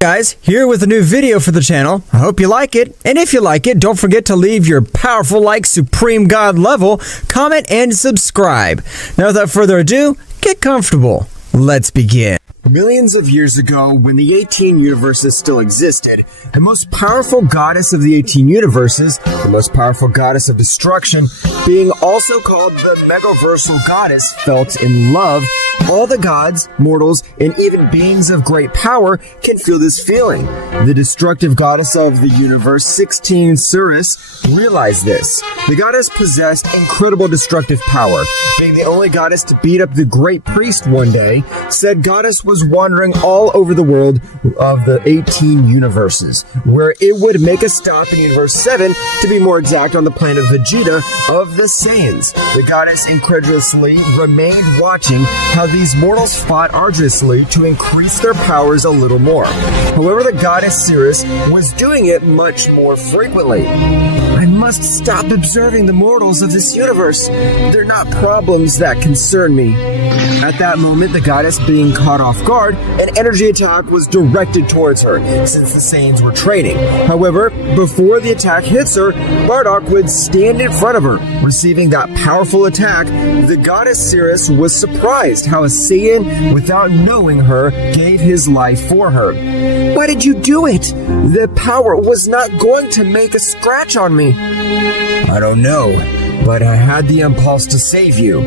Guys, here with a new video for the channel. I hope you like it, and if you like it, don't forget to leave your powerful like Supreme God level, comment, and subscribe. Now without further ado, get comfortable. Let's begin. Millions of years ago, when the 18 universes still existed, the most powerful goddess of the 18 universes, the most powerful goddess of destruction, being also called the Megaversal Goddess, felt in love. All the gods, mortals, and even beings of great power can feel this feeling. The destructive goddess of the universe, 16 Surus, realized this. The goddess possessed incredible destructive power. Being the only goddess to beat up the great priest one day, said goddess was wandering all over the world of the 18 universes, where it would make a stop in Universe 7, to be more exact, on the planet Vegeta of the Saiyans. The goddess incredulously remained watching how these mortals fought arduously to increase their powers a little more. However, the goddess Cirrus was doing it much more frequently. I must stop observing the mortals of this universe. They're not problems that concern me. At that moment, the goddess, being caught off guard, an energy attack was directed towards her, since the Saiyans were training. However, before the attack hits her, Bardock would stand in front of her. Receiving that powerful attack, the goddess Cirrus was surprised how a Saiyan, without knowing her, gave his life for her. Why did you do it? The power was not going to make a scratch on me. I don't know, but I had the impulse to save you.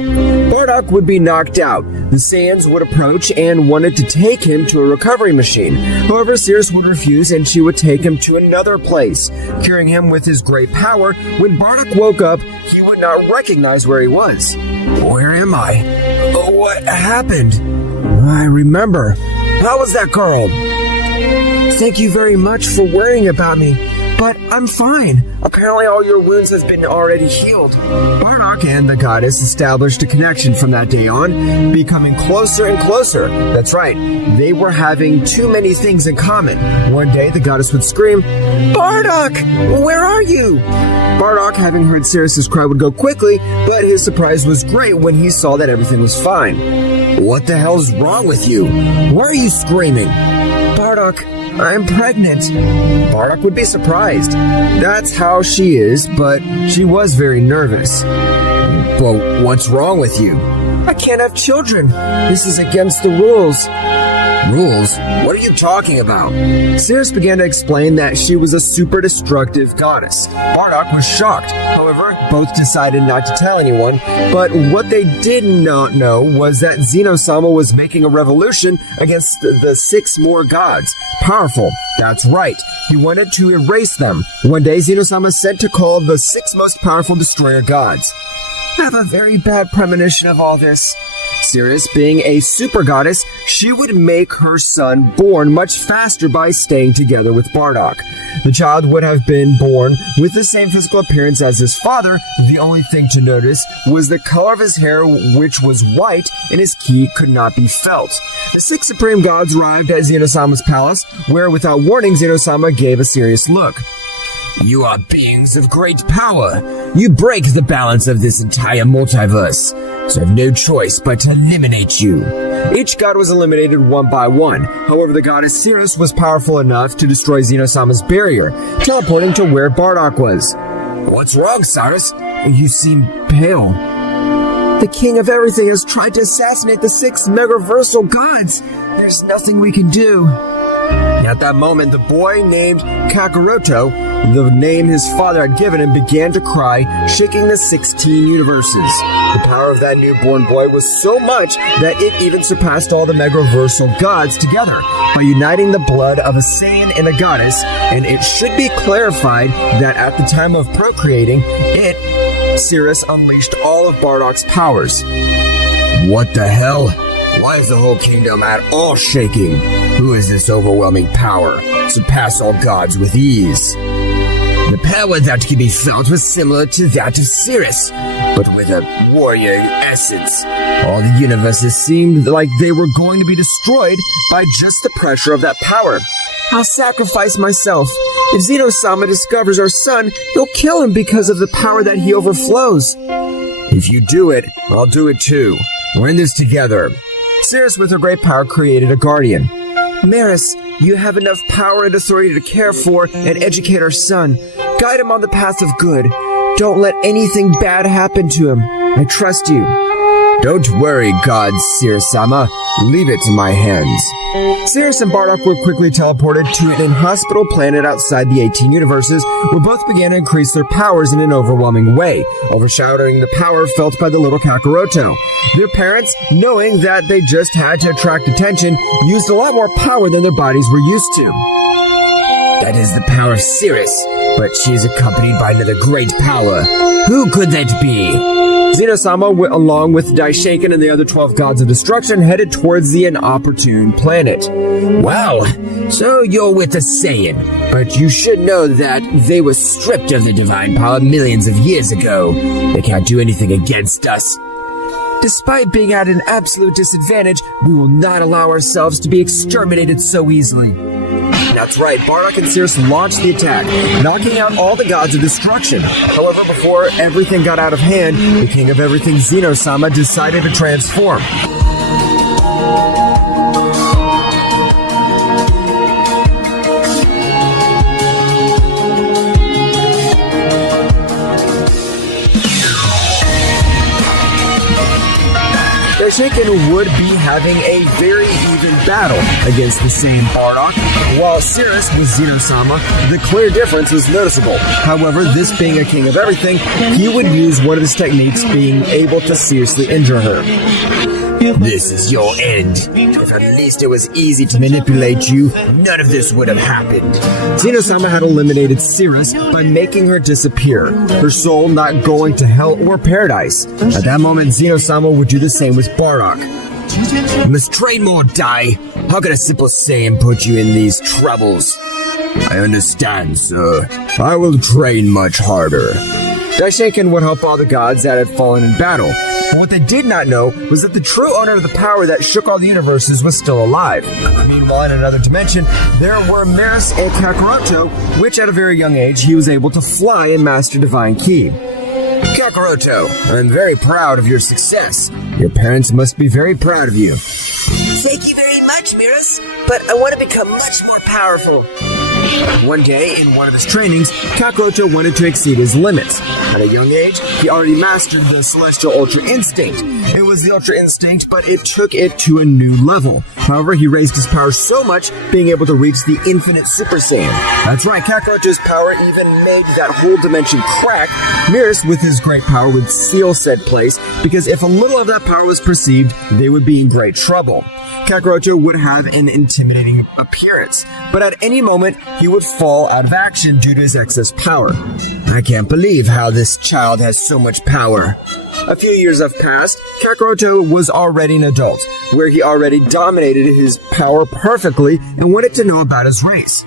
Bardock would be knocked out. The Saiyans would approach and wanted to take him to a recovery machine. However, Cirrus would refuse, and she would take him to another place, curing him with his great power. When Bardock woke up, he would not recognize where he was. Where am I? What happened? I remember. How was that girl? Thank you very much for worrying about me, but I'm fine. Apparently all your wounds have been already healed. Bardock and the goddess established a connection from that day on, becoming closer and closer. That's right, they were having too many things in common. One day the goddess would scream, Bardock, where are you? Bardock, having heard Cirrus's cry, would go quickly, but his surprise was great when he saw that everything was fine. What the hell's wrong with you? Why are you screaming? Bardock, I'm pregnant. Bardock would be surprised. That's how she is, but she was very nervous. Well, what's wrong with you? I can't have children. This is against the rules. Rules? What are you talking about? Cirrus began to explain that she was a super destructive goddess. Bardock was shocked. However, both decided not to tell anyone, but what they did not know was that Zeno-sama was making a revolution against the 6 more gods. Powerful. That's right. He wanted to erase them. One day, Zeno-sama sent to call the 6 most powerful destroyer gods. I have a very bad premonition of all this. Cirrus, being a super goddess, she would make her son born much faster by staying together with Bardock. The child would have been born with the same physical appearance as his father. The only thing to notice was the color of his hair, which was white, and his ki could not be felt. The 6 supreme gods arrived at Zeno-sama's palace, where without warning, Zeno-sama gave a serious look. You are beings of great power. You break the balance of this entire multiverse, so I have no choice but to eliminate you. Each god was eliminated one by one. However, the goddess Cirrus was powerful enough to destroy Zeno-sama's barrier, teleporting to where Bardock was. What's wrong, Cyrus? You seem pale. The king of everything has tried to assassinate the 6 Megaversal gods. There's nothing we can do. At that moment, the boy named Kakarot, the name his father had given him, began to cry, shaking the 16 universes. The power of that newborn boy was so much that it even surpassed all the Megaversal gods together by uniting the blood of a Saiyan and a goddess, and it should be clarified that at the time of procreating, it Cirrus unleashed all of Bardock's powers. What the hell? Why is the whole kingdom at all shaking? Who is this overwhelming power? Surpass all gods with ease. The power that could be felt was similar to that of Cirrus, but with a warrior essence. All the universes seemed like they were going to be destroyed by just the pressure of that power. I'll sacrifice myself. If Zeno-sama discovers our son, he'll kill him because of the power that he overflows. If you do it, I'll do it too. We're in this together. Cirrus, with her great power, created a guardian. Maris, you have enough power and authority to care for and educate our son. Guide him on the path of good. Don't let anything bad happen to him. I trust you. Don't worry, God Cirrus-sama. Leave it to my hands. Cirrus and Bardock were quickly teleported to an inhospitable planet outside the 18 universes, where both began to increase their powers in an overwhelming way, overshadowing the power felt by the little Kakaroto. Their parents, knowing that they just had to attract attention, used a lot more power than their bodies were used to. That is the power of Cirrus, but she is accompanied by another great power. Who could that be? Zeno-sama, along with Daishaken and the other 12 gods of destruction, headed towards the inopportune planet. Well, so you're with the Saiyan, but you should know that they were stripped of the divine power millions of years ago. They can't do anything against us. Despite being at an absolute disadvantage, we will not allow ourselves to be exterminated so easily. That's right, Bardock and Cirrus launched the attack, knocking out all the gods of destruction. However, before everything got out of hand, the king of everything, Zeno-sama, decided to transform. Daishaken would be having a very even battle against the same Bardock, while Cirrus was Zeno-sama. The clear difference was noticeable. However, this being a king of everything, he would use one of his techniques, being able to seriously injure her. This is your end. If at least it was easy to manipulate you, none of this would have happened. Zeno-sama had eliminated Cirrus by making her disappear, her soul not going to hell or paradise. At that moment, Zeno-sama would do the same with Bardock. You must train more, Dai. How can a simple Saiyan put you in these troubles? I understand, sir. I will train much harder. Daishaken would help all the gods that had fallen in battle. But what they did not know was that the true owner of the power that shook all the universes was still alive. Meanwhile, in another dimension, there were Maris and Kakarot, which at a very young age he was able to fly and master Divine Ki. Kakarot, I'm very proud of your success. Your parents must be very proud of you. Thank you very much, Maris, but I want to become much more powerful. One day, in one of his trainings, Kakarot wanted to exceed his limits. At a young age, he already mastered the Celestial Ultra Instinct. It was the Ultra Instinct, but it took it to a new level. However, he raised his power so much, being able to reach the Infinite Super Saiyan. That's right, Kakarot's power even made that whole dimension crack. Maris, with his great power, would seal said place, because if a little of that power was perceived, they would be in great trouble. Kakarot would have an intimidating appearance, but at any moment, he would fall out of action due to his excess power. I can't believe how this child has so much power. A few years have passed. Kakarot was already an adult, where he already dominated his power perfectly and wanted to know about his race.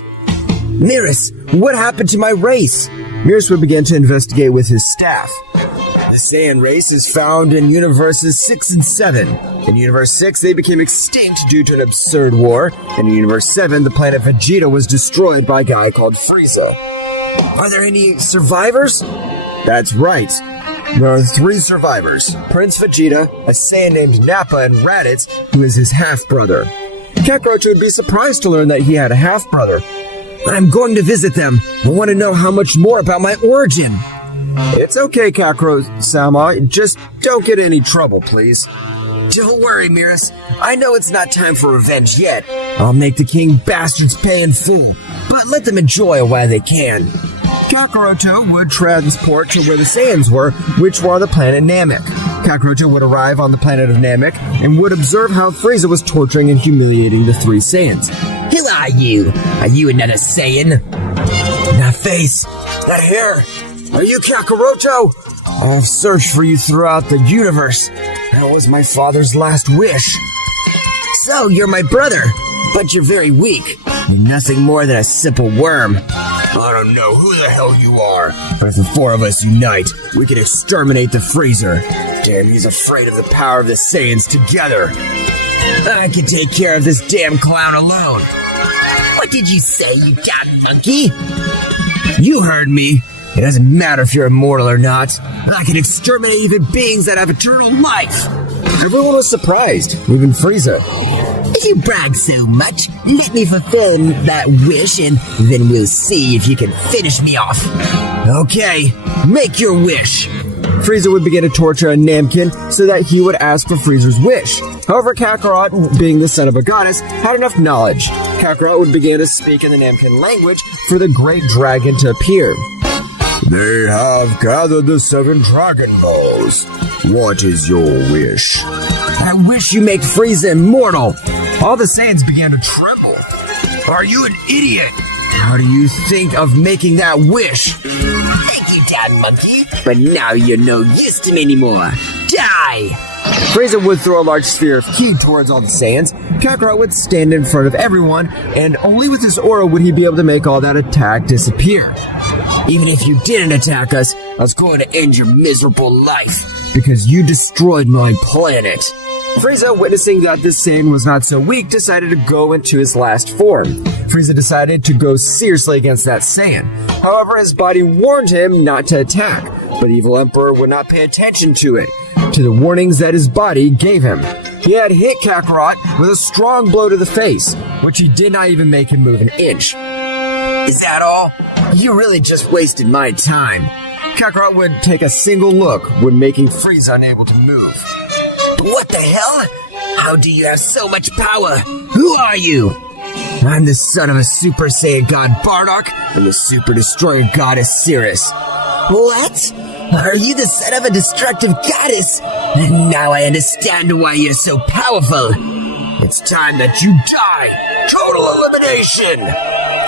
Maris, what happened to my race? Maris would begin to investigate with his staff. The Saiyan race is found in universes 6 and 7. In Universe 6, they became extinct due to an absurd war. And in Universe 7, the planet Vegeta was destroyed by a guy called Frieza. Are there any survivors? That's right. There are 3 survivors. Prince Vegeta, a Saiyan named Nappa, and Raditz, who is his half-brother. Kakarot would be surprised to learn that he had a half-brother. But I'm going to visit them. I want to know how much more about my origin. It's okay, Kakarot-sama. Just don't get any trouble, please. Don't worry, Maris. I know it's not time for revenge yet. I'll make the king bastards pay in full, but let them enjoy it while they can. Kakarot would transport to where the Saiyans were, which were on the planet Namek. Kakarot would arrive on the planet of Namek and would observe how Frieza was torturing and humiliating the 3 Saiyans. Who are you? Are you another Saiyan? That face, that hair. Are you Kakarot? I've searched for you throughout the universe. That was my father's last wish. So, you're my brother, but you're very weak. You're nothing more than a simple worm. I don't know who the hell you are, but if the four of us unite, we can exterminate the Freezer. Damn, he's afraid of the power of the Saiyans together. I can take care of this damn clown alone. What did you say, you damn monkey? You heard me. It doesn't matter if you're immortal or not. I can exterminate even beings that have eternal life. Everyone was surprised, even Frieza. If you brag so much, let me fulfill that wish and then we'll see if you can finish me off. Okay, make your wish. Frieza would begin to torture a Namkin so that he would ask for Frieza's wish. However, Kakarot, being the son of a goddess, had enough knowledge. Kakarot would begin to speak in the Namkin language for the great dragon to appear. They have gathered the 7 Dragon Balls. What is your wish? I wish you make Frieza immortal. All the Saiyans began to tremble. Are you an idiot? How do you think of making that wish? Thank you, Dad Monkey. But now you're no use to me anymore. Die! Frieza would throw a large sphere of ki towards all the Saiyans. Kakarot would stand in front of everyone, and only with his aura would he be able to make all that attack disappear. Even if you didn't attack us, I was going to end your miserable life, because you destroyed my planet. Frieza, witnessing that this Saiyan was not so weak, decided to go into his last form. Frieza decided to go seriously against that Saiyan. However, his body warned him not to attack, but the evil Emperor would not pay attention to it, to the warnings that his body gave him. He had hit Kakarot with a strong blow to the face, which he did not even make him move an inch. Is that all? You really just wasted my time. Kakarot would take a single look when making Frieza unable to move. What the hell? How do you have so much power? Who are you? I'm the son of a Super Saiyan God Bardock and the Super Destroyer Goddess Cirrus. What? Are you the son of a destructive goddess? Now I understand why you're so powerful. It's time that you die! Total elimination!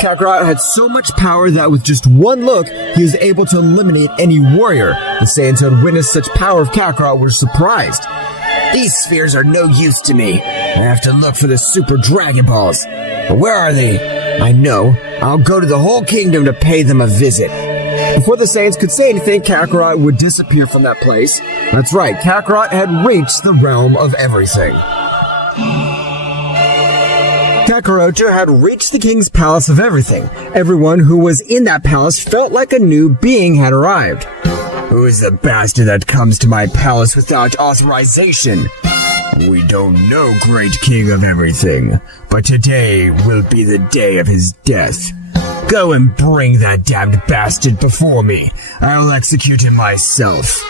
Kakarot had so much power that with just one look, he was able to eliminate any warrior. The Saiyans who had witnessed such power of Kakarot were surprised. These spheres are no use to me. I have to look for the Super Dragon Balls. But where are they? I know. I'll go to the whole kingdom to pay them a visit. Before the Saiyans could say anything, Kakarot would disappear from that place. That's right, Kakarot had reached the realm of everything. Kakarot had reached the king's palace of everything. Everyone who was in that palace felt like a new being had arrived. Who is the bastard that comes to my palace without authorization? We don't know, great king of everything, but today will be the day of his death. Go and bring that damned bastard before me. I will execute him myself.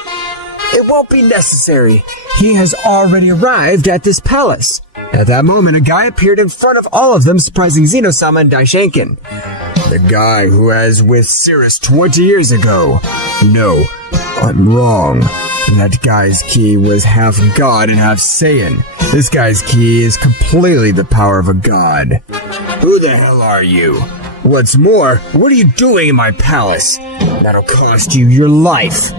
It won't be necessary. He has already arrived at this palace. At that moment, a guy appeared in front of all of them, surprising Zeno-sama and Daishinken. The guy who was with Cirrus 20 years ago. No, I'm wrong. That guy's ki was half god and half Saiyan. This guy's ki is completely the power of a god. Who the hell are you? What's more, what are you doing in my palace? That'll cost you your life.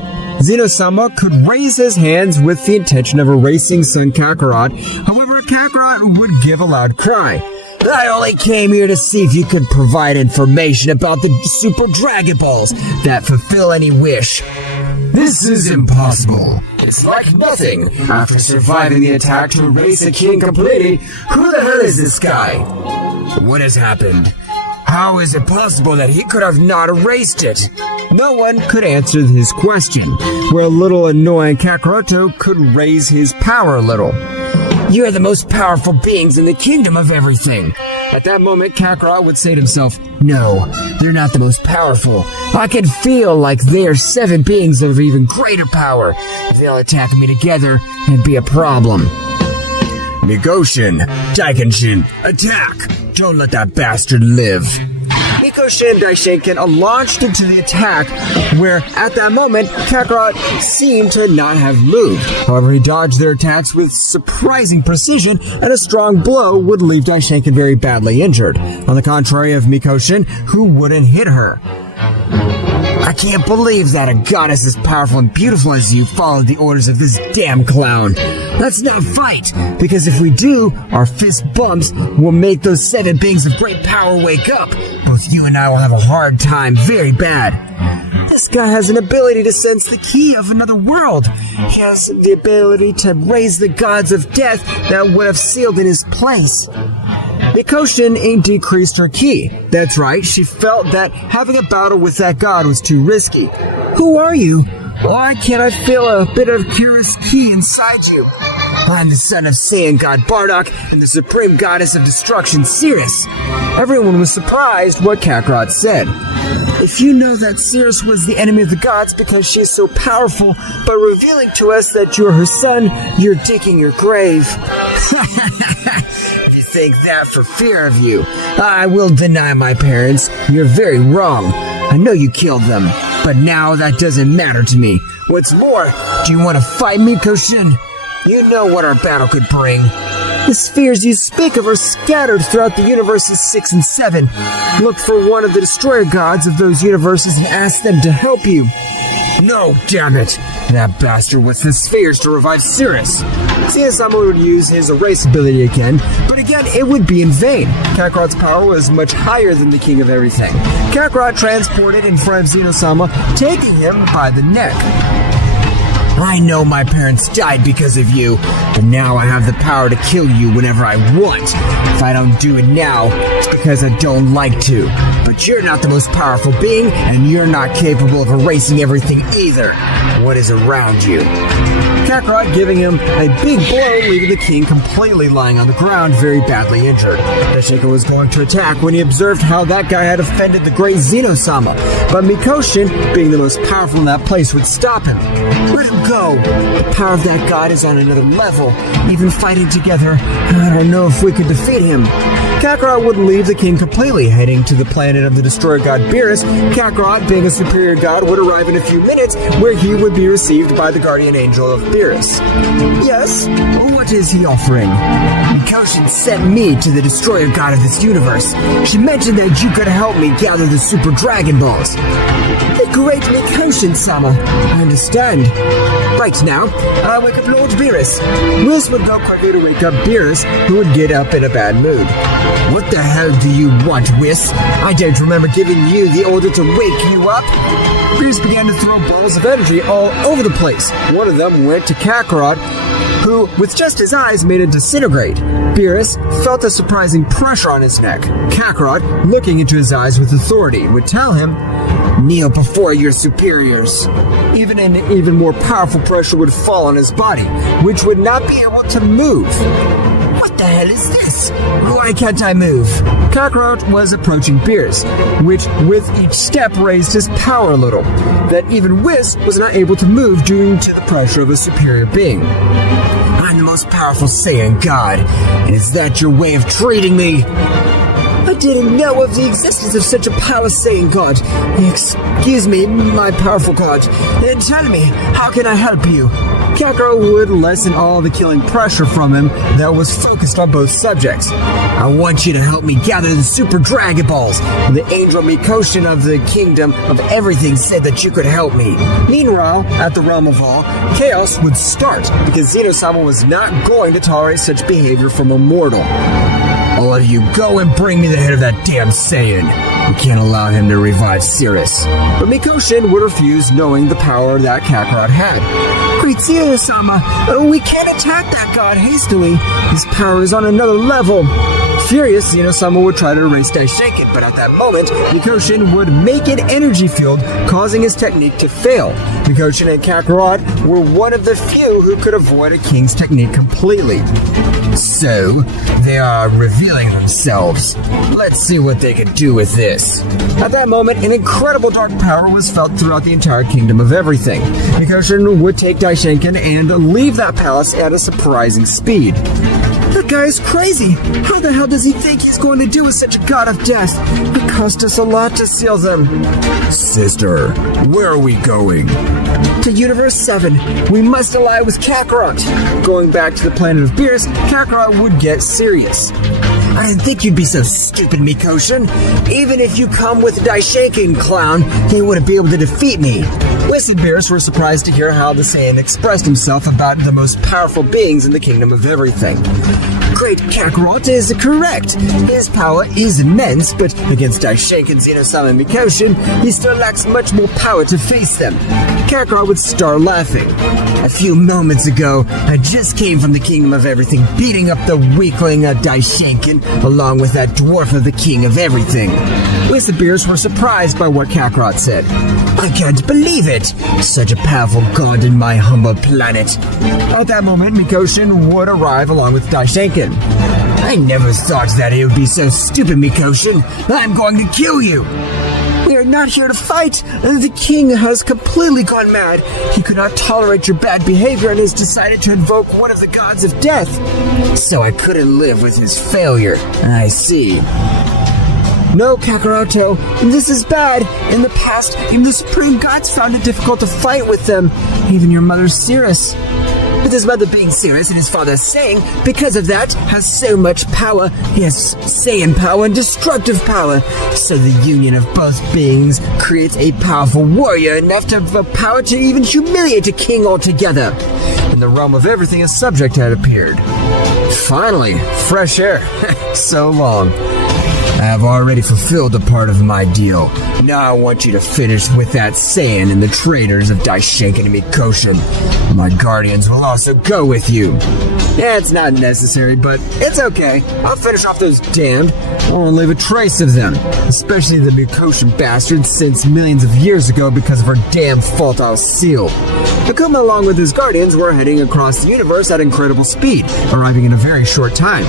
Zeno-sama could raise his hands with the intention of erasing son Kakarot. However, Kakarot would give a loud cry. I only came here to see if you could provide information about the Super Dragon Balls that fulfill any wish. This is impossible. It's like nothing. After surviving the attack to erase a king completely, who the hell is this guy? What has happened? How is it possible that he could have not erased it? No one could answer his question, where a little annoying Kakarot could raise his power a little. You are the most powerful beings in the kingdom of everything. At that moment, Kakarot would say to himself, no, they're not the most powerful. I can feel like they are 7 beings of even greater power. If they all attack me together, it'd be a problem. Mikoshin, Daikenshin, attack! Don't let that bastard live. Mikoshin and Daishinken launched into the attack, where at that moment, Kakarot seemed to not have moved. However, he dodged their attacks with surprising precision, and a strong blow would leave Daishinken very badly injured, on the contrary of Mikoshin, who wouldn't hit her. I can't believe that a goddess as powerful and beautiful as you followed the orders of this damn clown. Let's not fight, because if we do, our fist bumps will make those 7 beings of great power wake up. Both you and I will have a hard time, very bad. This guy has an ability to sense the key of another world. He has the ability to raise the gods of death that would have sealed in his place. Mikoshin decreased her ki. That's right, she felt that having a battle with that god was too risky. Who are you? Why can't I feel a bit of Kira's ki inside you? I'm the son of Saiyan god Bardock and the supreme goddess of destruction, Cirrus. Everyone was surprised what Kakarot said. If you know that Cirrus was the enemy of the gods because she is so powerful, by revealing to us that you are her son, you're digging your grave. If you think that for fear of you, I will deny my parents. You're very wrong. I know you killed them, but now that doesn't matter to me. What's more, do you want to fight me, Koshin? You know what our battle could bring. The spheres you speak of are scattered throughout the universes 6 and 7. Look for one of the destroyer gods of those universes and ask them to help you. No, damn it! That bastard wants the spheres to revive Cirrus. Zeno-sama would use his erase ability again, but again it would be in vain. Kakarot's power was much higher than the king of everything. Kakarot transported in front of Zeno-sama, taking him by the neck. I know my parents died because of you, but now I have the power to kill you whenever I want. If I don't do it now, it's because I don't like to. But you're not the most powerful being, and you're not capable of erasing everything either. What is around you? Kakarot giving him a big blow, leaving the king completely lying on the ground, very badly injured. Daishinka was going to attack when he observed how that guy had offended the great Zeno-sama, but Mikoshin, being the most powerful in that place, would stop him. Let him go! The power of that god is on another level. Even fighting together, I don't know if we could defeat him. Kakarot would leave the king completely, heading to the planet of the destroyer god Beerus. Kakarot, being a superior god, would arrive in a few minutes, where he would be received by the guardian angel of Beerus. Yes? What is he offering? Mikoshin sent me to the destroyer god of this universe. She mentioned that you could help me gather the Super Dragon Balls. The great Mikoshin-sama. I understand. Right now, I wake up Lord Beerus. Whis would go quickly to wake up Beerus, who would get up in a bad mood. What the hell do you want, Whis? I don't remember giving you the order to wake you up. Beerus began to throw balls of energy all over the place. One of them went to Kakarot, who, with just his eyes, made it disintegrate. Beerus felt a surprising pressure on his neck. Kakarot, looking into his eyes with authority, would tell him, kneel before your superiors. Even more powerful pressure would fall on his body, which would not be able to move. What the hell is this? Why can't I move? Kakarot was approaching Beerus, which with each step raised his power a little, that even Whis was not able to move due to the pressure of a superior being. I'm the most powerful Saiyan god, and is that your way of treating me? I didn't know of the existence of such a power Saiyan god. Excuse me, my powerful god. Tell me, how can I help you? Kakarot would lessen all the killing pressure from him that was focused on both subjects. I want you to help me gather the Super Dragon Balls. The angel Mikoshin of the Kingdom of Everything said that you could help me. Meanwhile, at the Realm of All, chaos would start because Zeno-sama was not going to tolerate such behavior from a mortal. All of you, go and bring me the head of that damn Saiyan. We can't allow him to revive Cirrus. But Mikoshin would refuse, knowing the power that Kakarot had. Great Zeno-sama, we can't attack that god hastily. His power is on another level. Furious, Zeno-sama would try to erase Daishinkan, but at that moment, Mikoshin would make an energy field, causing his technique to fail. Mikoshin and Kakarot were one of the few who could avoid a king's technique completely. So, they are revealing themselves. Let's see what they can do with this. At that moment, an incredible dark power was felt throughout the entire Kingdom of Everything. Mikoshin would take Daishinkan and leave that palace at a surprising speed. That guy is crazy. How the hell does he think he's going to do with such a god of death? It cost us a lot to seal them. Sister, where are we going? To Universe 7. We must ally with Kakarot. Going back to the planet of Beerus, Kakarot would get serious. I didn't think you'd be so stupid, Mikoshin. Even if you come with a Daishaken clown, he wouldn't be able to defeat me. Whis and Beerus were surprised to hear how the Saiyan expressed himself about the most powerful beings in the Kingdom of Everything. Great Kakarot is correct. His power is immense, but against Daishaken, Zeno-sama, and Mikoshin, he still lacks much more power to face them. Kakarot would start laughing. A few moments ago, I just came from the Kingdom of Everything, beating up the weakling Daishaken, along with that dwarf of the King of Everything. Whis and Beerus were surprised by what Kakarot said. I can't believe it! Such a powerful god in my humble planet. At that moment, Mikoshin would arrive along with Daishaken. I never thought that it would be so stupid, Mikoshin. I'm going to kill you! We are not here to fight. The king has completely gone mad. He could not tolerate your bad behavior and has decided to invoke one of the gods of death. So I couldn't live with his failure. I see. No, Kakaroto, this is bad. In the past, even the Supreme Gods found it difficult to fight with them. Even your mother, Cirrus. With his mother being Cirrus and his father Saiyan, because of that, has so much power. He has Saiyan power and destructive power. So the union of both beings creates a powerful warrior enough to have the power to even humiliate a king altogether. In the realm of everything, a subject had appeared. Finally, fresh air. So long. I have already fulfilled a part of my deal. Now I want you to finish with that Saiyan and the traitors of Daishaken and Mikoshin. My guardians will also go with you. Yeah, it's not necessary, but it's okay. I'll finish off those damned. I won't leave a trace of them. Especially the Mikoshin bastards since millions of years ago because of her damn fault I'll seal. Akuma along with his guardians were heading across the universe at incredible speed, arriving in a very short time.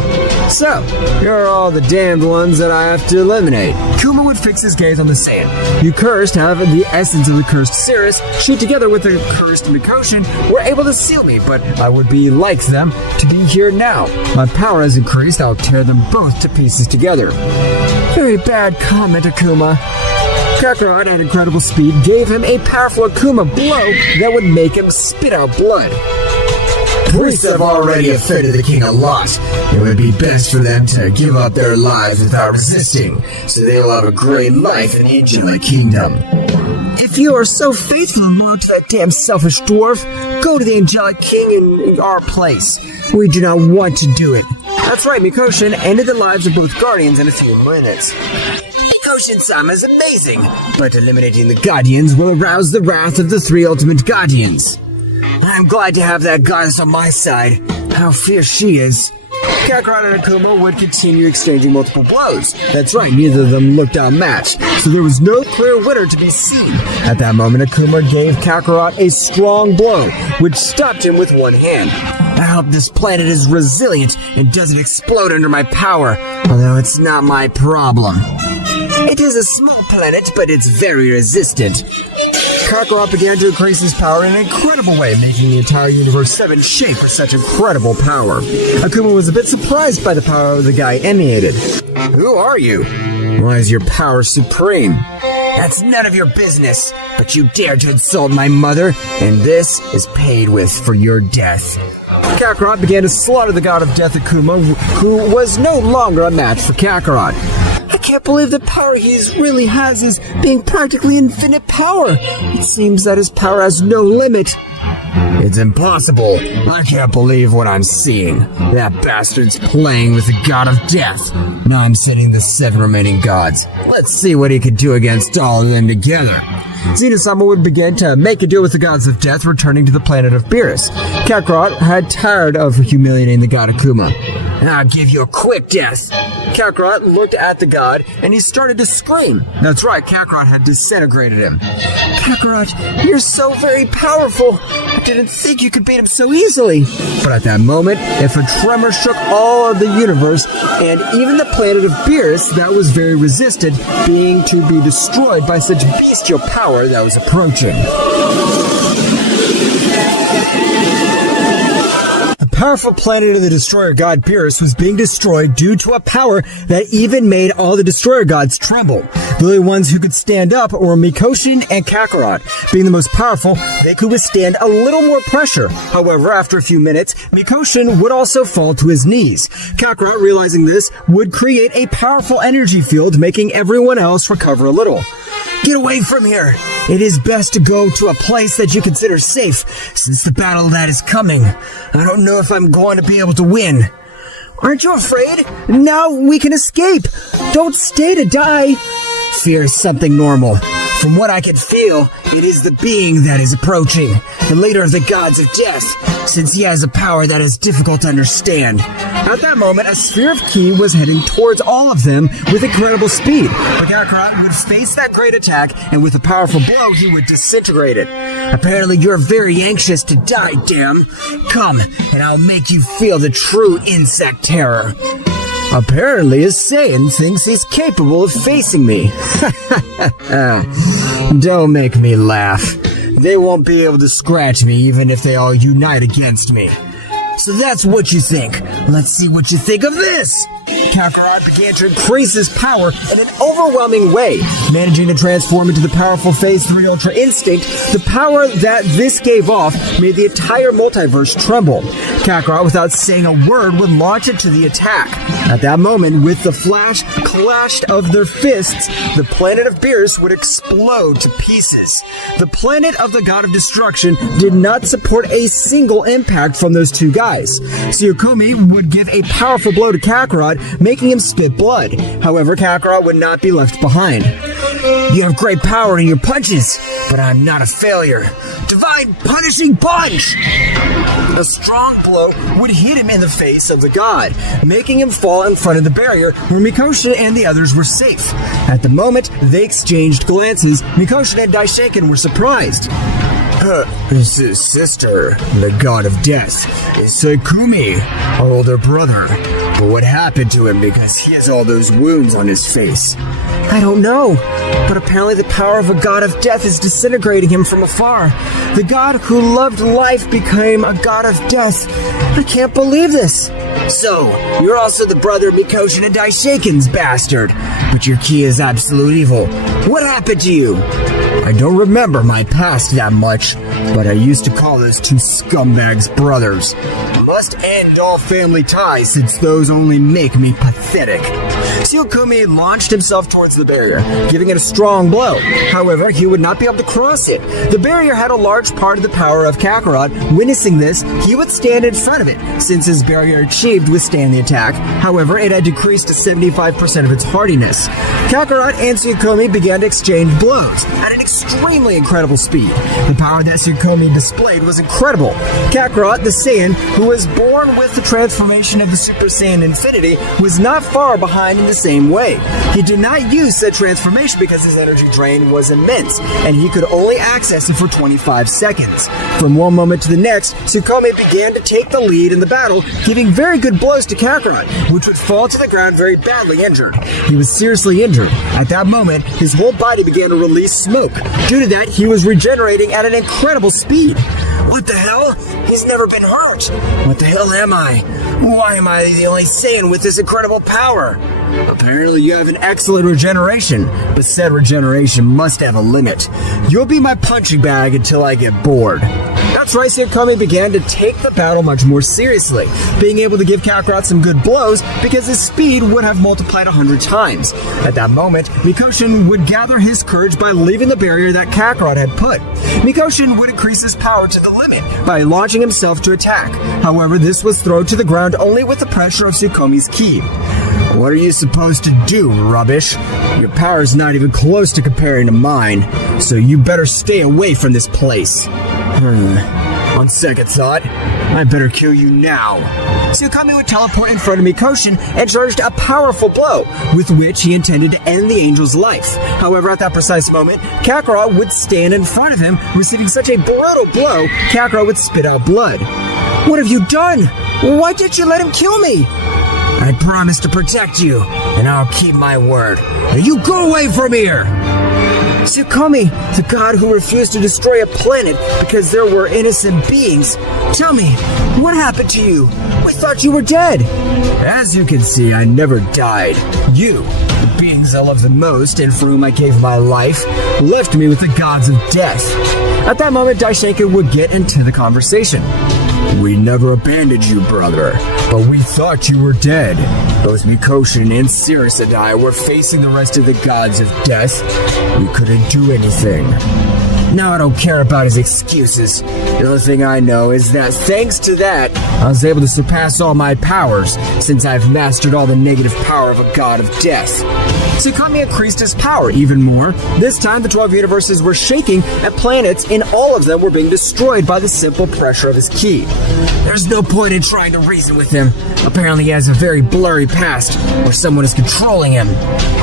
So, here are all the damned ones that I have to eliminate. Kuma would fix his gaze on the Saiyan. You cursed have the essence of the cursed Cirrus, she together with the cursed Mikoshin were able to seal me, but I would be like them to be here now. My power has increased, I'll tear them both to pieces together. Very bad comment, Akuma. Kakarot at incredible speed gave him a powerful Akuma blow that would make him spit out blood. Priests have already offended the king a lot. It would be best for them to give up their lives without resisting, so they will have a great life in the angelic kingdom. If you are so faithful and loyal to that damn selfish dwarf, go to the angelic king in our place. We do not want to do it. That's right, Mikoshin ended the lives of both guardians in a few minutes. Mikoshin-sama is amazing, but eliminating the guardians will arouse the wrath of the three ultimate guardians. I'm glad to have that goddess on my side. How fierce she is. Kakarot and Akuma would continue exchanging multiple blows. That's right, neither of them looked outmatched, so there was no clear winner to be seen. At that moment, Akuma gave Kakarot a strong blow, which stopped him with one hand. I hope this planet is resilient and doesn't explode under my power, although it's not my problem. It is a small planet, but it's very resistant. Kakarot began to increase his power in an incredible way, making the entire universe 7 shape for such incredible power. Akuma was a bit surprised by the power the guy emanated. Who are you? Why is your power supreme? That's none of your business, but you dare to insult my mother, and this is paid with for your death. Kakarot began to slaughter the god of death Akuma, who was no longer a match for Kakarot. I can't believe the power he really has is being practically infinite power. It seems that his power has no limit. It's impossible. I can't believe what I'm seeing. That bastard's playing with the god of death. Now I'm sending the 7 remaining gods. Let's see what he could do against all of them together. Zeno-sama would begin to make a deal with the gods of death, returning to the planet of Beerus. Kakarot had tired of humiliating the god Akuma. I'll give you a quick death. Kakarot looked at the god, and he started to scream. That's right, Kakarot had disintegrated him. Kakarot, you're so very powerful. I didn't think you could beat him so easily. But at that moment, if a tremor shook all of the universe, and even the planet of Beerus that was very resistant, being to be destroyed by such bestial power that was approaching. The powerful planet of the destroyer god Beerus was being destroyed due to a power that even made all the destroyer gods tremble. The only ones who could stand up were Mikoshin and Kakarot. Being the most powerful, they could withstand a little more pressure. However, after a few minutes, Mikoshin would also fall to his knees. Kakarot, realizing this, would create a powerful energy field, making everyone else recover a little. Get away from here! It is best to go to a place that you consider safe, since the battle that is coming. I don't know if I'm going to be able to win. Aren't you afraid? Now we can escape! Don't stay to die! Fear is something normal. From what I can feel, it is the being that is approaching, the leader of the gods of death, since he has a power that is difficult to understand. At that moment, a sphere of ki was heading towards all of them with incredible speed. But Kakarot would face that great attack, and with a powerful blow, he would disintegrate it. Apparently, you're very anxious to die, damn. Come, and I'll make you feel the true insect terror. Apparently, a Saiyan thinks he's capable of facing me. Don't make me laugh. They won't be able to scratch me even if they all unite against me. So that's what you think. Let's see what you think of this! Kakarot began to increase his power in an overwhelming way, managing to transform into the powerful Phase 3 Ultra Instinct. The power that this gave off made the entire multiverse tremble. Kakarot, without saying a word, would launch it to the attack. At that moment, with the clash of their fists, the planet of Beerus would explode to pieces. The planet of the God of Destruction did not support a single impact from those two guys. Tsukuyomi would give a powerful blow to Kakarot, making him spit blood. However, Kakarot would not be left behind. You have great power in your punches, but I'm not a failure. Divine Punishing Punch! A strong blow would hit him in the face of the god, making him fall in front of the barrier where Mikoshin and the others were safe. At the moment they exchanged glances, Mikoshin and Daishoken were surprised. His sister, the god of death, is Saikumi, our older brother. But what happened to him because he has all those wounds on his face? I don't know, but apparently the power of a god of death is disintegrating him from afar. The god who loved life became a god of death. I can't believe this. So, you're also the brother of Mikoshin and Daishoken's bastard, but your ki is absolute evil. What happened to you? I don't remember my past that much, but I used to call those two scumbags brothers. Must end all family ties since those only make me pathetic. Tsukuyomi launched himself towards the barrier, giving it a strong blow. However, he would not be able to cross it. The barrier had a large part of the power of Kakarot. Witnessing this, he would stand in front of it, since his barrier achieved withstand the attack. However, it had decreased to 75% of its hardiness. Kakarot and Tsukuyomi began to exchange blows at an extremely incredible speed. The power that Tsukuyomi displayed was incredible. Kakarot, the Saiyan, who was born with the transformation of the Super Saiyan Infinity, was not far behind in the same way. He did not use said transformation because his energy drain was immense, and he could only access it for 25 seconds. From one moment to the next, Tsukuyomi began to take the lead in the battle, giving very good blows to Kakarot, which would fall to the ground very badly injured. He was seriously injured. At that moment, his whole body began to release smoke. Due to that, he was regenerating at an incredible speed. What the hell? He's never been hurt. What the hell am I? Why am I the only Saiyan with this incredible power? Apparently you have an excellent regeneration, but said regeneration must have a limit. You'll be my punching bag until I get bored. That's right, Tsukuyomi began to take the battle much more seriously, being able to give Kakarot some good blows because his speed would have multiplied 100 times. At that moment, Mikoshin would gather his courage by leaving the barrier that Kakarot had put. Mikoshin would increase his power to the limit by launching himself to attack. However, this was thrown to the ground only with the pressure of Tsukuyomi's ki. What are you supposed to do, rubbish? Your power is not even close to comparing to mine, so you better stay away from this place. On second thought, I better kill you now. Tsukuyomi would teleport in front of Mikoshin and charged a powerful blow, with which he intended to end the angel's life. However, at that precise moment, Kakarot would stand in front of him, receiving such a brutal blow, Kakarot would spit out blood. What have you done? Why did you let him kill me? I promised to protect you, and I'll keep my word. Now you go away from here! Tsukuyomi, the god who refused to destroy a planet because there were innocent beings. Tell me, what happened to you? We thought you were dead. As you can see, I never died. You, the beings I love the most and for whom I gave my life, left me with the gods of death. At that moment, Daishinkan would get into the conversation. We never abandoned you, brother, but we thought you were dead. Both Mikoshin and Sirius and I were facing the rest of the gods of death. We couldn't do anything. Now I don't care about his excuses. The only thing I know is that thanks to that, I was able to surpass all my powers, since I've mastered all the negative power of a god of death. Tsukuyomi increased his power even more. This time, the 12 universes were shaking, and planets in all of them were being destroyed by the simple pressure of his ki. There's no point in trying to reason with him. Apparently, he has a very blurry past, or someone is controlling him.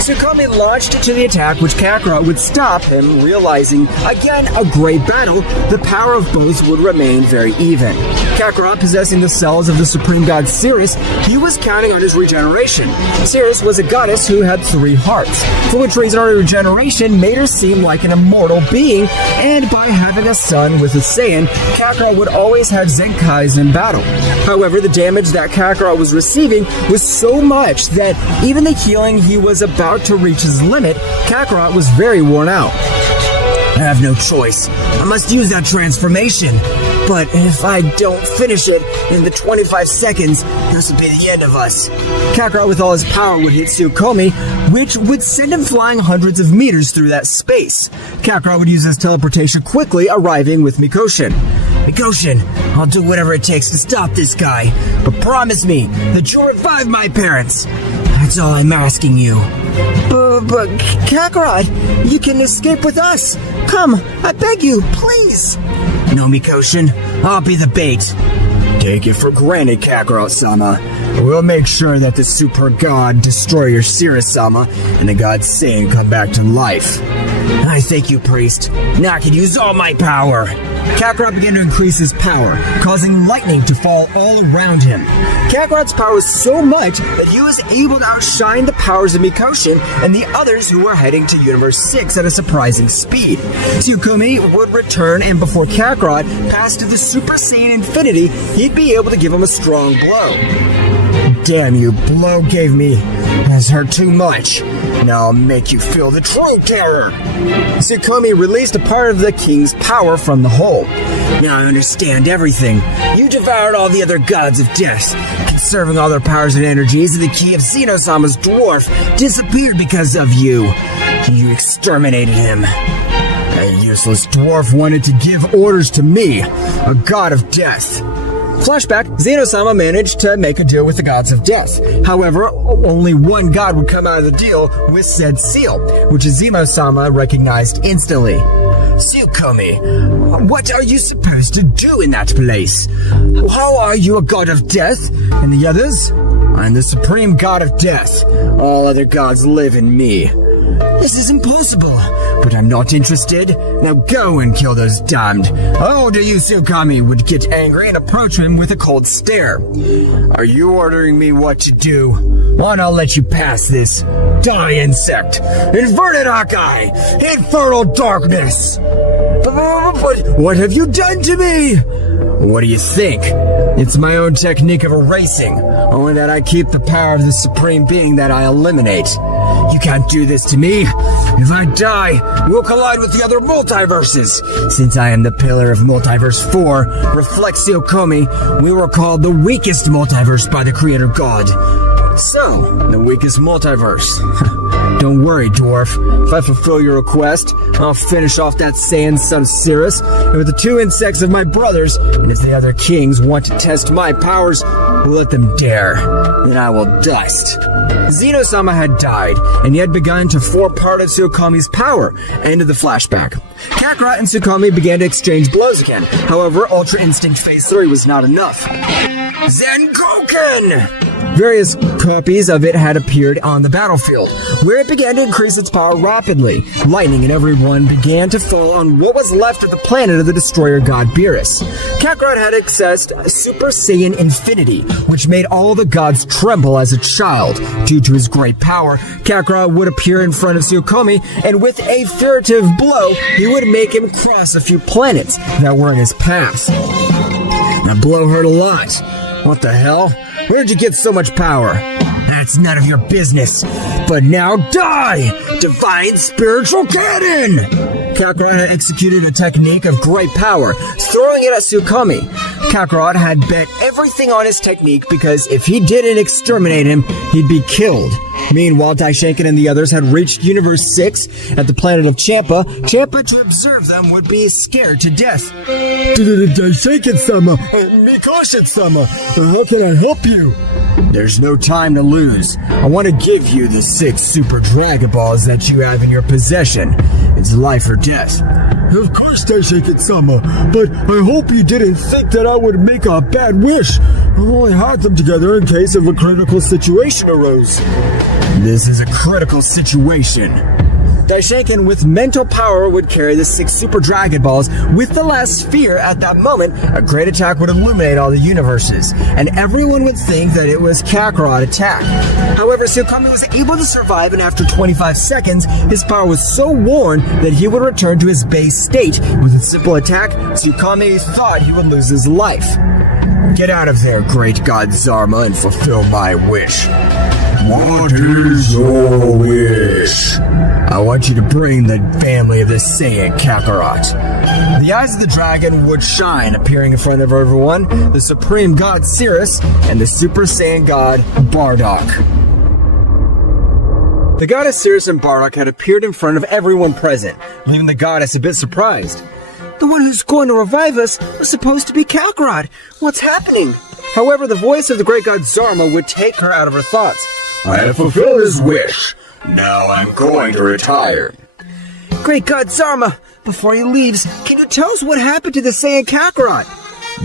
Tsukuyomi launched to the attack, which Kakarot would stop him, realizing, again, a great battle, the power of both would remain very even. Kakarot, possessing the cells of the supreme god Sirius, he was counting on his regeneration. Sirius was a goddess who had 3 hearts, for which reason her regeneration made her seem like an immortal being, and by having a son with a Saiyan, Kakarot would always have Zenkais in battle. However, the damage that Kakarot was receiving was so much that even the healing he was about to reach his limit, Kakarot was very worn out. I have no choice. I must use that transformation. But if I don't finish it in the 25 seconds, this will be the end of us. Kakarot with all his power would hit Tsukuyomi, which would send him flying hundreds of meters through that space. Kakarot would use his teleportation quickly, arriving with Mikoshin. Mikoshin, I'll do whatever it takes to stop this guy, but promise me that you'll revive my parents. That's all I'm asking you. But Kakarot, you can escape with us. Come, I beg you, please. No, Mikoshin, I'll be the bait. Take it for granted, Kakarot-sama. We'll make sure that the super god destroyer Sirius-sama and the god Saiyan come back to life. I thank you, priest. Now I can use all my power. Kakarot began to increase his power, causing lightning to fall all around him. Kakarot's power was so much that he was able to outshine the powers of Mikoshin and the others who were heading to Universe 6 at a surprising speed. Tsukuyomi would return, and before Kakarot passed to the Super Saiyan Infinity, he'd be able to give him a strong blow. Damn you, blow gave me has hurt too much. Now I'll make you feel the true terror. Tsukuyomi released a part of the king's power from the hole. Now I understand everything. You devoured all the other gods of death, conserving all their powers and energies, and the key of Zeno-sama's dwarf disappeared because of you. You exterminated him. That useless dwarf wanted to give orders to me, a god of death. Flashback, Zeno-sama managed to make a deal with the gods of death. However, only one god would come out of the deal with said seal, which Zeno-sama recognized instantly. Tsukuyomi, what are you supposed to do in that place? How are you a god of death? And the others? I'm the supreme god of death. All other gods live in me. This is impossible, but I'm not interested. Now go and kill those damned. Oh, do you, Tsukuyomi would get angry and approach him with a cold stare. Are you ordering me what to do? Why not let you pass this? Die, insect! Inverted Hawkeye! Infernal darkness! But what have you done to me? What do you think? It's my own technique of erasing, only that I keep the power of the supreme being that I eliminate. You can't do this to me. If I die, we'll collide with the other multiverses. Since I am the pillar of Multiverse 4, reflects Tsukuyomi, we were called the weakest multiverse by the creator god. So, the weakest multiverse. Don't worry, dwarf. If I fulfill your request, I'll finish off that Saiyan son of Sirius, and with the 2 insects of my brothers, and if the other kings want to test my powers, let them dare. Then I will dust. Zeno-sama had died, and he had begun to form part of Tsukuyomi's power. End of the flashback. Kakarot and Tsukuyomi began to exchange blows again. However, Ultra Instinct Phase 3 was not enough. Zengoken! Various copies of it had appeared on the battlefield, where it began to increase its power rapidly. Lightning and everyone began to fall on what was left of the planet of the destroyer god Beerus. Kakarot had accessed Super Saiyan Infinity, which made all the gods tremble as a child. Due to his great power, Kakarot would appear in front of Tsukuyomi, and with a furtive blow, he would make him cross a few planets that were in his path. That blow hurt a lot. What the hell? Where'd you get so much power? That's none of your business. But now die! Divine Spiritual Cannon! Kakarot had executed a technique of great power, throwing it at Tsukuyomi. Kakarot had bet everything on his technique because if he didn't exterminate him, he'd be killed. Meanwhile, Daishinkan and the others had reached Universe 6 at the planet of Champa. Champa, to observe them, would be scared to death. Daishinkan-sama, Mikoshin-sama, how can I help you? There's no time to lose. I want to give you the 6 Super Dragon Balls that you have in your possession. It's life or death. Of course, Daishinkan-sama, but I hope you didn't think that I would make a bad wish. I only had them together in case of a critical situation arose. This is a critical situation. Daishinkan with mental power would carry the 6 Super Dragon Balls with the last sphere. At that moment, a great attack would illuminate all the universes, and everyone would think that it was Kakarot attack. However, Tsukuyomi was able to survive, and after 25 seconds, his power was so worn that he would return to his base state. With a simple attack, Tsukuyomi thought he would lose his life. Get out of there, great god Zarma, and fulfill my wish. What is your wish? I want you to bring the family of the Saiyan Kakarot. The eyes of the dragon would shine, appearing in front of everyone, the supreme god Cirrus, and the Super Saiyan god Bardock. The goddess Cirrus and Bardock had appeared in front of everyone present, leaving the goddess a bit surprised. The one who's going to revive us was supposed to be Kakarot. What's happening? However, the voice of the great god Zarma would take her out of her thoughts. I have fulfilled his wish. Now I'm going to retire. Great god Zarma, before he leaves, can you tell us what happened to the Saiyan Kakarot?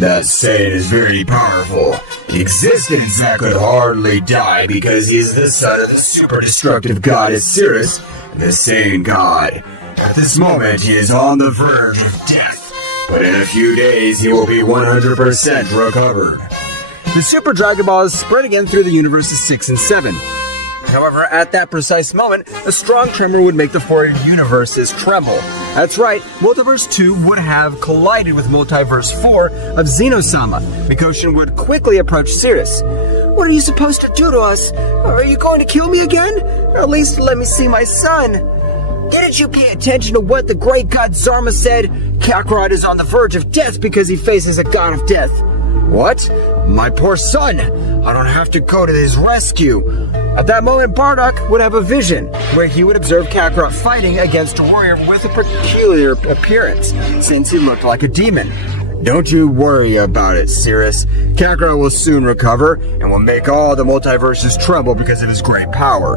That Saiyan is very powerful. In existence, that could hardly die because he is the son of the super destructive goddess Cirrus, the Saiyan god. At this moment, he is on the verge of death, but in a few days, he will be 100% recovered. The Super Dragon Balls spread again through the universes 6 and 7. However, at that precise moment, a strong tremor would make the 4 universes tremble. That's right, Multiverse 2 would have collided with Multiverse 4 of Zeno-sama. Mikoshin would quickly approach Cirrus. What are you supposed to do to us? Are you going to kill me again? Or at least let me see my son. Didn't you pay attention to what the great god Zarma said? Kakarot is on the verge of death because he faces a god of death. What? My poor son! I don't have to go to his rescue. At that moment, Bardock would have a vision, where he would observe Kakarot fighting against a warrior with a peculiar appearance, since he looked like a demon. Don't you worry about it, Cirrus. Kakarot will soon recover, and will make all the multiverses tremble because of his great power.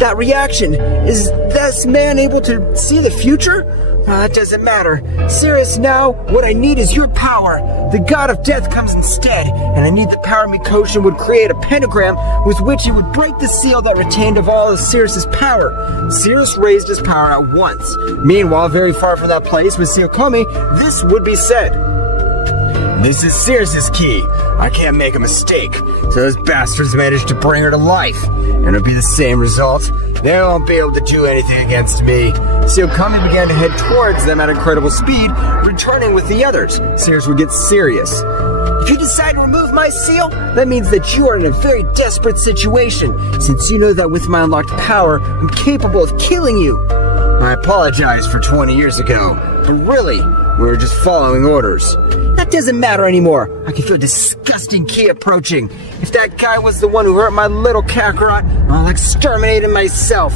That reaction, is this man able to see the future? It doesn't matter. Cirrus, now, what I need is your power. The god of death comes instead, and I need the power Mikoshin would create a pentagram with which he would break the seal that retained of all of Cirrus's power. Cirrus raised his power at once. Meanwhile, very far from that place with Tsukuyomi, this would be said. This is Cirrus's key. I can't make a mistake. So those bastards managed to bring her to life. And it'll be the same result. They won't be able to do anything against me. Tsukuyomi began to head towards them at incredible speed, returning with the others. Cirrus would get serious. If you decide to remove my seal, that means that you are in a very desperate situation, since you know that with my unlocked power, I'm capable of killing you. I apologize for 20 years ago, but really, we were just following orders. That doesn't matter anymore. I can feel a disgusting key approaching. If that guy was the one who hurt my little Kakarot, I'll exterminate him myself.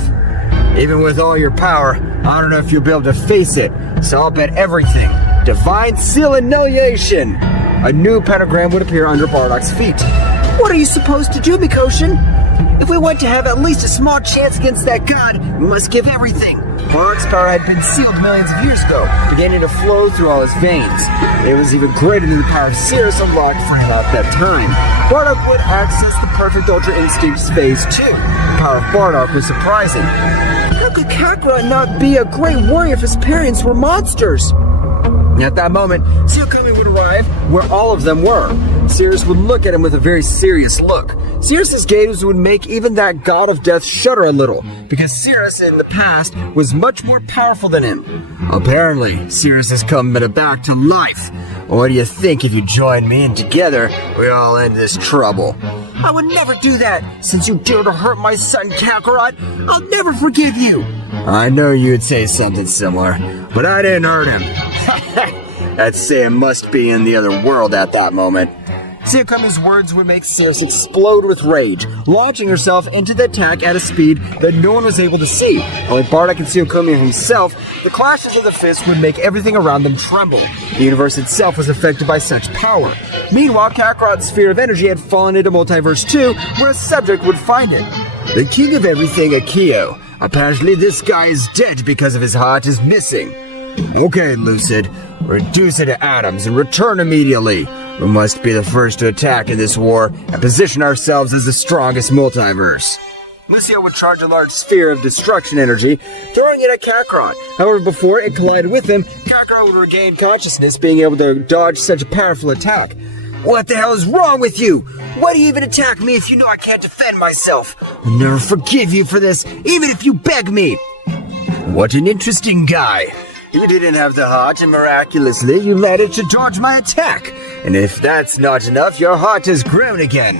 Even with all your power, I don't know if you'll be able to face it, so I'll bet everything. Divine Seal Annihilation! A new pentagram would appear under Bardock's feet. What are you supposed to do, Mikoshin? If we want to have at least a small chance against that god, we must give everything. Bardock's power had been sealed millions of years ago, beginning to flow through all his veins. It was even greater than the power of Sirius unlocked for him at that time. Bardock would access the perfect Ultra Instincts Phase 2. The power of Bardock was surprising. How could Kakarot not be a great warrior if his parents were monsters? At that moment, Zeno-sama would arrive where all of them were. Sirius would look at him with a very serious look. Sirius's gaze would make even that god of death shudder a little, because Sirius in the past was much more powerful than him. Apparently, Sirius has come back to life. What do you think if you join me and together we all end this trouble? I would never do that. Since you dared to hurt my son Kakarot, I'll never forgive you. I know you'd say something similar, but I didn't hurt him. That Saiyan must be in the other world at that moment. Zeno-sama's words would make Sirius explode with rage, launching herself into the attack at a speed that no one was able to see. Only Bardock and Zeno-sama himself, the clashes of the fists would make everything around them tremble. The universe itself was affected by such power. Meanwhile, Kakarot's sphere of energy had fallen into Multiverse 2, where a subject would find it. The king of everything, Akira. Apparently this guy is dead because of his heart is missing. Okay, Lucid. Reduce it to atoms and return immediately. We must be the first to attack in this war and position ourselves as the strongest multiverse. Lucio would charge a large sphere of destruction energy, throwing it at Kakarot. However, before it collided with him, Kakarot would regain consciousness, being able to dodge such a powerful attack. What the hell is wrong with you? Why do you even attack me if you know I can't defend myself? I'll never forgive you for this, even if you beg me. What an interesting guy. You didn't have the heart, and miraculously you managed to dodge my attack. And if that's not enough, your heart has grown again.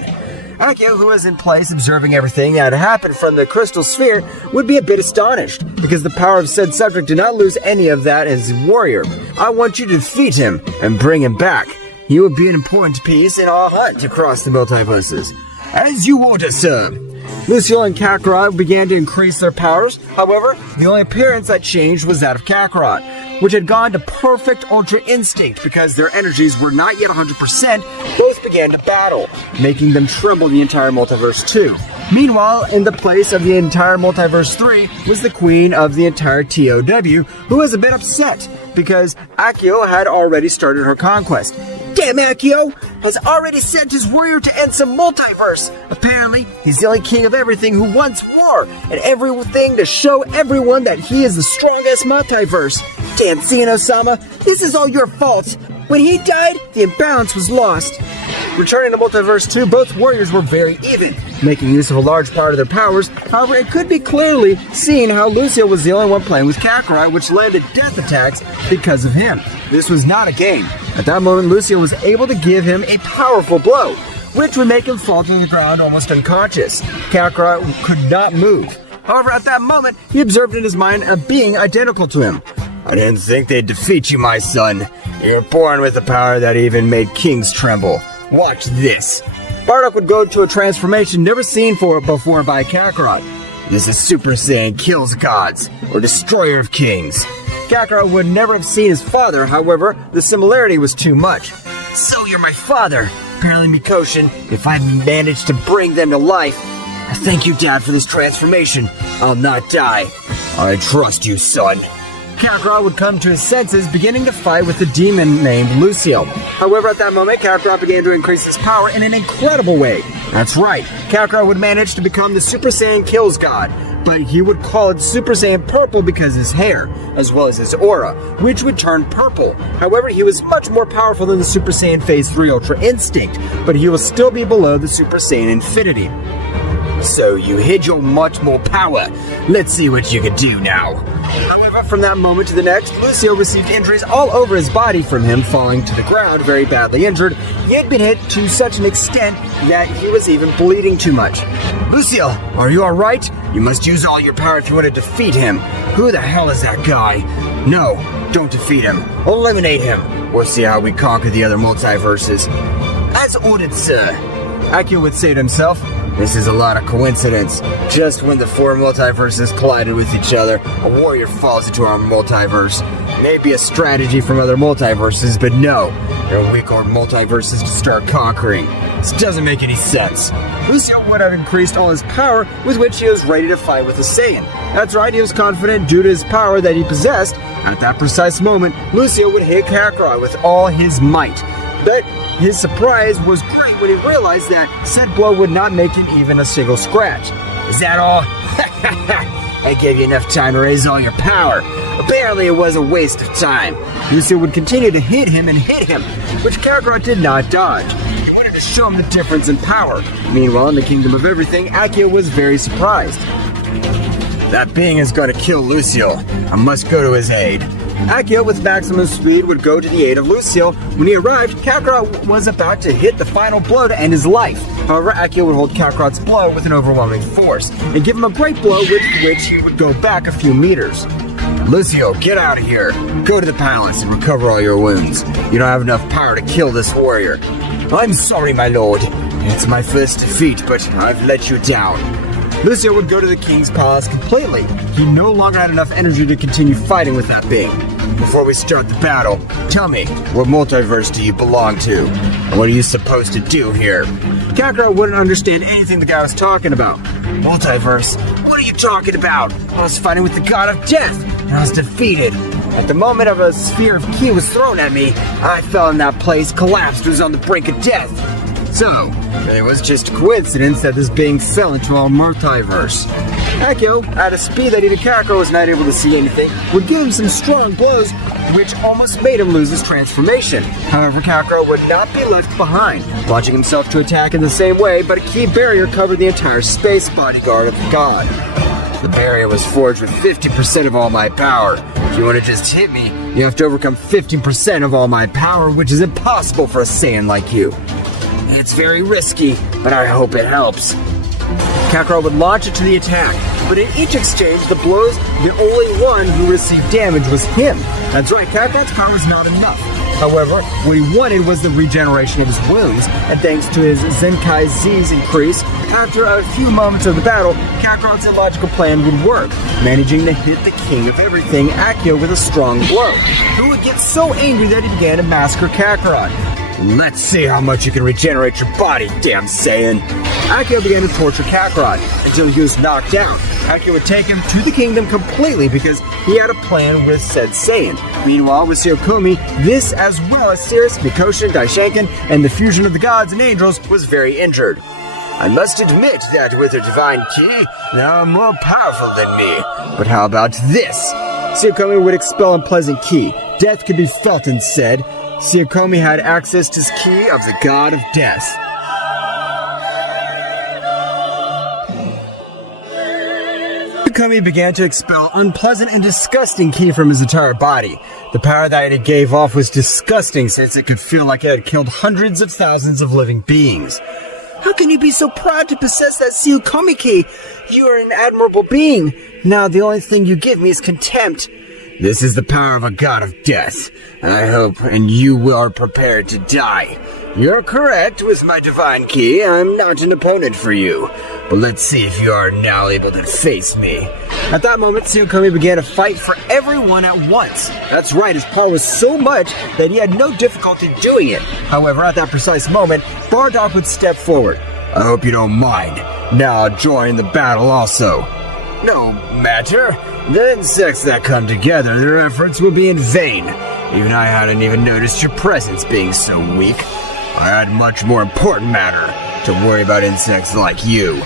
Akio, who was in place observing everything that happened from the crystal sphere, would be a bit astonished, because the power of said subject did not lose any of that as a warrior. I want you to defeat him and bring him back. He would be an important piece in our hunt across the multiverses. As you order, sir. Lucio and Kakarot began to increase their powers. However, the only appearance that changed was that of Kakarot, which had gone to perfect Ultra Instinct because their energies were not yet 100%. Both began to battle, making them tremble the entire Multiverse 2. Meanwhile, in the place of the entire Multiverse 3 was the queen of the entire TOW, who was a bit upset because Akio had already started her conquest. Damn, Akio has already sent his warrior to end some multiverse. Apparently, he's the only king of everything who wants war and everything to show everyone that he is the strongest multiverse. Damn, Zeno-sama, this is all your fault. When he died, the imbalance was lost. Returning to Multiverse 2, both warriors were very even, making use of a large part of their powers. However, it could be clearly seen how Lucio was the only one playing with Kakarot, which landed death attacks because of him. This was not a game. At that moment, Lucio was able to give him a powerful blow, which would make him fall to the ground almost unconscious. Kakarot could not move. However, at that moment, he observed in his mind a being identical to him. I didn't think they'd defeat you, my son. You were born with a power that even made kings tremble. Watch this. Bardock would go to a transformation never seen before by Kakarot. This is Super Saiyan kills gods, or destroyer of kings. Kakarot would never have seen his father, however, the similarity was too much. So you're my father. Apparently, Mikoshin, if I manage to bring them to life, I thank you, Dad, for this transformation. I'll not die. I trust you, son. Kakarot would come to his senses, beginning to fight with the demon named Lucio. However, at that moment, Kakarot began to increase his power in an incredible way. That's right, Kakarot would manage to become the Super Saiyan Kills God, but he would call it Super Saiyan Purple because his hair, as well as his aura, which would turn purple. However, he was much more powerful than the Super Saiyan Phase 3 Ultra Instinct, but he will still be below the Super Saiyan Infinity. So you hid your much more power. Let's see what you can do now. However, from that moment to the next, Lucio received injuries all over his body from him falling to the ground very badly injured. He had been hit to such an extent that he was even bleeding too much. Lucio, are you alright? You must use all your power if you want to defeat him. Who the hell is that guy? No, don't defeat him. Eliminate him. We'll see how we conquer the other multiverses. As ordered, sir. Akio would say to himself, this is a lot of coincidence. Just when the four multiverses collided with each other, a warrior falls into our multiverse. Maybe a strategy from other multiverses, but no. They're weak or multiverses to start conquering. This doesn't make any sense. Lucio would have increased all his power with which he was ready to fight with the Saiyan. That's right, he was confident due to his power that he possessed. At that precise moment, Lucio would hit Kakarot with all his might. But his surprise was great when he realized that said blow would not make him even a single scratch. Is that all? I gave you enough time to raise all your power. Apparently it was a waste of time. Lucio would continue to hit him, which Kakarot did not dodge. He wanted to show him the difference in power. Meanwhile, in the Kingdom of Everything, Akio was very surprised. That being is going to kill Lucio. I must go to his aid. Akio, with maximum speed, would go to the aid of Lucio. When he arrived, Kakarot was about to hit the final blow to end his life. However, Akio would hold Kakarot's blow with an overwhelming force, and give him a great blow with which he would go back a few meters. Lucio, get out of here. Go to the palace and recover all your wounds. You don't have enough power to kill this warrior. I'm sorry, my lord. It's my first defeat, but I've let you down. Lucio would go to the king's palace completely. He no longer had enough energy to continue fighting with that being. Before we start the battle, tell me, what multiverse do you belong to? And what are you supposed to do here? Kakarot wouldn't understand anything the guy was talking about. Multiverse? What are you talking about? I was fighting with the god of death, and I was defeated. At the moment of a sphere of ki was thrown at me, I fell in that place, collapsed, was on the brink of death. So, it was just a coincidence that this being fell into our multiverse. Akio, at a speed that even Kakarot was not able to see anything, would give him some strong blows, which almost made him lose his transformation. However, Kakarot would not be left behind, launching himself to attack in the same way, but a key barrier covered the entire space bodyguard of the god. The barrier was forged with 50% of all my power. If you want to just hit me, you have to overcome 50% of all my power, which is impossible for a Saiyan like you. It's very risky, but I hope it helps. Kakarot would launch it to the attack, but in each exchange, the blows, the only one who received damage was him. That's right, Kakarot's power was not enough. However, what he wanted was the regeneration of his wounds, and thanks to his Zenkai Z's increase, after a few moments of the battle, Kakarot's illogical plan would work, managing to hit the king of everything, Akio, with a strong blow, who would get so angry that he began to massacre Kakarot. Let's see how much you can regenerate your body, damn Saiyan. Akio began to torture Kakarot until he was knocked out. Akio would take him to the kingdom completely because he had a plan with said Saiyan. Meanwhile, with Tsuyokomi, this as well as Sirius, Mikoshin, Daishanken, and the fusion of the gods and angels was very injured. I must admit that with her divine ki, they are more powerful than me. But how about this? Tsuyokomi would expel unpleasant ki. Death could be felt and said. Tsuyokomi had access to his ki of the god of death. Tsuyokomi began to expel unpleasant and disgusting ki from his entire body. The power that it gave off was disgusting since it could feel like it had killed hundreds of thousands of living beings. How can you be so proud to possess that Tsuyokomi ki? You are an admirable being. Now the only thing you give me is contempt. This is the power of a god of death. I hope and you are prepared to die. You're correct with my divine ki. I'm not an opponent for you. But let's see if you are now able to face me. At that moment, Tsuyokomi began to fight for everyone at once. That's right, his power was so much that he had no difficulty doing it. However, at that precise moment, Bardock would step forward. I hope you don't mind. Now I'll join the battle also. No matter. The insects that come together, their efforts will be in vain. Even I hadn't even noticed your presence being so weak. I had much more important matter to worry about insects like you.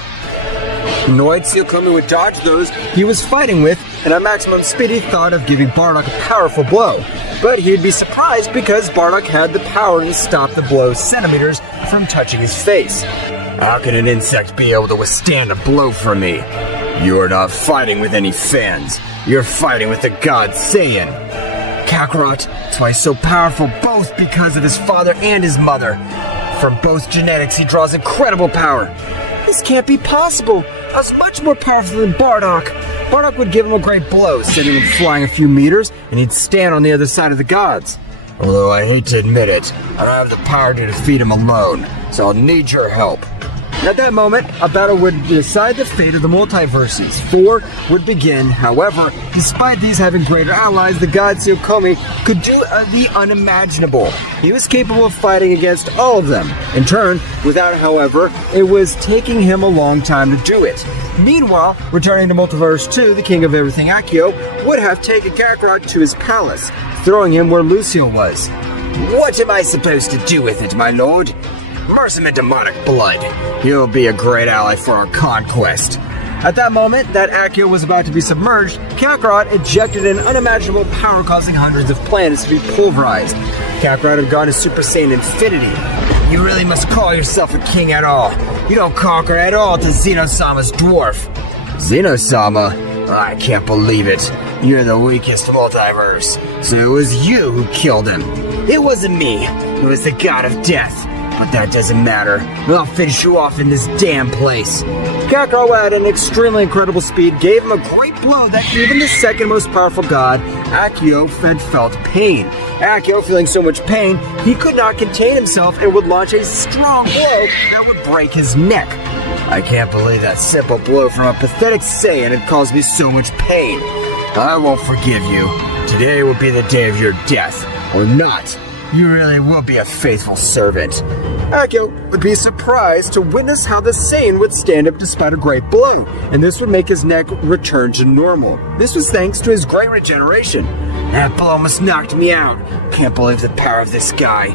Annoyed, Tsuyokomi would dodge those he was fighting with, and at maximum speed he thought of giving Bardock a powerful blow. But he'd be surprised because Bardock had the power to stop the blow centimeters from touching his face. How can an insect be able to withstand a blow from me? You're not fighting with any fans. You're fighting with the god Saiyan. Kakarot, that's why he's so powerful, both because of his father and his mother. From both genetics, he draws incredible power. This can't be possible. I was much more powerful than Bardock. Bardock would give him a great blow, sending him flying a few meters, and he'd stand on the other side of the gods. Although I hate to admit it, I don't have the power to defeat him alone, so I'll need your help. At that moment, a battle would decide the fate of the multiverses. 4 would begin. However, despite these having greater allies, the god Tsukuyomi could do the unimaginable. He was capable of fighting against all of them. In turn, without, however, it was taking him a long time to do it. Meanwhile, returning to Multiverse 2, the king of everything Akio would have taken Kakarot to his palace, throwing him where Lucille was. What am I supposed to do with it, my lord? Immerse him in demonic blood. He'll be a great ally for our conquest. At that moment that Akio was about to be submerged, Kakarot ejected an unimaginable power causing hundreds of planets to be pulverized. Kakarot had gone to Super Saiyan Infinity. You really must call yourself a king at all. You don't conquer at all to Zeno-sama's dwarf. Zeno-sama? I can't believe it. You're the weakest multiverse. So it was you who killed him. It wasn't me. It was the god of death. But that doesn't matter. I'll finish you off in this damn place. Kakarot, at an extremely incredible speed, gave him a great blow that even the second most powerful god, Akio, felt pain. Akio, feeling so much pain, he could not contain himself and would launch a strong blow that would break his neck. I can't believe that simple blow from a pathetic Saiyan had caused me so much pain. I won't forgive you. Today will be the day of your death, or not. You really will be a faithful servant. Akio would be surprised to witness how the Saiyan would stand up despite a great blow, and this would make his neck return to normal. This was thanks to his great regeneration. That blow almost knocked me out. Can't believe the power of this guy.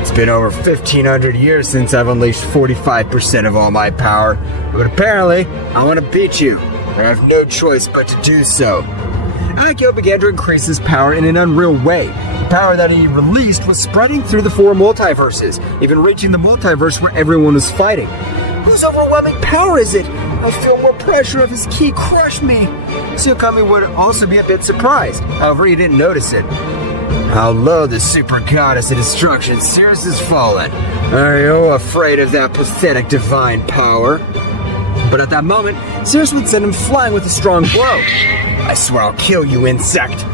It's been over 1,500 years since I've unleashed 45% of all my power, but apparently I want to beat you. I have no choice but to do so. Akio began to increase his power in an unreal way. The power that he released was spreading through the 4 multiverses, even reaching the multiverse where everyone was fighting. Whose overwhelming power is it? I feel more pressure of his ki crush me. Tsukuyomi would also be a bit surprised, however he didn't notice it. How low the super goddess of destruction Sirius has fallen. Are you afraid of that pathetic divine power? But at that moment, Sirius would send him flying with a strong blow. I swear I'll kill you, insect.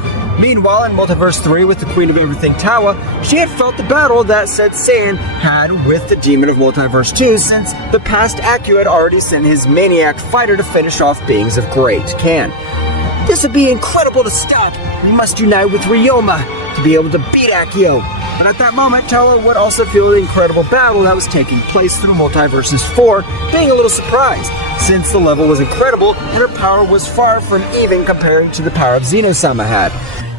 Meanwhile, in Multiverse 3 with the Queen of Everything Tawa, she had felt the battle that said Saiyan had with the Demon of Multiverse 2 since the past Akio had already sent his maniac fighter to finish off beings of great can. This would be incredible to stop. We must unite with Ryoma to be able to beat Akio. But at that moment, Tawa would also feel the incredible battle that was taking place through Multiverses 4, being a little surprised, since the level was incredible and her power was far from even comparing to the power of Zeno-sama had.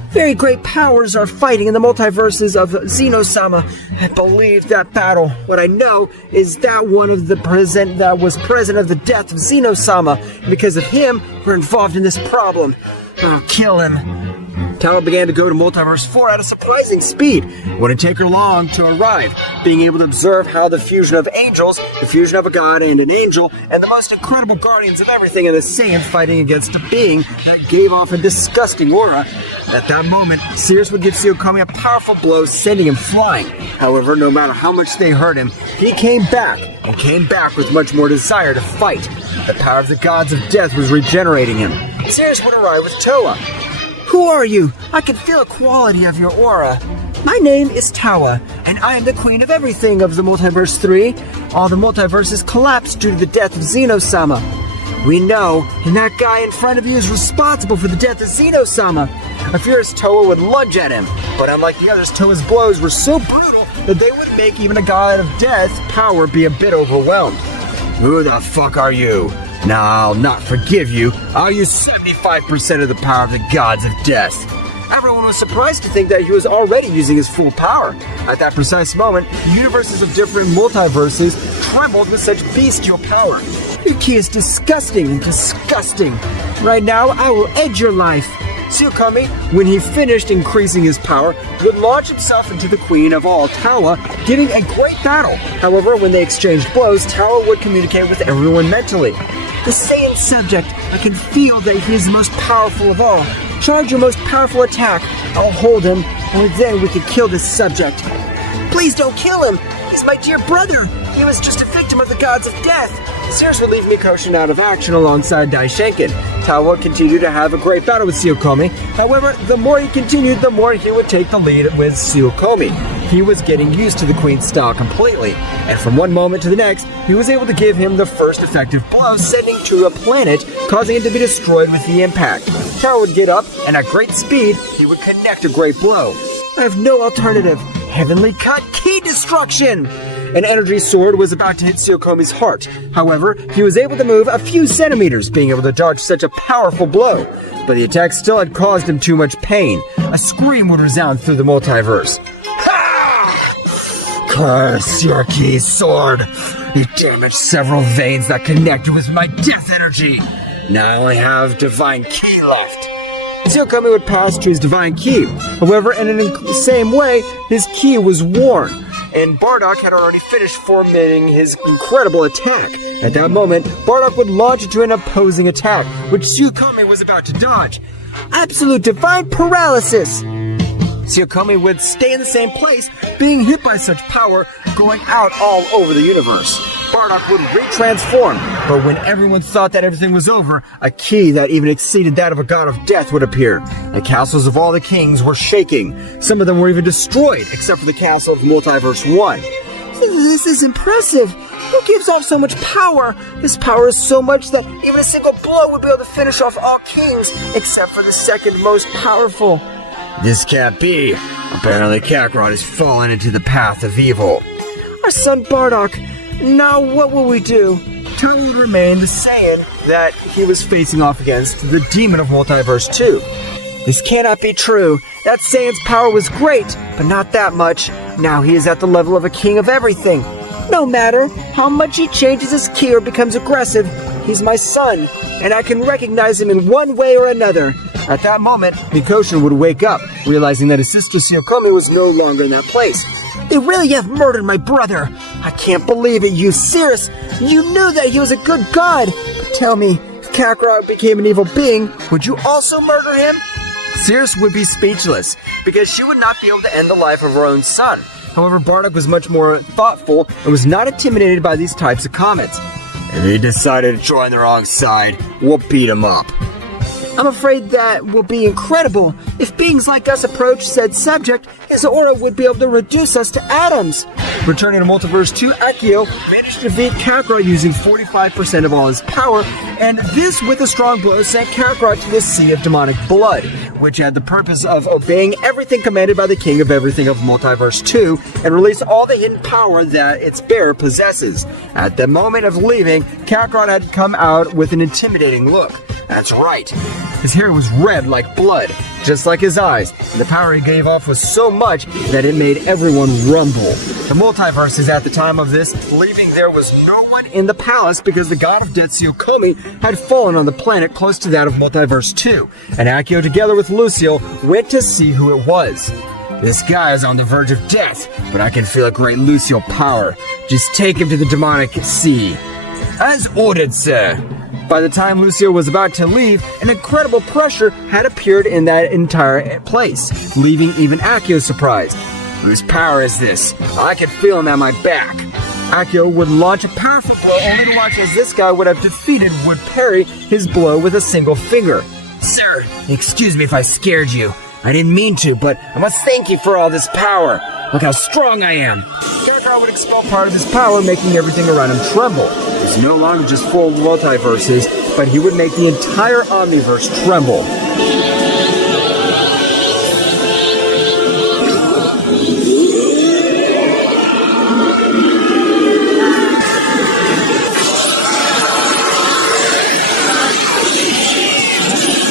Very great powers are fighting in the multiverses of Zeno-sama. I believe that battle. What I know is that one of the that was present of the death of Zeno-sama. Because of him, we're involved in this problem. I'll kill him. Tawa began to go to Multiverse 4 at a surprising speed. It wouldn't take her long to arrive, being able to observe how the fusion of angels, the fusion of a god and an angel, and the most incredible guardians of everything in the Saiyan fighting against a being that gave off a disgusting aura. At that moment, Sirius would give Tsukuyomi a powerful blow, sending him flying. However, no matter how much they hurt him, he came back, and came back with much more desire to fight. The power of the gods of death was regenerating him. Sirius would arrive with Tawa. Who are you? I can feel a quality of your aura. My name is Tawa, and I am the queen of everything of the Multiverse 3. All the multiverses collapsed due to the death of Zeno-sama. We know, and that guy in front of you is responsible for the death of Zeno-sama. A furious Tawa would lunge at him, but unlike the others, Tawa's blows were so brutal that they would make even a god of death's power be a bit overwhelmed. Who the fuck are you? Now, I'll not forgive you. I'll use 75% of the power of the gods of death. Everyone was surprised to think that he was already using his full power. At that precise moment, universes of different multiverses trembled with such bestial power. Your ki is disgusting and disgusting. Right now, I will end your life. Tsukuyomi, when he finished increasing his power, would launch himself into the Queen of all, Tawa, giving a great battle. However, when they exchanged blows, Tawa would communicate with everyone mentally. The Saiyan subject, I can feel that he is the most powerful of all. Charge your most powerful attack. I'll hold him, and then we can kill this subject. Please don't kill him. He's my dear brother. he was just a victim of the gods of death. Sears would leave Mikoshin out of action alongside Daishenkin. Tao would continue to have a great battle with Tsuyokomi. However, the more he continued, the more he would take the lead with Tsuyokomi. He was getting used to the Queen's style completely, and from one moment to the next, he was able to give him the first effective blow, sending to a planet, causing it to be destroyed with the impact. Tao would get up, and at great speed, he would connect a great blow. I have no alternative. Heavenly Cut Key Destruction! An energy sword was about to hit Tsuyokomi's heart. However, he was able to move a few centimeters, being able to dodge such a powerful blow. But the attack still had caused him too much pain. A scream would resound through the multiverse. Ha! Curse your key sword! You damaged several veins that connected with my death energy. Now I only have Divine Key left. Tsuyokomi would pass to his Divine Key. However, in the same way, his key was worn, and Bardock had already finished forming his incredible attack. At that moment, Bardock would launch into an opposing attack, which Tsuyokomi was about to dodge. Absolute Divine Paralysis! Tsuyokomi would stay in the same place, being hit by such power, going out all over the universe. Bardock would retransform, but when everyone thought that everything was over, a key that even exceeded that of a god of death would appear. The castles of all the kings were shaking. Some of them were even destroyed, except for the castle of Multiverse 1. This is impressive. Who gives off so much power? This power is so much that even a single blow would be able to finish off all kings, except for the second most powerful. This can't be. Apparently Kakarot has fallen into the path of evil. Our son Bardock. Now what will we do? Tao would remain the Saiyan that he was facing off against, the Demon of Multiverse 2. This cannot be true. That Saiyan's power was great, but not that much. Now he is at the level of a king of everything. No matter how much he changes his ki or becomes aggressive, he's my son, and I can recognize him in one way or another. At that moment, Mikoshin would wake up, realizing that his sister Tsuyokomi was no longer in that place. They really have murdered my brother. I can't believe it, you Cirrus. You knew that he was a good god. But tell me, if Kakarot became an evil being, would you also murder him? Cirrus would be speechless, because she would not be able to end the life of her own son. However, Bardock was much more thoughtful and was not intimidated by these types of comments. If he decided to join the wrong side, we'll beat him up. I'm afraid that will be incredible. If beings like us approach said subject, his aura would be able to reduce us to atoms. Returning to Multiverse 2, Akio managed to defeat Kakarot using 45% of all his power, and this with a strong blow sent Kakarot to the Sea of Demonic Blood, which had the purpose of obeying everything commanded by the King of Everything of Multiverse 2, and release all the hidden power that its bearer possesses. At the moment of leaving, Kakarot had come out with an intimidating look. That's right. His hair was red like blood, just like his eyes, and the power he gave off was so much that it made everyone rumble. The multiverses at the time of this, leaving there was no one in the palace because the god of death Tsuyokomi had fallen on the planet close to that of Multiverse 2, and Akio together with Lucille went to see who it was. This guy is on the verge of death, but I can feel a great Lucille power. Just take him to the demonic sea. As ordered, sir. By the time Lucio was about to leave, an incredible pressure had appeared in that entire place, leaving even Akio surprised. Whose power is this? I can feel him at my back. Akio would launch a powerful blow only to watch as this guy would have defeated would parry his blow with a single finger. Sir, excuse me if I scared you. I didn't mean to, but I must thank you for all this power. Look how strong I am. Kakarot would expel part of his power, making everything around him tremble. It was no longer just full multiverses, but he would make the entire Omniverse tremble.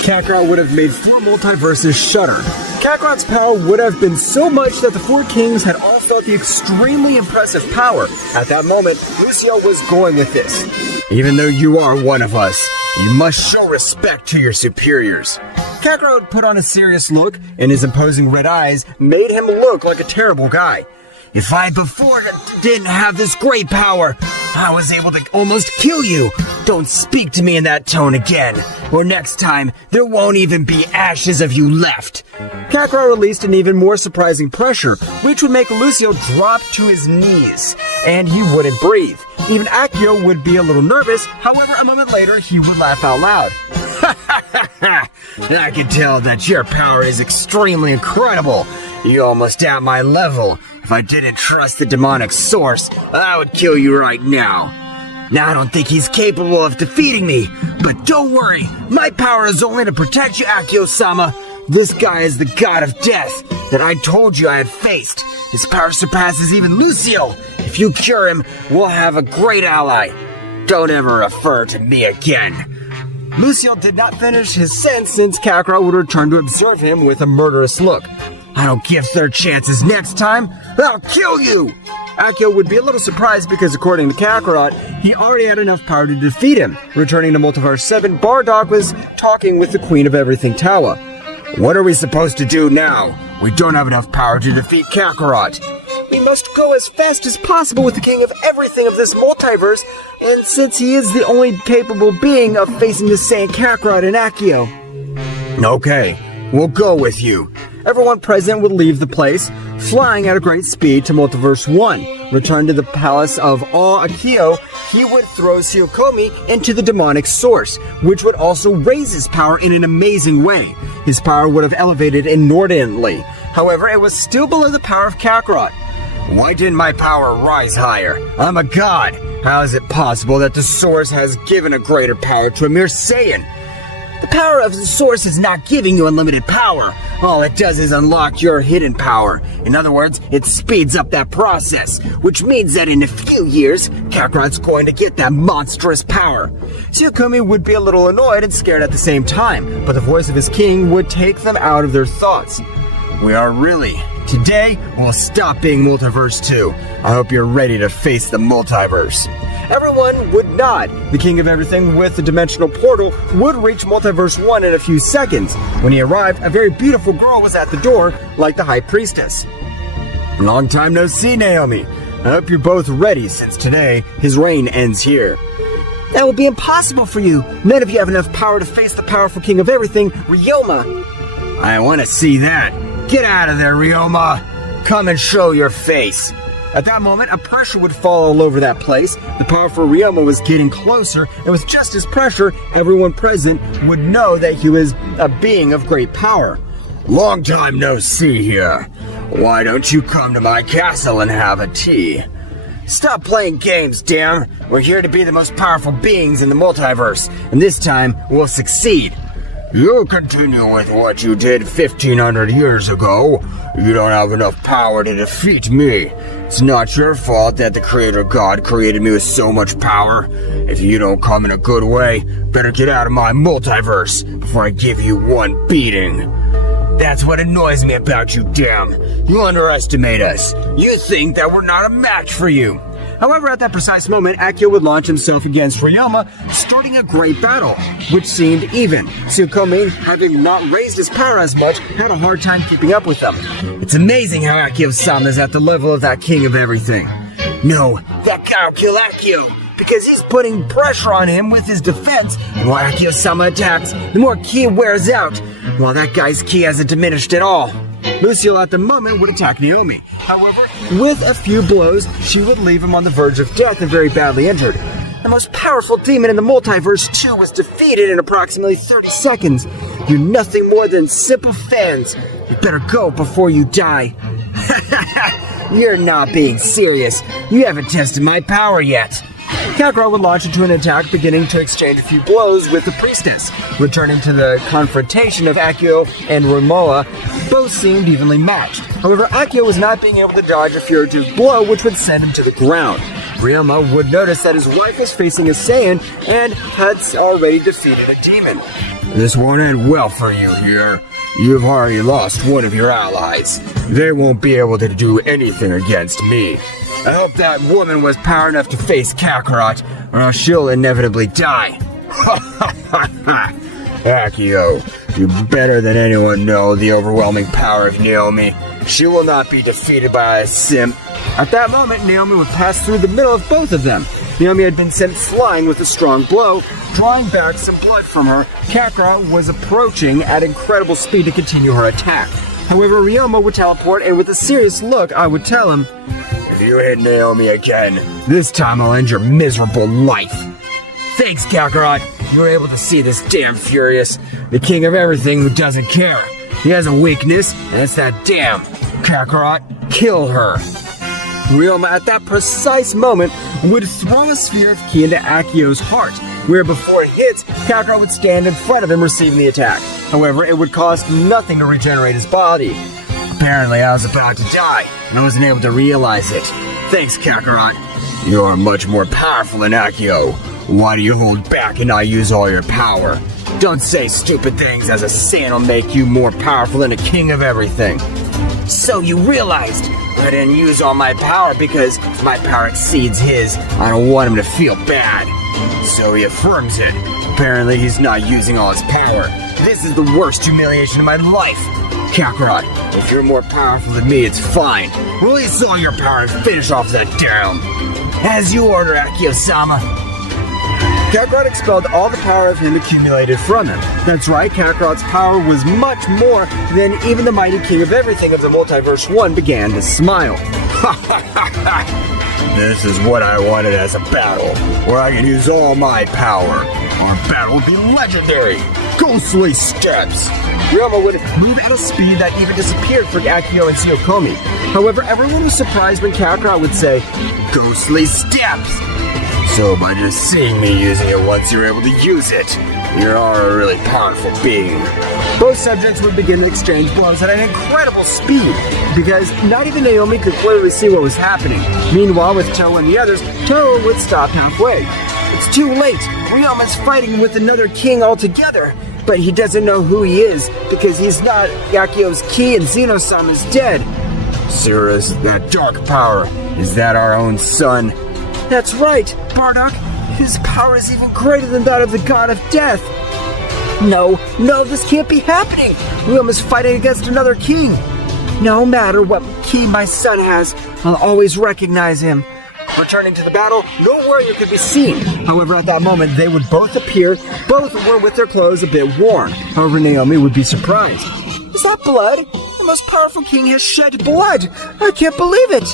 Kakarot would have made 4 multiverses shudder. Kakarot's power would have been so much that the 4 kings had all felt the extremely impressive power. At that moment, Lucio was going with this. Even though you are one of us, you must show respect to your superiors. Kakarot put on a serious look, and his imposing red eyes made him look like a terrible guy. If I before didn't have this great power, I was able to almost kill you. Don't speak to me in that tone again, or next time there won't even be ashes of you left. Kakarot released an even more surprising pressure, which would make Lucio drop to his knees, and he wouldn't breathe. Even Akio would be a little nervous, however, a moment later he would laugh out loud. I can tell that your power is extremely incredible. You're almost at my level. If I didn't trust the demonic source, I would kill you right now. Now I don't think he's capable of defeating me, but don't worry, my power is only to protect you, Akio-sama. This guy is the god of death that I told you I had faced. His power surpasses even Lucio. If you cure him, we'll have a great ally. Don't ever refer to me again. Lucio did not finish his sentence since Kakarot would return to observe him with a murderous look. I don't give third chances next time. I'll kill you! Akio would be a little surprised because according to Kakarot, he already had enough power to defeat him. Returning to Multiverse 7, Bardock was talking with the Queen of Everything Tawa. What are we supposed to do now? We don't have enough power to defeat Kakarot. We must go as fast as possible with the King of Everything of this multiverse, and since he is the only capable being of facing the Saiyan Kakarot and Akio. Okay, we'll go with you. Everyone present would leave the place, flying at a great speed to Multiverse 1. Returned to the palace of all Akio, he would throw Tsuyokomi into the demonic source, which would also raise his power in an amazing way. His power would have elevated inordinately. However, it was still below the power of Kakarot. Why didn't my power rise higher? I'm a god. How is it possible that the source has given a greater power to a mere Saiyan? The power of the source is not giving you unlimited power. All it does is unlock your hidden power. In other words, it speeds up that process, which means that in a few years, Kakarot's going to get that monstrous power. Tsuyokomi would be a little annoyed and scared at the same time, but the voice of his king would take them out of their thoughts. We are really. Today, we'll stop being Multiverse 2. I hope you're ready to face the multiverse. Everyone would nod. The King of Everything with the dimensional portal would reach Multiverse 1 in a few seconds. When he arrived, a very beautiful girl was at the door, like the High Priestess. Long time no see, Naomi. I hope you're both ready, since today, his reign ends here. That will be impossible for you. None of you have enough power to face the powerful King of Everything, Ryoma. I want to see that. Get out of there, Ryoma. Come and show your face. At that moment, a pressure would fall all over that place. The powerful Ryoma was getting closer, and with just his pressure, everyone present would know that he was a being of great power. Long time no see here. Why don't you come to my castle and have a tea? Stop playing games, damn. We're here to be the most powerful beings in the multiverse, and this time, we'll succeed. You continue with what you did 1,500 years ago. You don't have enough power to defeat me. It's not your fault that the Creator God created me with so much power. If you don't come in a good way, better get out of my multiverse before I give you one beating. That's what annoys me about you, damn. You underestimate us. You think that we're not a match for you. However, at that precise moment, Akio would launch himself against Ryoma, starting a great battle, which seemed even. Tsuyokomi, having not raised his power as much, had a hard time keeping up with them. It's amazing how Akio-sama is at the level of that King of Everything. No, that guy will kill Akio, because he's putting pressure on him with his defense, and while Akio-sama attacks, the more ki wears out, while that guy's ki hasn't diminished at all. Lucio at the moment would attack Naomi. However, with a few blows, she would leave him on the verge of death and very badly injured. The most powerful demon in the multiverse, too, was defeated in approximately 30 seconds. You're nothing more than simple fans. You better go before you die. You're not being serious. You haven't tested my power yet. Kakarot would launch into an attack, beginning to exchange a few blows with the priestess. Returning to the confrontation of Akio and Ryoma, both seemed evenly matched. However, Akio was not being able to dodge a furtive blow, which would send him to the ground. Ryoma would notice that his wife was facing a Saiyan and had already defeated a demon. This won't end well for you here. You've already lost one of your allies. They won't be able to do anything against me. I hope that woman was power enough to face Kakarot, or else she'll inevitably die. Akio, you better than anyone know the overwhelming power of Naomi. She will not be defeated by a simp. At that moment, Naomi would pass through the middle of both of them. Naomi had been sent flying with a strong blow, drawing back some blood from her. Kakarot was approaching at incredible speed to continue her attack. However, Ryoma would teleport, and with a serious look, I would tell him, "If you hit Naomi again, this time I'll end your miserable life." Thanks, Kakarot. You were able to see this damn Furious, the king of everything who doesn't care. He has a weakness, and it's that damn Kakarot. Kill her. Ryoma, at that precise moment, would throw a sphere of ki into Akio's heart, where before it hits, Kakarot would stand in front of him receiving the attack. However, it would cost nothing to regenerate his body. Apparently, I was about to die, and I wasn't able to realize it. Thanks, Kakarot. You are much more powerful than Akio. Why do you hold back and not use all your power? Don't say stupid things, as a Saiyan will make you more powerful than a king of everything. So you realized I didn't use all my power because if my power exceeds his, I don't want him to feel bad. So he affirms it. Apparently he's not using all his power. This is the worst humiliation of my life. Kakarot, if you're more powerful than me, it's fine. Release all your power and finish off that down. As you order, Akio-sama. Kakarot expelled all the power of him accumulated from him. That's right, Kakarot's power was much more than even the mighty king of everything of the Multiverse 1 began to smile. This is what I wanted as a battle, where I can use all my power. Our battle would be legendary. Ghostly steps. Ryoma would move at a speed that even disappeared for Akio and Tsuyokomi. However, everyone was surprised when Kakarot would say, "Ghostly steps." So by just seeing me using it once you're able to use it, you're a really powerful being. Both subjects would begin to exchange blows at an incredible speed, because not even Naomi could clearly see what was happening. Meanwhile, with Toho and the others, Toho would stop halfway. It's too late. Ryoma's fighting with another king altogether, but he doesn't know who he is, because he's not Akio's ki and Zeno-sama is dead. Cirrus, that dark power, is that our own son? That's right, Bardock. His power is even greater than that of the god of death. No, this can't be happening. Ryoma's fighting against another king. No matter what ki my son has, I'll always recognize him. Returning to the battle, no warrior could be seen. However, at that moment, they would both appear. Both were with their clothes a bit worn. However, Naomi would be surprised. Is that blood? The most powerful king has shed blood. I can't believe it.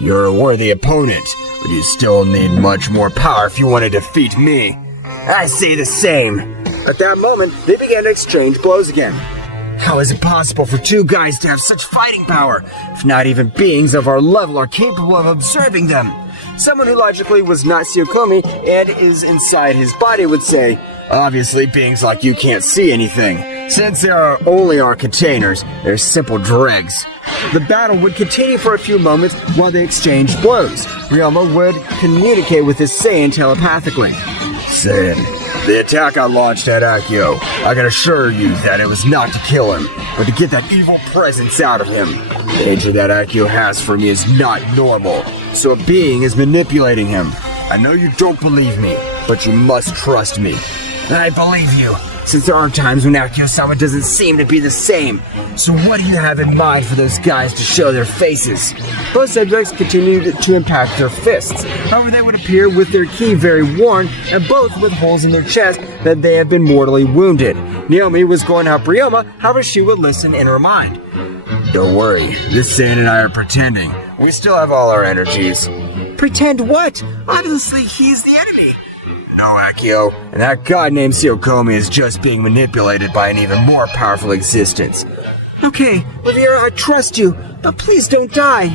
You're a worthy opponent, but you still need much more power if you want to defeat me. I say the same. At that moment, they began to exchange blows again. How is it possible for two guys to have such fighting power, if not even beings of our level are capable of observing them? Someone who logically was not Tsuyokomi and is inside his body would say, obviously beings like you can't see anything. Since there are only our containers, they're simple dregs. The battle would continue for a few moments while they exchanged blows. Ryoma would communicate with his Saiyan telepathically. Saiyan, the attack I launched at Akio, I can assure you that it was not to kill him, but to get that evil presence out of him. The hatred that Akio has for me is not normal, so a being is manipulating him. I know you don't believe me, but you must trust me. I believe you, since there are times when Akio-sama doesn't seem to be the same. So what do you have in mind for those guys to show their faces? Both subjects continued to impact their fists. However, they would appear with their ki very worn, and both with holes in their chest that they had been mortally wounded. Naomi was going to help Ryoma, however she would listen in her mind. Don't worry, this Saiyan and I are pretending. We still have all our energies. Pretend what? Obviously, he's the enemy. No, Akio, and that god named Tsuyokomi is just being manipulated by an even more powerful existence. Okay, Rivera, I trust you, but please don't die.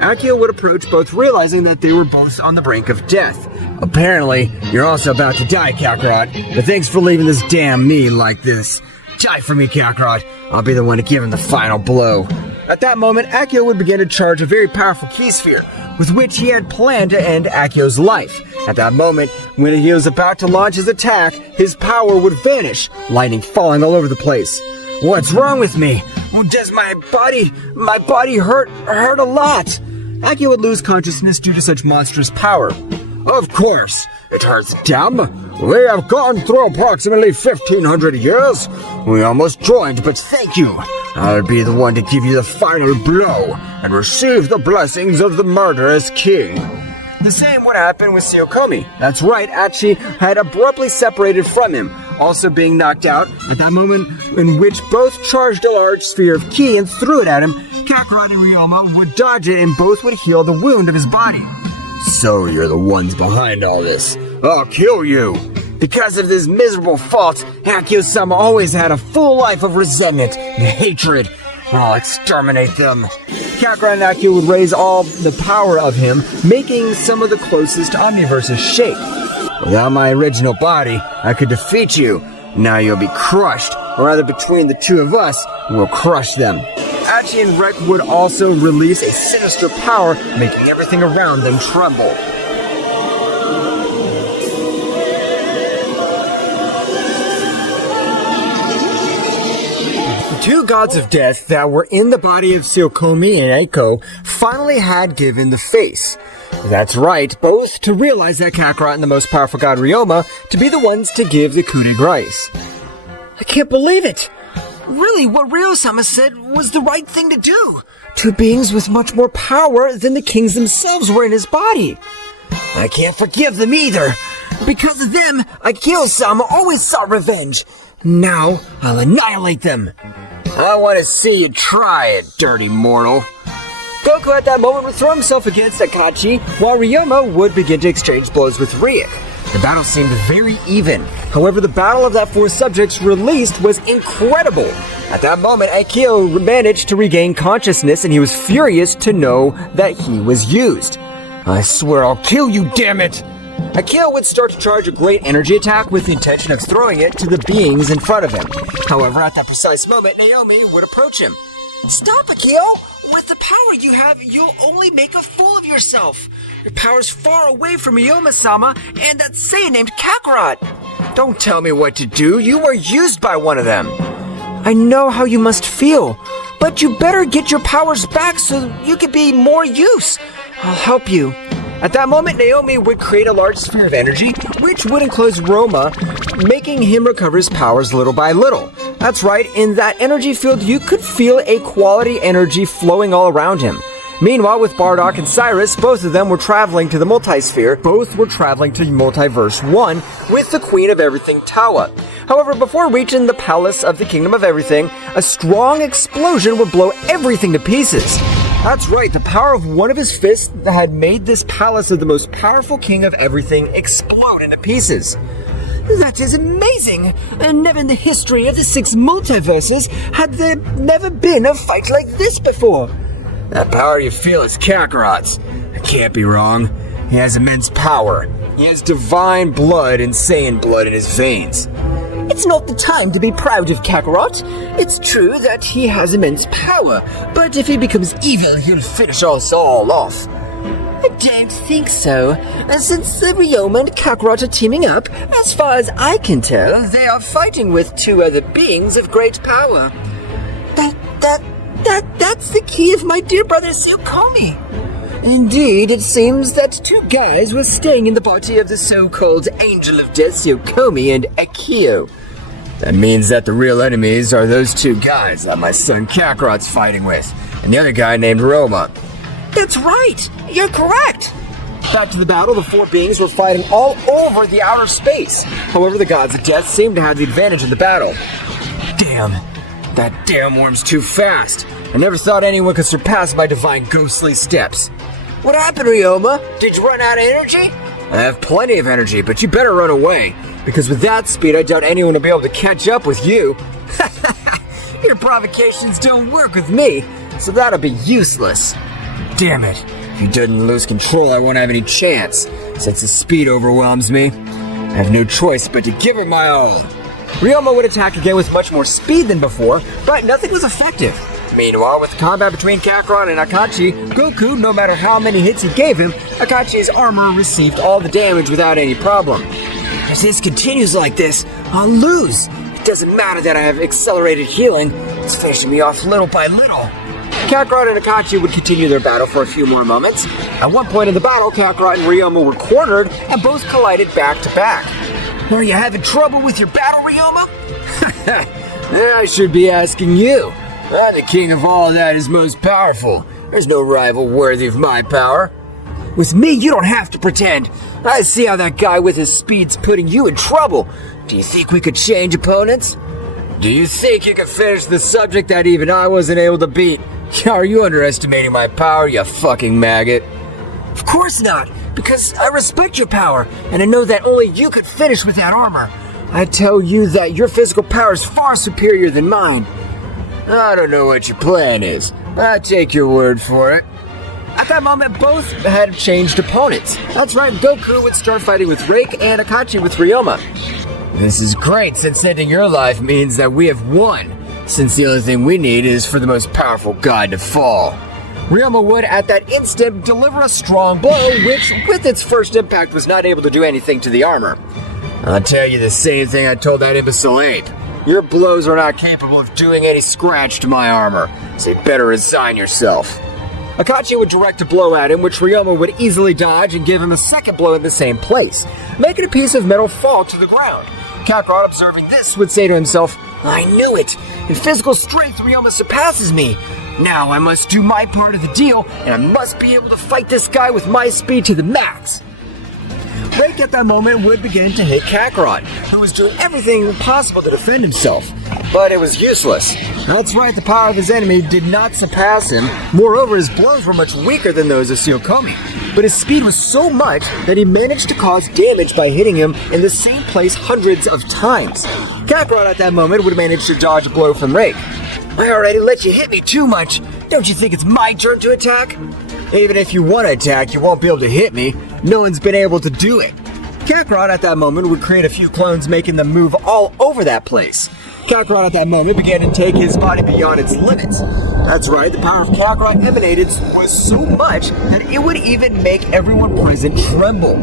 Akio would approach, both realizing that they were both on the brink of death. Apparently, you're also about to die, Kakarot, but thanks for leaving this damn me like this. Die for me, Kakarot. I'll be the one to give him the final blow. At that moment, Akio would begin to charge a very powerful ki sphere, with which he had planned to end Akio's life. At that moment, when he was about to launch his attack, his power would vanish, lightning falling all over the place. What's wrong with me? Does my body hurt a lot? Akio would lose consciousness due to such monstrous power. Of course, it hurts, damn. We have gone through approximately 1,500 years. We almost joined, but thank you. I'll be the one to give you the final blow and receive the blessings of the murderous king. The same would happen with Tsuyokomi. That's right, Achi had abruptly separated from him, also being knocked out at that moment in which both charged a large sphere of ki and threw it at him. Kakarot and Ryoma would dodge it and both would heal the wound of his body. So you're the ones behind all this. I'll kill you. Because of this miserable fault, Akio-sama always had a full life of resentment and hatred. I'll exterminate them. Kakarot and Akio would raise all the power of him, making some of the closest omniverses shake. Without my original body, I could defeat you. Now you'll be crushed, or rather between the two of us, we'll crush them. Achi and Rek would also release a sinister power, making everything around them tremble. The two gods of death that were in the body of Tsuyokomi and Eiko finally had given the face. That's right, both to realize that Kakarot and the most powerful god Ryoma to be the ones to give the coup de grace. I can't believe it! Really, what Ryo-sama said was the right thing to do. Two beings with much more power than the kings themselves were in his body. I can't forgive them either. Because of them, Akio-sama always sought revenge. Now, I'll annihilate them. I want to see you try it, dirty mortal. Goku at that moment would throw himself against Akachi, while Ryoma would begin to exchange blows with Ryuk. The battle seemed very even. However, the battle of that four subjects released was incredible. At that moment, Akio managed to regain consciousness and he was furious to know that he was used. I swear I'll kill you, damn it! Akio would start to charge a great energy attack with the intention of throwing it to the beings in front of him. However, at that precise moment, Naomi would approach him. Stop, Akio! With the power you have, you'll only make a fool of yourself. Your power's far away from Ryoma-sama and that Saiyan named Kakarot. Don't tell me what to do. You were used by one of them. I know how you must feel, but you better get your powers back so you can be more use. I'll help you. At that moment, Naomi would create a large sphere of energy, which would enclose Roma, making him recover his powers little by little. That's right, in that energy field, you could feel a quality energy flowing all around him. Meanwhile, with Bardock and Cyrus, both of them were traveling to the multisphere. Both were traveling to Multiverse 1 with the Queen of Everything, Tawa. However, before reaching the Palace of the Kingdom of Everything, a strong explosion would blow everything to pieces. That's right, the power of one of his fists had made this palace of the most powerful king of everything explode into pieces. That is amazing! And never in the history of the 6 multiverses had there never been a fight like this before. That power you feel is Kakarot's. I can't be wrong. He has immense power. He has divine blood and Saiyan blood in his veins. It's not the time to be proud of Kakarot. It's true that he has immense power, but if he becomes evil, he'll finish us all off. I don't think so. Since the Ryoma and Kakarot are teaming up, as far as I can tell, they are fighting with 2 other beings of great power. That's the key of my dear brother Tsuyokomi. Indeed, it seems that 2 guys were staying in the body of the so-called Angel of Death Tsuyokomi and Akio. That means that the real enemies are those 2 guys that my son Kakarot's fighting with, and the other guy named Roma. That's right! You're correct! Back to the battle, the 4 beings were fighting all over the outer space. However, the gods of death seemed to have the advantage in the battle. Damn, that damn worm's too fast. I never thought anyone could surpass my divine ghostly steps. What happened, Ryoma? Did you run out of energy? I have plenty of energy, but you better run away. Because with that speed, I doubt anyone will be able to catch up with you. Your provocations don't work with me, so that'll be useless. Damn it. If he doesn't lose control, I won't have any chance. Since his speed overwhelms me, I have no choice but to give it my all. Ryoma would attack again with much more speed than before, but nothing was effective. Meanwhile, with the combat between Kakarot and Akachi, Goku, no matter how many hits he gave him, Akachi's armor received all the damage without any problem. If this continues like this, I'll lose. It doesn't matter that I have accelerated healing. It's finishing me off little by little. Kakarot and Akachi would continue their battle for a few more moments. At one point in the battle, Kakarot and Ryoma were cornered and both collided back to back. Are you having trouble with your battle, Ryoma? I should be asking you. I'm the king of all that is most powerful. There's no rival worthy of my power. With me, you don't have to pretend. I see how that guy with his speed's putting you in trouble. Do you think we could change opponents? Do you think you can finish the subject that even I wasn't able to beat? Are you underestimating my power, you fucking maggot? Of course not, because I respect your power, and I know that only you could finish with that armor. I tell you that your physical power is far superior than mine. I don't know what your plan is, but I take your word for it. At that moment, both had changed opponents. That's right, Goku would start fighting with Rake and Akachi with Ryoma. This is great, since ending your life means that we have won, since the only thing we need is for the most powerful god to fall. Ryoma would, at that instant, deliver a strong blow, which, with its first impact, was not able to do anything to the armor. I'll tell you the same thing I told that imbecile ape. Your blows are not capable of doing any scratch to my armor, so you better resign yourself. Akachi would direct a blow at him, which Ryoma would easily dodge and give him a second blow in the same place, making a piece of metal fall to the ground. Kakarot, observing this, would say to himself, I knew it! In physical strength, Ryoma surpasses me! Now I must do my part of the deal, and I must be able to fight this guy with my speed to the max! Rake at that moment would begin to hit Kakarot, who was doing everything possible to defend himself, but it was useless. That's right, the power of his enemy did not surpass him. Moreover, his blows were much weaker than those of Tsuyokomi, but his speed was so much that he managed to cause damage by hitting him in the same place hundreds of times. Kakarot at that moment would manage to dodge a blow from Rake. I already let you hit me too much. Don't you think it's my turn to attack? Even if you want to attack, you won't be able to hit me. No one's been able to do it. Kakarot at that moment would create a few clones, making them move all over that place. Kakarot at that moment began to take his body beyond its limits. That's right, the power of Kakarot emanated was so much that it would even make everyone present tremble.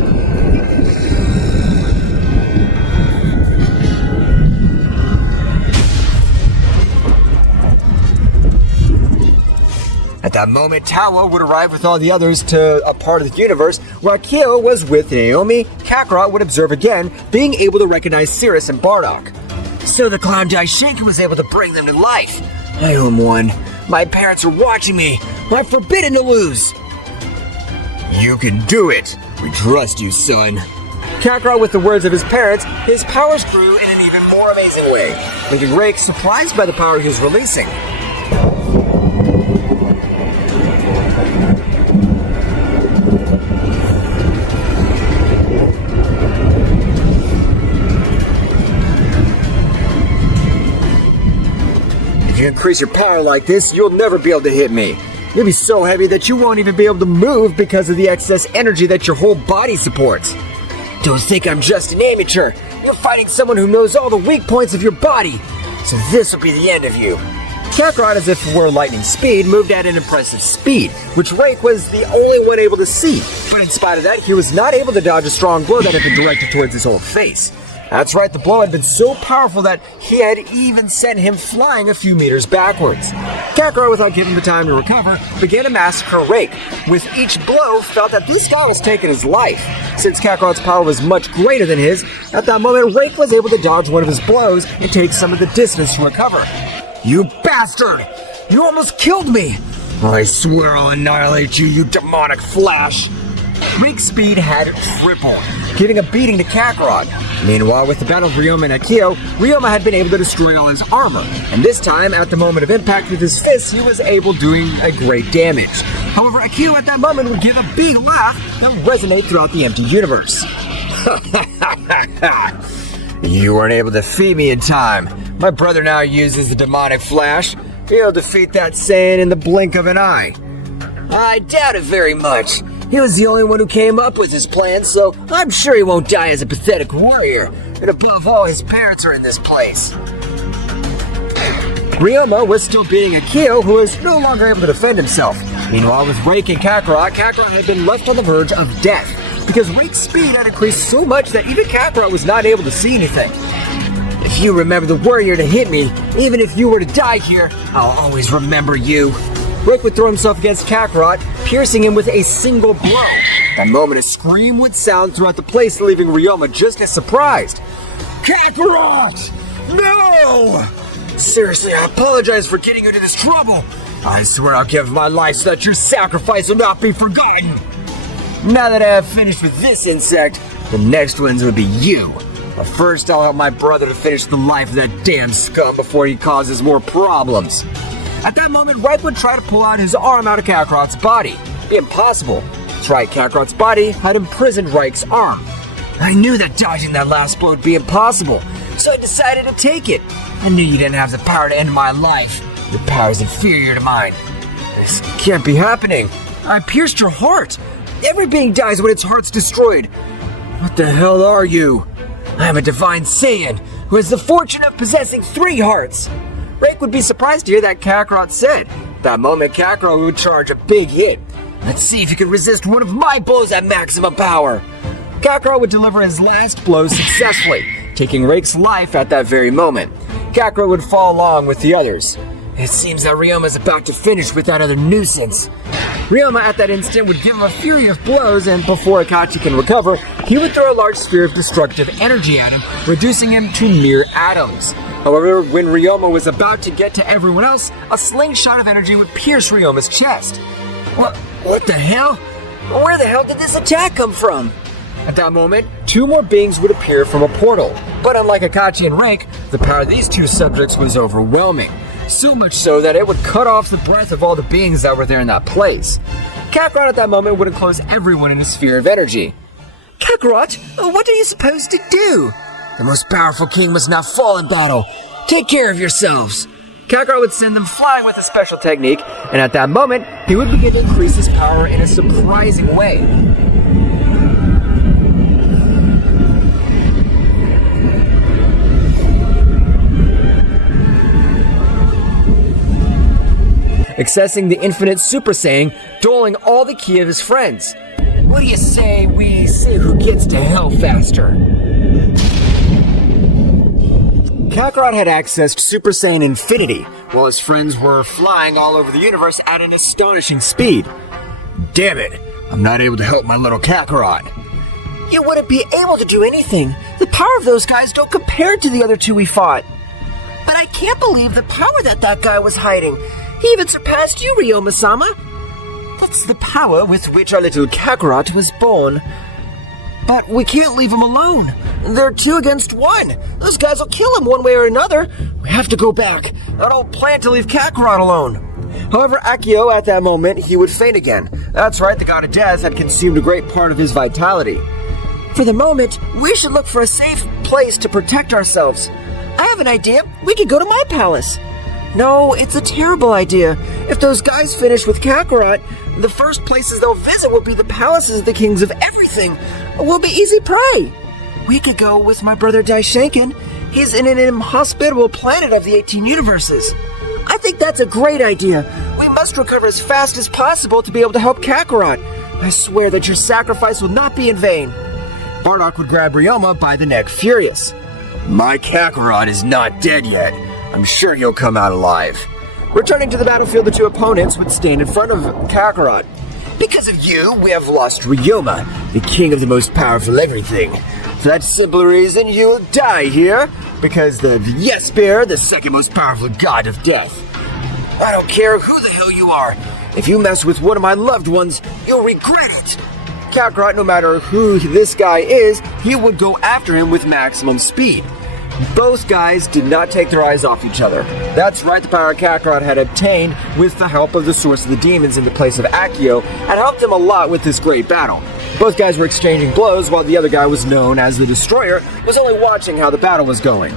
At that moment, Tawa would arrive with all the others to a part of the universe where Akira was with Naomi. Kakarot would observe again, being able to recognize Cirrus and Bardock. So the clown Daishinki was able to bring them to life. I am one. My parents are watching me. I'm forbidden to lose. You can do it. We trust you, son. Kakarot, with the words of his parents, his powers grew in an even more amazing way, making Rake surprised by the power he was releasing. If you increase your power like this, you'll never be able to hit me. You'll be so heavy that you won't even be able to move because of the excess energy that your whole body supports. Don't think I'm just an amateur. You're fighting someone who knows all the weak points of your body. So this will be the end of you. Kakarot, as if it were lightning speed, moved at an impressive speed, which Rake was the only one able to see. But in spite of that, he was not able to dodge a strong blow that had been directed towards his whole face. That's right, the blow had been so powerful that he had even sent him flying a few meters backwards. Kakarot, without giving him the time to recover, began to massacre Rake. With each blow, felt that this guy was taking his life. Since Kakarot's power was much greater than his, at that moment Rake was able to dodge one of his blows and take some of the distance to recover. You bastard! You almost killed me! I swear I'll annihilate you, you demonic flash! Rake's speed had tripled, giving a beating to Kakarot. Meanwhile, with the battle of Ryoma and Akio, Ryoma had been able to destroy all his armor, and this time, at the moment of impact with his fists, he was able doing a great damage. However, Akio at that moment would give a big laugh that would resonate throughout the empty universe. You weren't able to defeat me in time. My brother now uses the demonic flash. He'll defeat that Saiyan in the blink of an eye. I doubt it very much. He was the only one who came up with his plan, so I'm sure he won't die as a pathetic warrior. And above all, his parents are in this place. Ryoma was still beating Akio, who was no longer able to defend himself. Meanwhile, with Rake and Kakarot, Kakarot had been left on the verge of death, because Rake's speed had increased so much that even Kakarot was not able to see anything. If you remember the warrior to hit me, even if you were to die here, I'll always remember you. Rake would throw himself against Kakarot, piercing him with a single blow. That moment, a scream would sound throughout the place, leaving Ryoma just as surprised. Kakarot! No! Seriously, I apologize for getting you into this trouble. I swear I'll give my life so that your sacrifice will not be forgotten. Now that I have finished with this insect, the next ones will be you. But first, I'll help my brother to finish the life of that damn scum before he causes more problems. At that moment, Reich would try to pull out his arm out of Kakarot's body. It'd be impossible. That's right, Kakarot's body had imprisoned Reich's arm. I knew that dodging that last blow would be impossible, so I decided to take it. I knew you didn't have the power to end my life. Your power is inferior to mine. This can't be happening. I pierced your heart. Every being dies when its heart's destroyed. What the hell are you? I am a divine Saiyan who has the fortune of possessing 3 hearts. Reich would be surprised to hear that Kakarot said. At that moment, Kakarot would charge a big hit. Let's see if you can resist one of my blows at maximum power. Kakarot would deliver his last blow successfully, taking Reich's life at that very moment. Kakarot would fall along with the others. It seems that Ryoma is about to finish with that other nuisance. Ryoma at that instant would give him a fury of blows, and before Akachi can recover, he would throw a large sphere of destructive energy at him, reducing him to mere atoms. However, when Ryoma was about to get to everyone else, a slingshot of energy would pierce Ryoma's chest. What the hell? Where the hell did this attack come from? At that moment, 2 more beings would appear from a portal. But unlike Akachi and Reich, the power of these 2 subjects was overwhelming. So much so that it would cut off the breath of all the beings that were there in that place. Kakarot at that moment would enclose everyone in a sphere of energy. Kakarot, what are you supposed to do? The most powerful king must not fall in battle. Take care of yourselves. Kakarot would send them flying with a special technique, and at that moment, he would begin to increase his power in a surprising way. Accessing the infinite Super Saiyan, doling all the ki of his friends. What do you say we see who gets to hell faster? Kakarot had accessed Super Saiyan Infinity, while his friends were flying all over the universe at an astonishing speed. Damn it, I'm not able to help my little Kakarot. You wouldn't be able to do anything. The power of those guys don't compare to the other 2 we fought. But I can't believe the power that guy was hiding. He even surpassed you, Ryoma-sama. That's the power with which our little Kakarot was born. But we can't leave him alone. They're 2 against 1. Those guys will kill him one way or another. We have to go back. I don't plan to leave Kakarot alone. However, Akio, at that moment, he would faint again. That's right, the god of death had consumed a great part of his vitality. For the moment, we should look for a safe place to protect ourselves. I have an idea. We could go to my palace. No, it's a terrible idea. If those guys finish with Kakarot, the first places they'll visit will be the palaces of the kings of everything. We'll be easy prey. We could go with my brother Daishenkin. He's in an inhospitable planet of the 18 universes. I think that's a great idea. We must recover as fast as possible to be able to help Kakarot. I swear that your sacrifice will not be in vain. Bardock would grab Ryoma by the neck, furious. My Kakarot is not dead yet. I'm sure he'll come out alive. Returning to the battlefield, the 2 opponents would stand in front of Kakarot. Because of you, we have lost Ryoma, the king of the most powerful everything. For that simple reason, you will die here, because the Yes-Bear, the second most powerful god of death. I don't care who the hell you are. If you mess with one of my loved ones, you'll regret it. Kakarot, no matter who this guy is, he would go after him with maximum speed. Both guys did not take their eyes off each other. That's right, the power Kakarot had obtained with the help of the Source of the Demons in the place of Akio had helped him a lot with this great battle. Both guys were exchanging blows while the other guy was known as the Destroyer was only watching how the battle was going.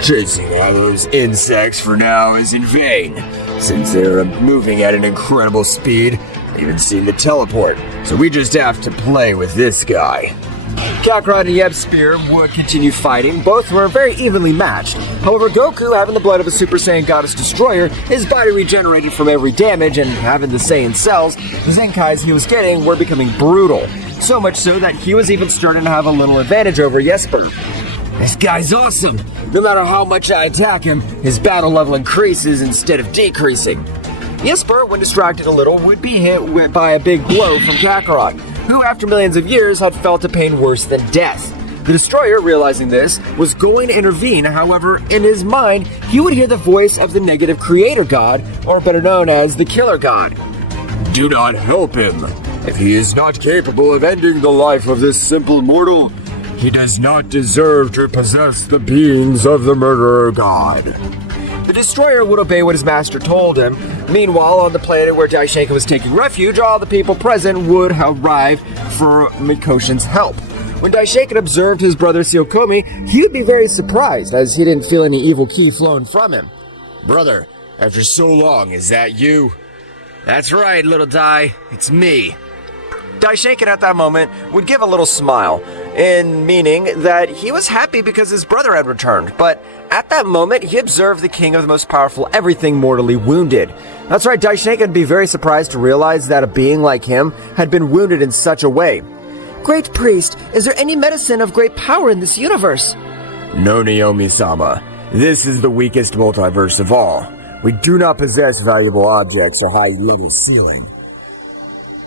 Chasing all those insects for now is in vain, since they're moving at an incredible speed. I even seen the teleport, so we just have to play with this guy. Kakarot and Yep-Spear would continue fighting. Both were very evenly matched. However, Goku, having the blood of a Super Saiyan Goddess Destroyer, his body regenerated from every damage, and having the Saiyan cells, the Zenkais he was getting were becoming brutal. So much so that he was even starting to have a little advantage over Jesper. This guy's awesome! No matter how much I attack him, his battle level increases instead of decreasing. Jesper, when distracted a little, would be hit by a big blow from Kakarot, who after millions of years had felt a pain worse than death. The Destroyer, realizing this, was going to intervene. However, in his mind, he would hear the voice of the negative creator god, or better known as the killer god. Do not help him. If he is not capable of ending the life of this simple mortal, he does not deserve to possess the beings of the murderer god. The destroyer would obey what his master told him. Meanwhile, on the planet where Daishinkan was taking refuge, all the people present would arrive for Mikoshin's help. When Daishinkan observed his brother Tsuyokomi, he would be very surprised, as he didn't feel any evil ki flowing from him. Brother, after so long, is that you? That's right, little Dai. It's me. Daishinkan at that moment would give a little smile, in meaning that he was happy because his brother had returned, but at that moment he observed the king of the most powerful everything mortally wounded. That's right, Daishinkan would be very surprised to realize that a being like him had been wounded in such a way. Great priest, is there any medicine of great power in this universe? No, Naomi-sama. This is the weakest multiverse of all. We do not possess valuable objects or high-level ceiling.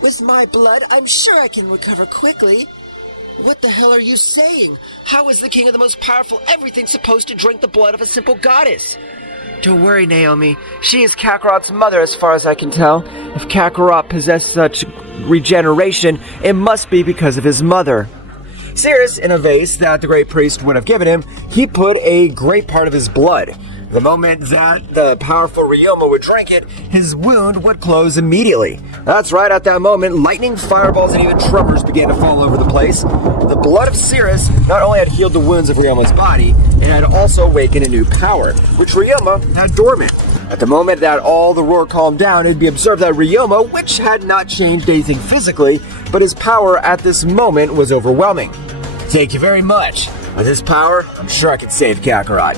With my blood, I'm sure I can recover quickly. What the hell are you saying? How is the king of the most powerful everything supposed to drink the blood of a simple goddess? Don't worry, Naomi. She is Kakarot's mother, as far as I can tell. If Kakarot possessed such regeneration, it must be because of his mother. Serious, in a vase that the great priest would have given him, he put a great part of his blood. The moment that the powerful Ryoma would drink it, his wound would close immediately. That's right, at that moment, lightning, fireballs, and even tremors began to fall over the place. The blood of Sirius not only had healed the wounds of Ryoma's body, it had also awakened a new power, which Ryoma had dormant. At the moment that all the roar calmed down, it'd be observed that Ryoma, which had not changed anything physically, but his power at this moment was overwhelming. Thank you very much. With this power, I'm sure I could save Kakarot.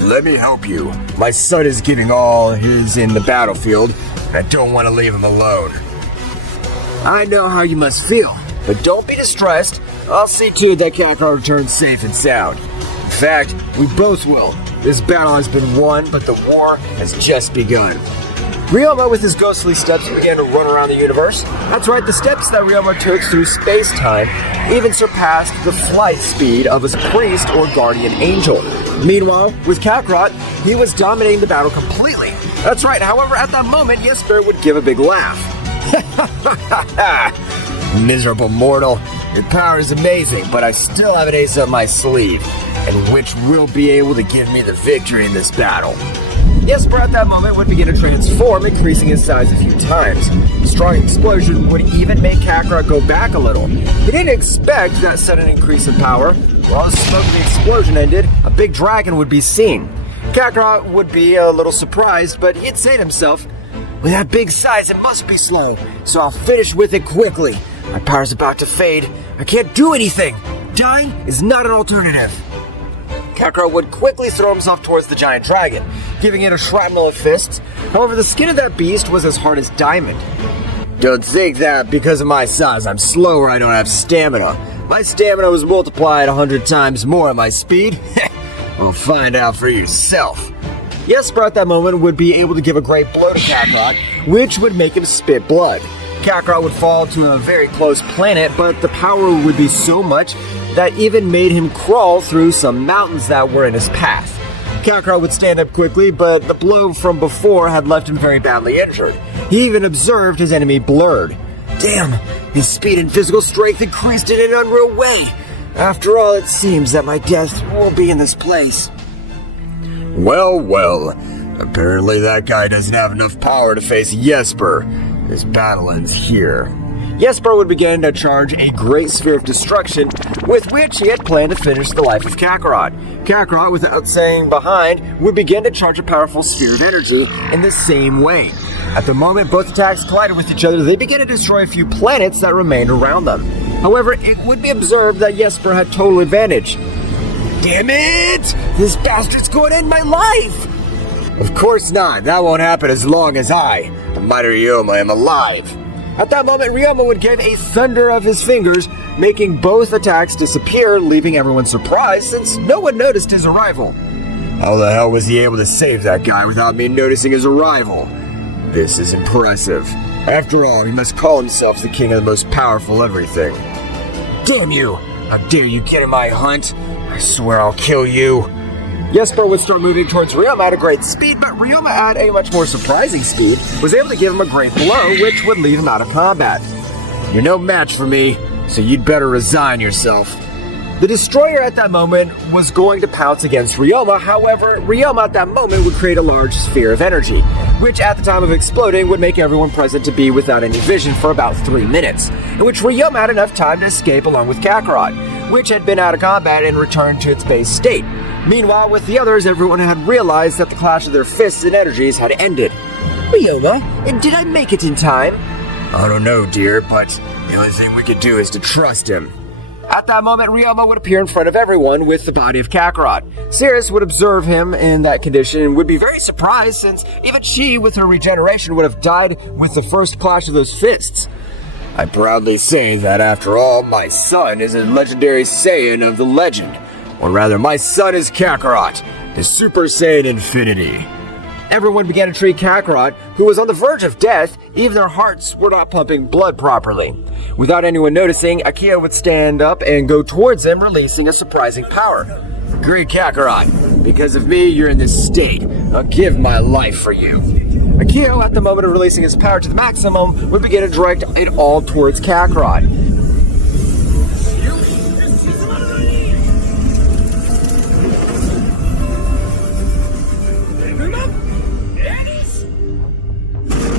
Let me help you. My son is giving all his in the battlefield, and I don't want to leave him alone. I know how you must feel, but don't be distressed. I'll see to it that Kakarot returns safe and sound. In fact, we both will. This battle has been won, but the war has just begun. Ryoma, with his ghostly steps, began to run around the universe. That's right, the steps that Ryoma took through space-time even surpassed the flight speed of a priest or guardian angel. Meanwhile, with Kakarot, he was dominating the battle completely. That's right, however, at that moment, Jesper would give a big laugh. Miserable mortal, your power is amazing, but I still have an ace up my sleeve, and which will be able to give me the victory in this battle. Jesper at that moment would begin to transform, increasing his size a few times. A strong explosion would even make Kakarot go back a little. He didn't expect that sudden increase in power. While the smoke of the explosion ended, a big dragon would be seen. Kakarot would be a little surprised, but he'd say to himself, with that big size, it must be slow, so I'll finish with it quickly. My power's about to fade. I can't do anything. Dying is not an alternative. Kakarot would quickly throw himself towards the giant dragon, giving it a shrapnel of fists. However, the skin of that beast was as hard as diamond. Don't think that because of my size I'm slow or I don't have stamina. My stamina was multiplied 100 times more at my speed. Well, find out for yourself. Jesper at that moment would be able to give a great blow to Kakarot, which would make him spit blood. Kakarot would fall to a very close planet, but the power would be so much that even made him crawl through some mountains that were in his path. Kakarot would stand up quickly, but the blow from before had left him very badly injured. He even observed his enemy blurred. Damn, his speed and physical strength increased in an unreal way. After all, it seems that my death will be in this place. Well, well. Apparently that guy doesn't have enough power to face Jesper. This battle ends here. Jesper would begin to charge a great sphere of destruction with which he had planned to finish the life of Kakarot. Kakarot, without staying behind, would begin to charge a powerful sphere of energy in the same way. At the moment both attacks collided with each other, they began to destroy a few planets that remained around them. However, it would be observed that Jesper had total advantage. Damn it! This bastard's going to end my life! Of course not. That won't happen as long as I, the mighty Ryoma, am alive. At that moment, Ryoma would give a thunder of his fingers, making both attacks disappear, leaving everyone surprised since no one noticed his arrival. How the hell was he able to save that guy without me noticing his arrival? This is impressive. After all, he must call himself the king of the most powerful everything. Damn you! How dare you get in my hunt? I swear I'll kill you. Jesper would start moving towards Ryoma at a great speed, but Ryoma at a much more surprising speed was able to give him a great blow, which would leave him out of combat. You're no match for me, so you'd better resign yourself. The destroyer at that moment was going to pounce against Ryoma. However, Ryoma at that moment would create a large sphere of energy, which at the time of exploding would make everyone present to be without any vision for about 3 minutes, in which Ryoma had enough time to escape along with Kakarot, which had been out of combat and returned to its base state. Meanwhile, with the others, everyone had realized that the clash of their fists and energies had ended. Ryoma, did I make it in time? I don't know, dear, but the only thing we could do is to trust him. At that moment, Ryoma would appear in front of everyone with the body of Kakarot. Sirius would observe him in that condition and would be very surprised, since even she, with her regeneration, would have died with the first clash of those fists. I proudly say that, after all, my son is a legendary Saiyan of the legend. Or rather, my son is Kakarot, the Super Saiyan Infinity. Everyone began to treat Kakarot, who was on the verge of death. Even their hearts were not pumping blood properly. Without anyone noticing, Akira would stand up and go towards him, releasing a surprising power. Great Kakarot, because of me, you're in this state. I'll give my life for you. Akira, at the moment of releasing his power to the maximum, would begin to direct it all towards Kakarot.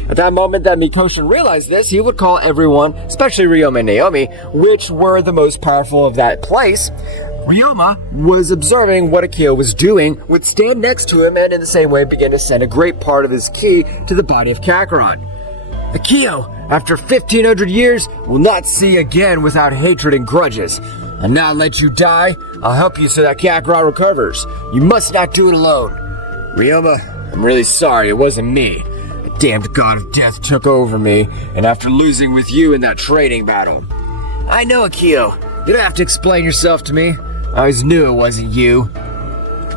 At that moment that Mikoshin realized this, he would call everyone, especially Ryoma and Naomi, which were the most powerful of that place. Ryoma was observing what Akio was doing, would stand next to him, and in the same way begin to send a great part of his ki to the body of Kakarot. Akio, after 1,500 years, will not see again without hatred and grudges. I'll not let you die. I'll help you so that Kakarot recovers. You must not do it alone. Ryoma, I'm really sorry, it wasn't me. Damned god of death took over me, and after losing with you in that training battle. I know, Akio. You don't have to explain yourself to me. I always knew it wasn't you.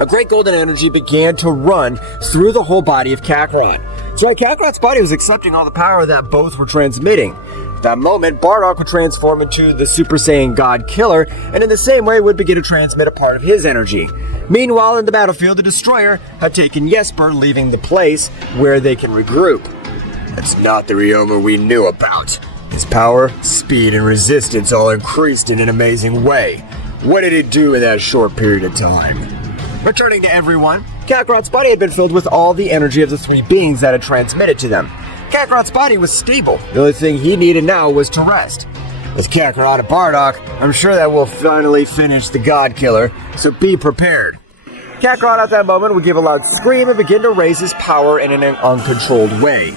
A great golden energy began to run through the whole body of Kakarot. So Kakarot's body was accepting all the power that both were transmitting. At that moment, Bardock would transform into the Super Saiyan God Killer, and in the same way would begin to transmit a part of his energy. Meanwhile, in the battlefield, the Destroyer had taken Jesper, leaving the place where they can regroup. That's not the Ryoma we knew about. His power, speed, and resistance all increased in an amazing way. What did it do in that short period of time? Returning to everyone, Kakarot's body had been filled with all the energy of the three beings that had transmitted to them. Kakarot's body was stable. The only thing he needed now was to rest. With Kakarot and Bardock, I'm sure that we'll finally finish the God Killer, so be prepared. Kakarot at that moment would give a loud scream and begin to raise his power in an uncontrolled way.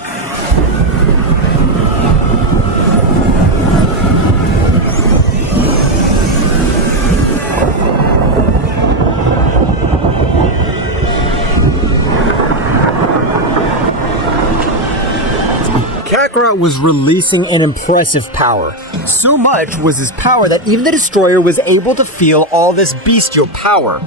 Kakarot was releasing an impressive power. So much was his power that even the Destroyer was able to feel all this bestial power.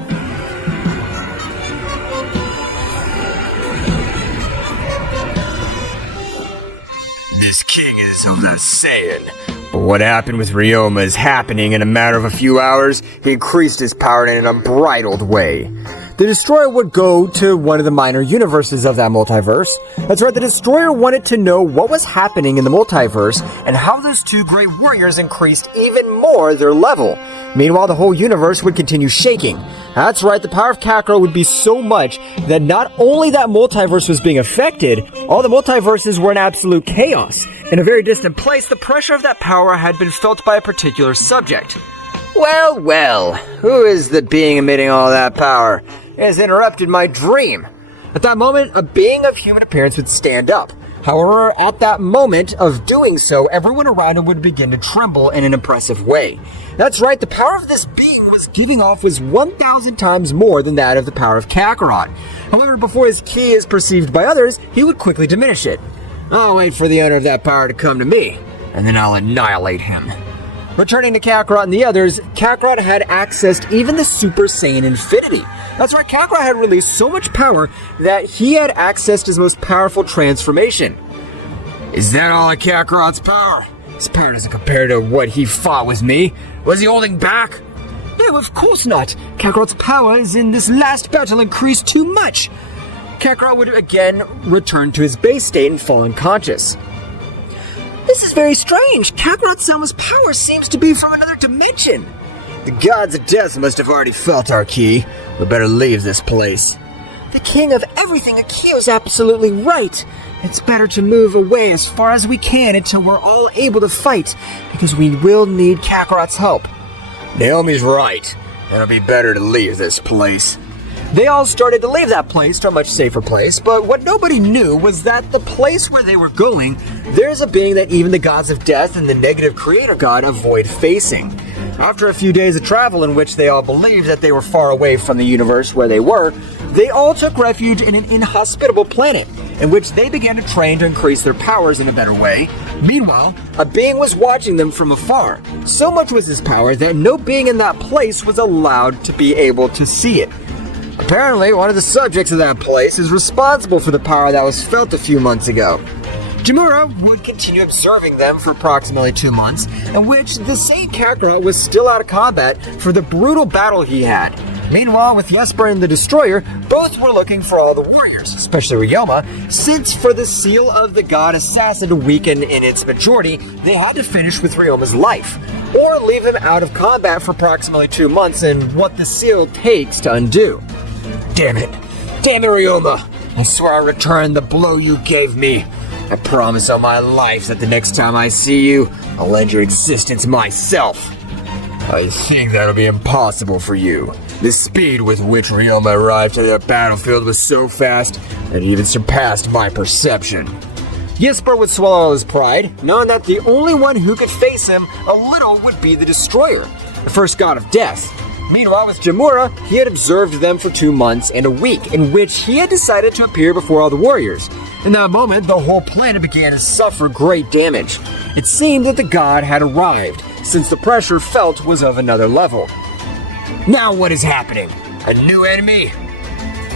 This king is of the Saiyan. But what happened with Ryoma is happening in a matter of a few hours. He increased his power in an unbridled way. The Destroyer would go to one of the minor universes of that multiverse. That's right, the Destroyer wanted to know what was happening in the multiverse and how those two great warriors increased even more their level. Meanwhile, the whole universe would continue shaking. That's right, the power of Kakarot would be so much that not only that multiverse was being affected, all the multiverses were in absolute chaos. In a very distant place, the pressure of that power had been felt by a particular subject. Well, well, who is the being emitting all that power? It has interrupted my dream. At that moment, a being of human appearance would stand up. However, at that moment of doing so, everyone around him would begin to tremble in an impressive way. That's right, the power of this being was giving off was 1,000 times more than that of the power of Kakarot. However, before his ki is perceived by others, he would quickly diminish it. I'll wait for the owner of that power to come to me, and then I'll annihilate him. Returning to Kakarot and the others, Kakarot had accessed even the Super Saiyan Infinity. That's right, Kakarot had released so much power that he had accessed his most powerful transformation. Is that all of Kakarot's power? His power doesn't compare to what he fought with me. Was he holding back? No, of course not. Kakarot's power is in this last battle increased too much. Kakarot would again return to his base state and fall unconscious. This is very strange. Kakarot-sama's power seems to be from another dimension. The gods of death must have already felt our ki. We better leave this place. The king of everything, Akio's absolutely right. It's better to move away as far as we can until we're all able to fight, because we will need Kakarot's help. Naomi's right. It'll be better to leave this place. They all started to leave that place to a much safer place, but what nobody knew was that the place where they were going, there's a being that even the gods of death and the negative creator god avoid facing. After a few days of travel in which they all believed that they were far away from the universe where they were, they all took refuge in an inhospitable planet, in which they began to train to increase their powers in a better way. Meanwhile, a being was watching them from afar. So much was his power that no being in that place was allowed to be able to see it. Apparently, one of the subjects of that place is responsible for the power that was felt a few months ago. Jamura would continue observing them for approximately 2 months, in which the same Kakarot was still out of combat for the brutal battle he had. Meanwhile, with Jesper and the Destroyer, both were looking for all the warriors, especially Ryoma, since for the seal of the god assassin to weaken in its majority, they had to finish with Ryoma's life, or leave him out of combat for approximately 2 months and what the seal takes to undo. Damn it, Ryoma. I swear I'll return the blow you gave me. I promise on my life that the next time I see you, I'll end your existence myself. I think that'll be impossible for you. The speed with which Ryoma arrived to the battlefield was so fast that it even surpassed my perception. Jesper would swallow all his pride, knowing that the only one who could face him a little would be the Destroyer, the first god of death. Meanwhile, with Jamura, he had observed them for 2 months and a week, in which he had decided to appear before all the warriors. In that moment, the whole planet began to suffer great damage. It seemed that the god had arrived, since the pressure felt was of another level. Now what is happening? A new enemy?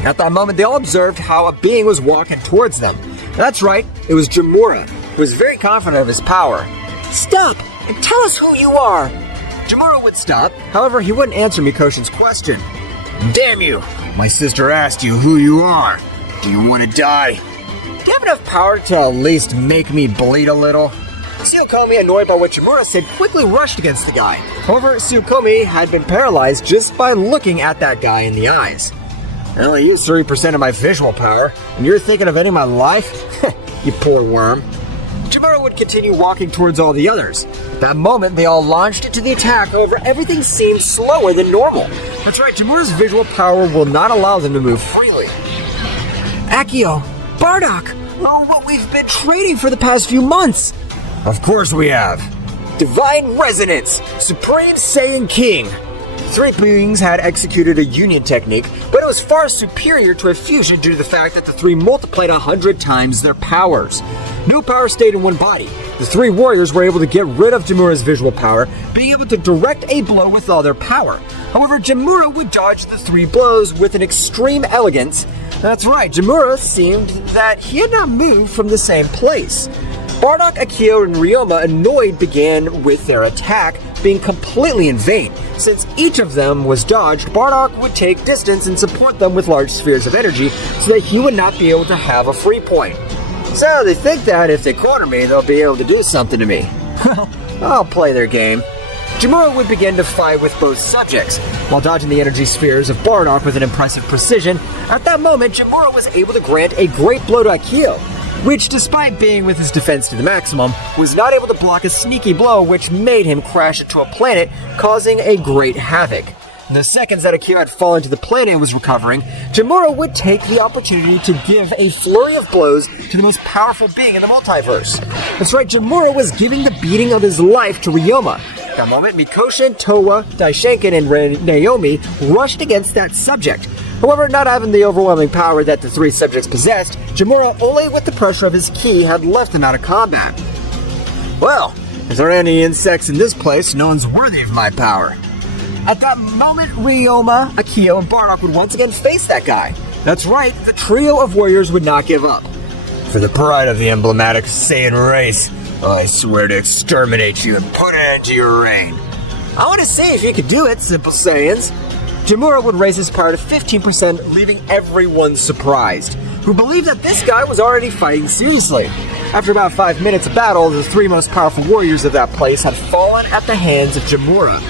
At that moment, they all observed how a being was walking towards them. That's right, it was Jamura, who was very confident of his power. Stop, and tell us who you are! Jamura would stop, however, he wouldn't answer Mikoshin's question. Damn you! My sister asked you who you are. Do you want to die? Do you have enough power to at least make me bleed a little? Tsuyokomi, annoyed by what Jamura said, quickly rushed against the guy. However, Tsuyokomi had been paralyzed just by looking at that guy in the eyes. I only used 3% of my visual power, and you're thinking of ending my life? You poor worm. Jamura would continue walking towards all the others. At that moment, they all launched into the attack, however, everything seemed slower than normal. That's right, Jamura's visual power will not allow them to move freely. Akio, Bardock, oh, what we've been trading for the past few months. Of course we have. Divine Resonance, Supreme Saiyan King. 3 beings had executed a union technique, but it was far superior to a fusion due to the fact that the 3 multiplied 100 times their powers. No power stayed in one body. The 3 warriors were able to get rid of Jamura's visual power, being able to direct a blow with all their power. However, Jamura would dodge the 3 blows with an extreme elegance. That's right, Jamura seemed that he had not moved from the same place. Bardock, Akio, and Ryoma, annoyed, began with their attack, being completely in vain. Since each of them was dodged, Bardock would take distance and support them with large spheres of energy so that he would not be able to have a free point. So they think that if they corner me, they'll be able to do something to me. I'll play their game. Jamura would begin to fight with both subjects, while dodging the energy spheres of Bardock with an impressive precision. At that moment, Jamura was able to grant a great blow to Akio, which, despite being with his defense to the maximum, was not able to block a sneaky blow which made him crash into a planet, causing a great havoc. In the seconds that Akira had fallen to the planet and was recovering, Jamura would take the opportunity to give a flurry of blows to the most powerful being in the multiverse. That's right, Jamura was giving the beating of his life to Ryoma. At that moment, Mikoshin, Towa, Daishenkin, and Naomi rushed against that subject. However, not having the overwhelming power that the 3 subjects possessed, Jamura, only with the pressure of his ki, had left them out of combat. Well, if there are any insects in this place, no one's worthy of my power. At that moment, Ryoma, Akio, and Bardock would once again face that guy. That's right, the trio of warriors would not give up. For the pride of the emblematic Saiyan race, I swear to exterminate you and put an end to your reign. I want to see if you could do it, Simple Saiyans. Jamura would raise his power to 15%, leaving everyone surprised. who believed that this guy was already fighting seriously. After about 5 minutes of battle, the 3 most powerful warriors of that place had fallen at the hands of Jamura.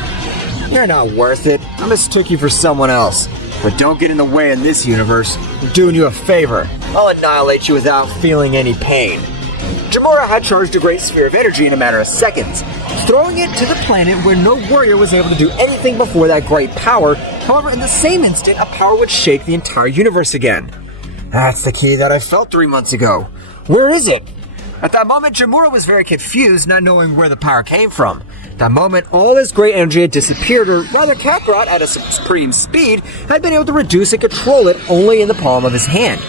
You're not worth it. I mistook you for someone else. But don't get in the way in this universe. I'm doing you a favor. I'll annihilate you without feeling any pain. Jamura had charged a great sphere of energy in a matter of seconds, throwing it to the planet where no warrior was able to do anything before that great power. However, in the same instant, a power would shake the entire universe again. That's the key that I felt 3 months ago. Where is it? At that moment, Jamura was very confused, not knowing where the power came from. At that moment, all his great energy had disappeared, or rather Kakarot, at a supreme speed, had been able to reduce and control it only in the palm of his hand.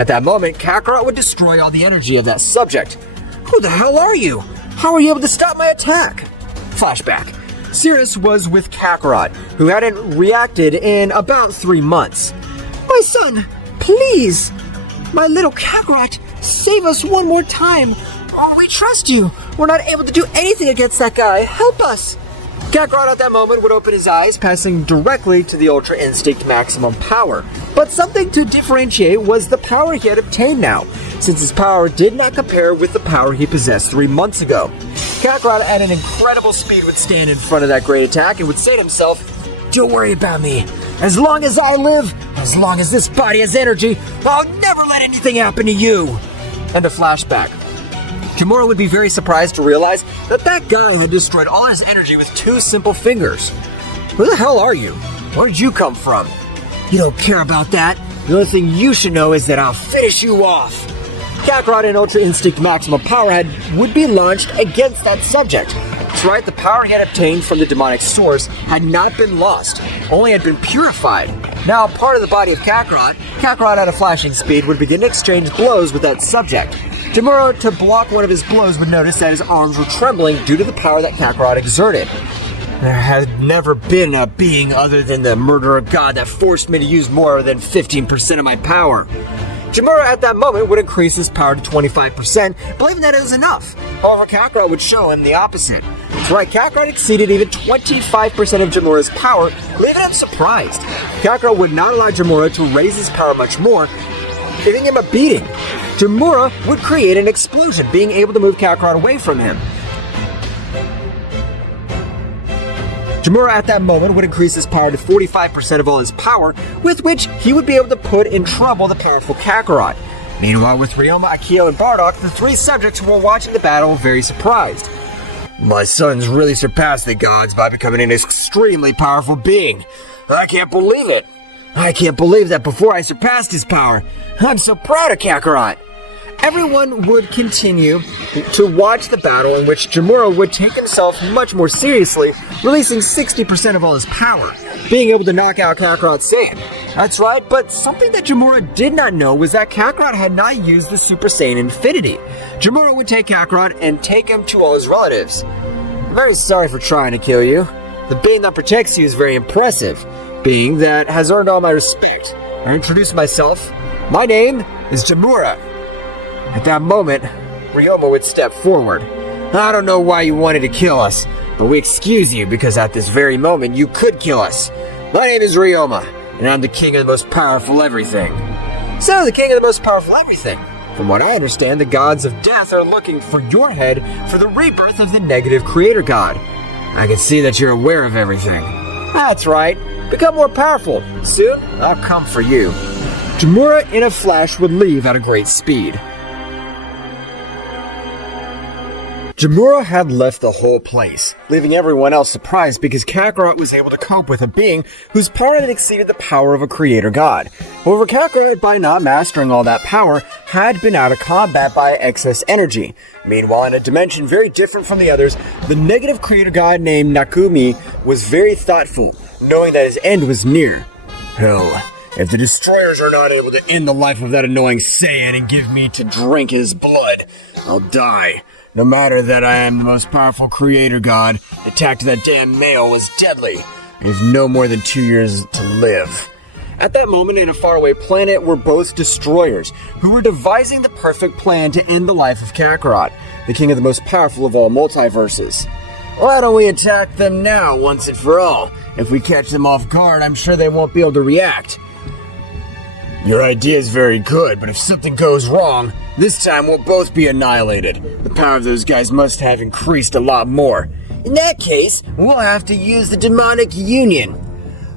At that moment, Kakarot would destroy all the energy of that subject. Who the hell are you? How were you able to stop my attack? Flashback. Cirrus was with Kakarot, who hadn't reacted in about 3 months. My son, please! My little Kakarot, save us one more time! Oh, we trust you! We're not able to do anything against that guy! Help us! Kakarot at that moment would open his eyes, passing directly to the Ultra Instinct maximum power. But something to differentiate was the power he had obtained now, since his power did not compare with the power he possessed 3 months ago. Kakarot at an incredible speed would stand in front of that great attack and would say to himself, "Don't worry about me. As long as I live, as long as this body has energy, I'll never let anything happen to you." And a flashback. Jamura would be very surprised to realize that that guy had destroyed all his energy with 2 simple fingers. Who the hell are you? Where did you come from? You don't care about that. The only thing you should know is that I'll finish you off. Kakarot and Ultra Instinct Maximum Power would be launched against that subject. That's right, the power he had obtained from the demonic source had not been lost, only had been purified. Now, part of the body of Kakarot at a flashing speed would begin to exchange blows with that subject. Jamura, to block one of his blows, would notice that his arms were trembling due to the power that Kakarot exerted. There had never been a being other than the murderer god that forced me to use more than 15% of my power. Jamura at that moment would increase his power to 25%, believing that it was enough. However, Kakarot would show him the opposite. That's right, Kakarot exceeded even 25% of Jamura's power, leaving him surprised. Kakarot would not allow Jamura to raise his power much more, giving him a beating. Jamura would create an explosion, being able to move Kakarot away from him. Jamura at that moment would increase his power to 45% of all his power, with which he would be able to put in trouble the powerful Kakarot. Meanwhile, with Ryoma, Akio, and Bardock, the 3 subjects who were watching the battle were very surprised. My son's really surpassed the gods by becoming an extremely powerful being. I can't believe it. I can't believe that before I surpassed his power. I'm so proud of Kakarot. Everyone would continue to watch the battle, in which Jamura would take himself much more seriously, releasing 60% of all his power, being able to knock out Kakarot's Saiyan. That's right, but something that Jamura did not know was that Kakarot had not used the Super Saiyan Infinity. Jamura would take Kakarot and take him to all his relatives. I'm very sorry for trying to kill you. The being that protects you is very impressive, being that has earned all my respect. I introduce myself. My name is Jamura. At that moment, Ryoma would step forward. I don't know why you wanted to kill us, but we excuse you because at this very moment you could kill us. My name is Ryoma, and I'm the king of the most powerful everything. So, the king of the most powerful everything. From what I understand, the gods of death are looking for your head for the rebirth of the negative creator god. I can see that you're aware of everything. That's right. Become more powerful. Soon, I'll come for you. Jamura in a flash would leave at a great speed. Jamura had left the whole place, leaving everyone else surprised because Kakarot was able to cope with a being whose power had exceeded the power of a creator god. However, Kakarot, by not mastering all that power, had been out of combat by excess energy. Meanwhile, in a dimension very different from the others, the negative creator god named Nakumi was very thoughtful, knowing that his end was near. Hell, if the destroyers are not able to end the life of that annoying Saiyan and give me to drink his blood, I'll die. No matter that I am the most powerful creator god, the attack to that damn male was deadly. I have no more than 2 years to live. At that moment, in a faraway planet were both destroyers, who were devising the perfect plan to end the life of Kakarot, the king of the most powerful of all multiverses. Why don't we attack them now, once and for all? If we catch them off guard, I'm sure they won't be able to react. Your idea is very good, but if something goes wrong, this time we'll both be annihilated. The power of those guys must have increased a lot more. In that case, we'll have to use the demonic union.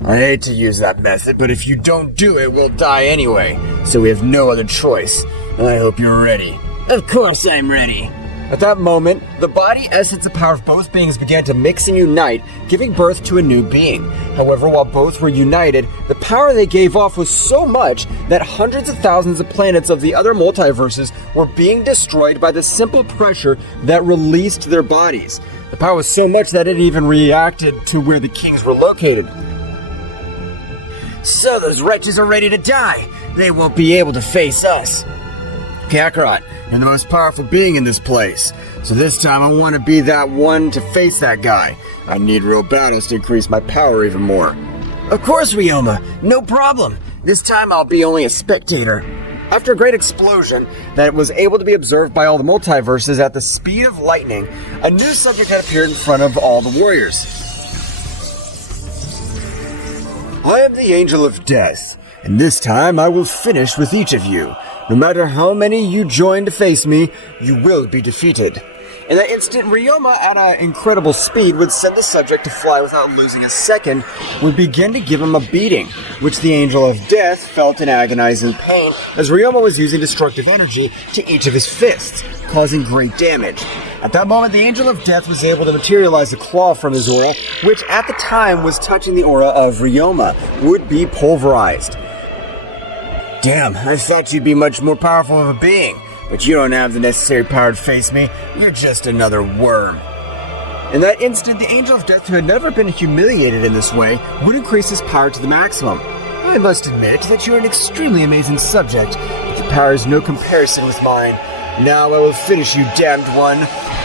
I hate to use that method, but if you don't do it, we'll die anyway. So we have no other choice. I hope you're ready. Of course I'm ready. At that moment, the body essence and power of both beings began to mix and unite, giving birth to a new being. However, while both were united, the power they gave off was so much that hundreds of thousands of planets of the other multiverses were being destroyed by the simple pressure that released their bodies. The power was so much that it even reacted to where the kings were located. So those wretches are ready to die. They won't be able to face us. Kakarot, you're the most powerful being in this place. So this time I want to be that one to face that guy. I need real battles to increase my power even more. Of course, Ryoma. No problem. This time I'll be only a spectator. After a great explosion that was able to be observed by all the multiverses at the speed of lightning, a new subject had appeared in front of all the warriors. I am the Angel of Death, and this time I will finish with each of you. No matter how many you join to face me, you will be defeated. In that instant, Ryoma, at an incredible speed, would send the subject to fly without losing a second, would begin to give him a beating, which the Angel of Death felt in agonizing pain as Ryoma was using destructive energy to each of his fists, causing great damage. At that moment, the Angel of Death was able to materialize a claw from his aura, which at the time was touching the aura of Ryoma, would be pulverized. Damn, I thought you'd be much more powerful of a being, but you don't have the necessary power to face me. You're just another worm. In that instant, the Angel of Death, who had never been humiliated in this way, would increase his power to the maximum. I must admit that you are an extremely amazing subject, but your power is no comparison with mine. Now I will finish you, damned one.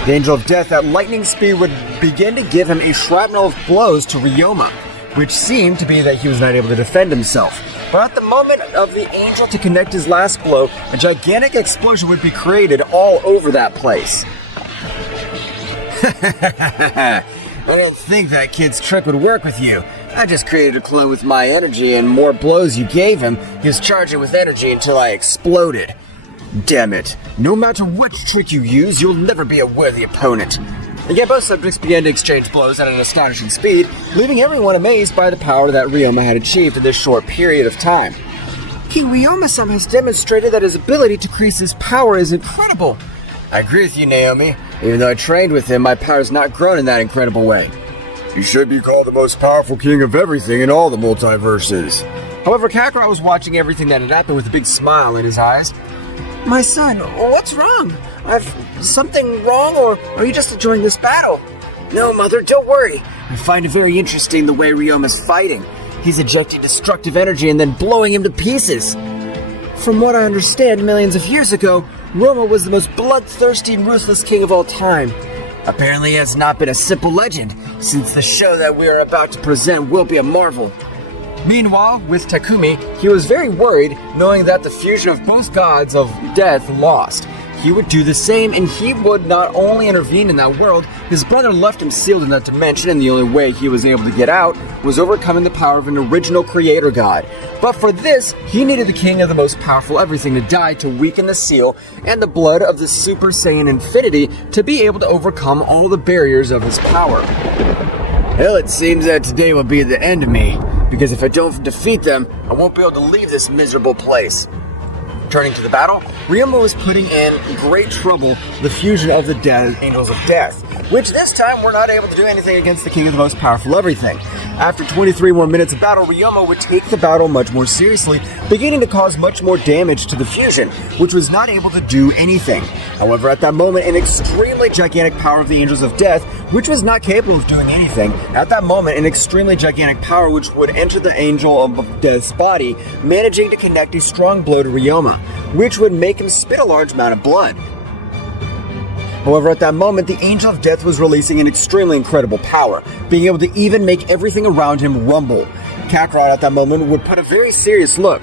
The Angel of Death at lightning speed would begin to give him a shrapnel of blows to Ryoma, which seemed to be that he was not able to defend himself. But at the moment of the angel to connect his last blow, a gigantic explosion would be created all over that place. I don't think that kid's trick would work with you. I just created a clone with my energy, and more blows you gave him, he was charging with energy until I exploded. Damn it. No matter which trick you use, you'll never be a worthy opponent. Again, both subjects began to exchange blows at an astonishing speed, leaving everyone amazed by the power that Ryoma had achieved in this short period of time. King Ryoma-sama has demonstrated that his ability to increase his power is incredible. I agree with you, Naomi. Even though I trained with him, my power has not grown in that incredible way. He should be called the most powerful king of everything in all the multiverses. However, Kakarot was watching everything that had happened with a big smile in his eyes. My son, what's wrong? Something wrong, or are you just enjoying this battle? No, Mother, don't worry. I find it very interesting the way Ryoma's fighting. He's ejecting destructive energy and then blowing him to pieces. From what I understand, millions of years ago, Ryoma was the most bloodthirsty and ruthless king of all time. Apparently it has not been a simple legend, since the show that we are about to present will be a marvel. Meanwhile, with Takumi, he was very worried, knowing that the fusion of both gods of death lost. He would do the same, and he would not only intervene in that world, his brother left him sealed in that dimension, and the only way he was able to get out was overcoming the power of an original creator god. But for this, he needed the king of the most powerful everything to die to weaken the seal and the blood of the Super Saiyan Infinity to be able to overcome all the barriers of his power. Well, it seems that today will be the end of me, because if I don't defeat them, I won't be able to leave this miserable place. Turning to the battle, Ryoma was putting in great trouble the fusion of the Angels of Death, which this time were not able to do anything against the king of the most powerful everything. After 23 more minutes of battle, Ryoma would take the battle much more seriously, beginning to cause much more damage to the fusion, which was not able to do anything. However, at that moment, an extremely gigantic power of the Angels of Death, which was not capable of doing anything, at that moment, an extremely gigantic power which would enter the Angel of Death's body, managing to connect a strong blow to Ryoma, which would make him spit a large amount of blood. However, at that moment, the Angel of Death was releasing an extremely incredible power, being able to even make everything around him rumble. Kakarot at that moment would put a very serious look.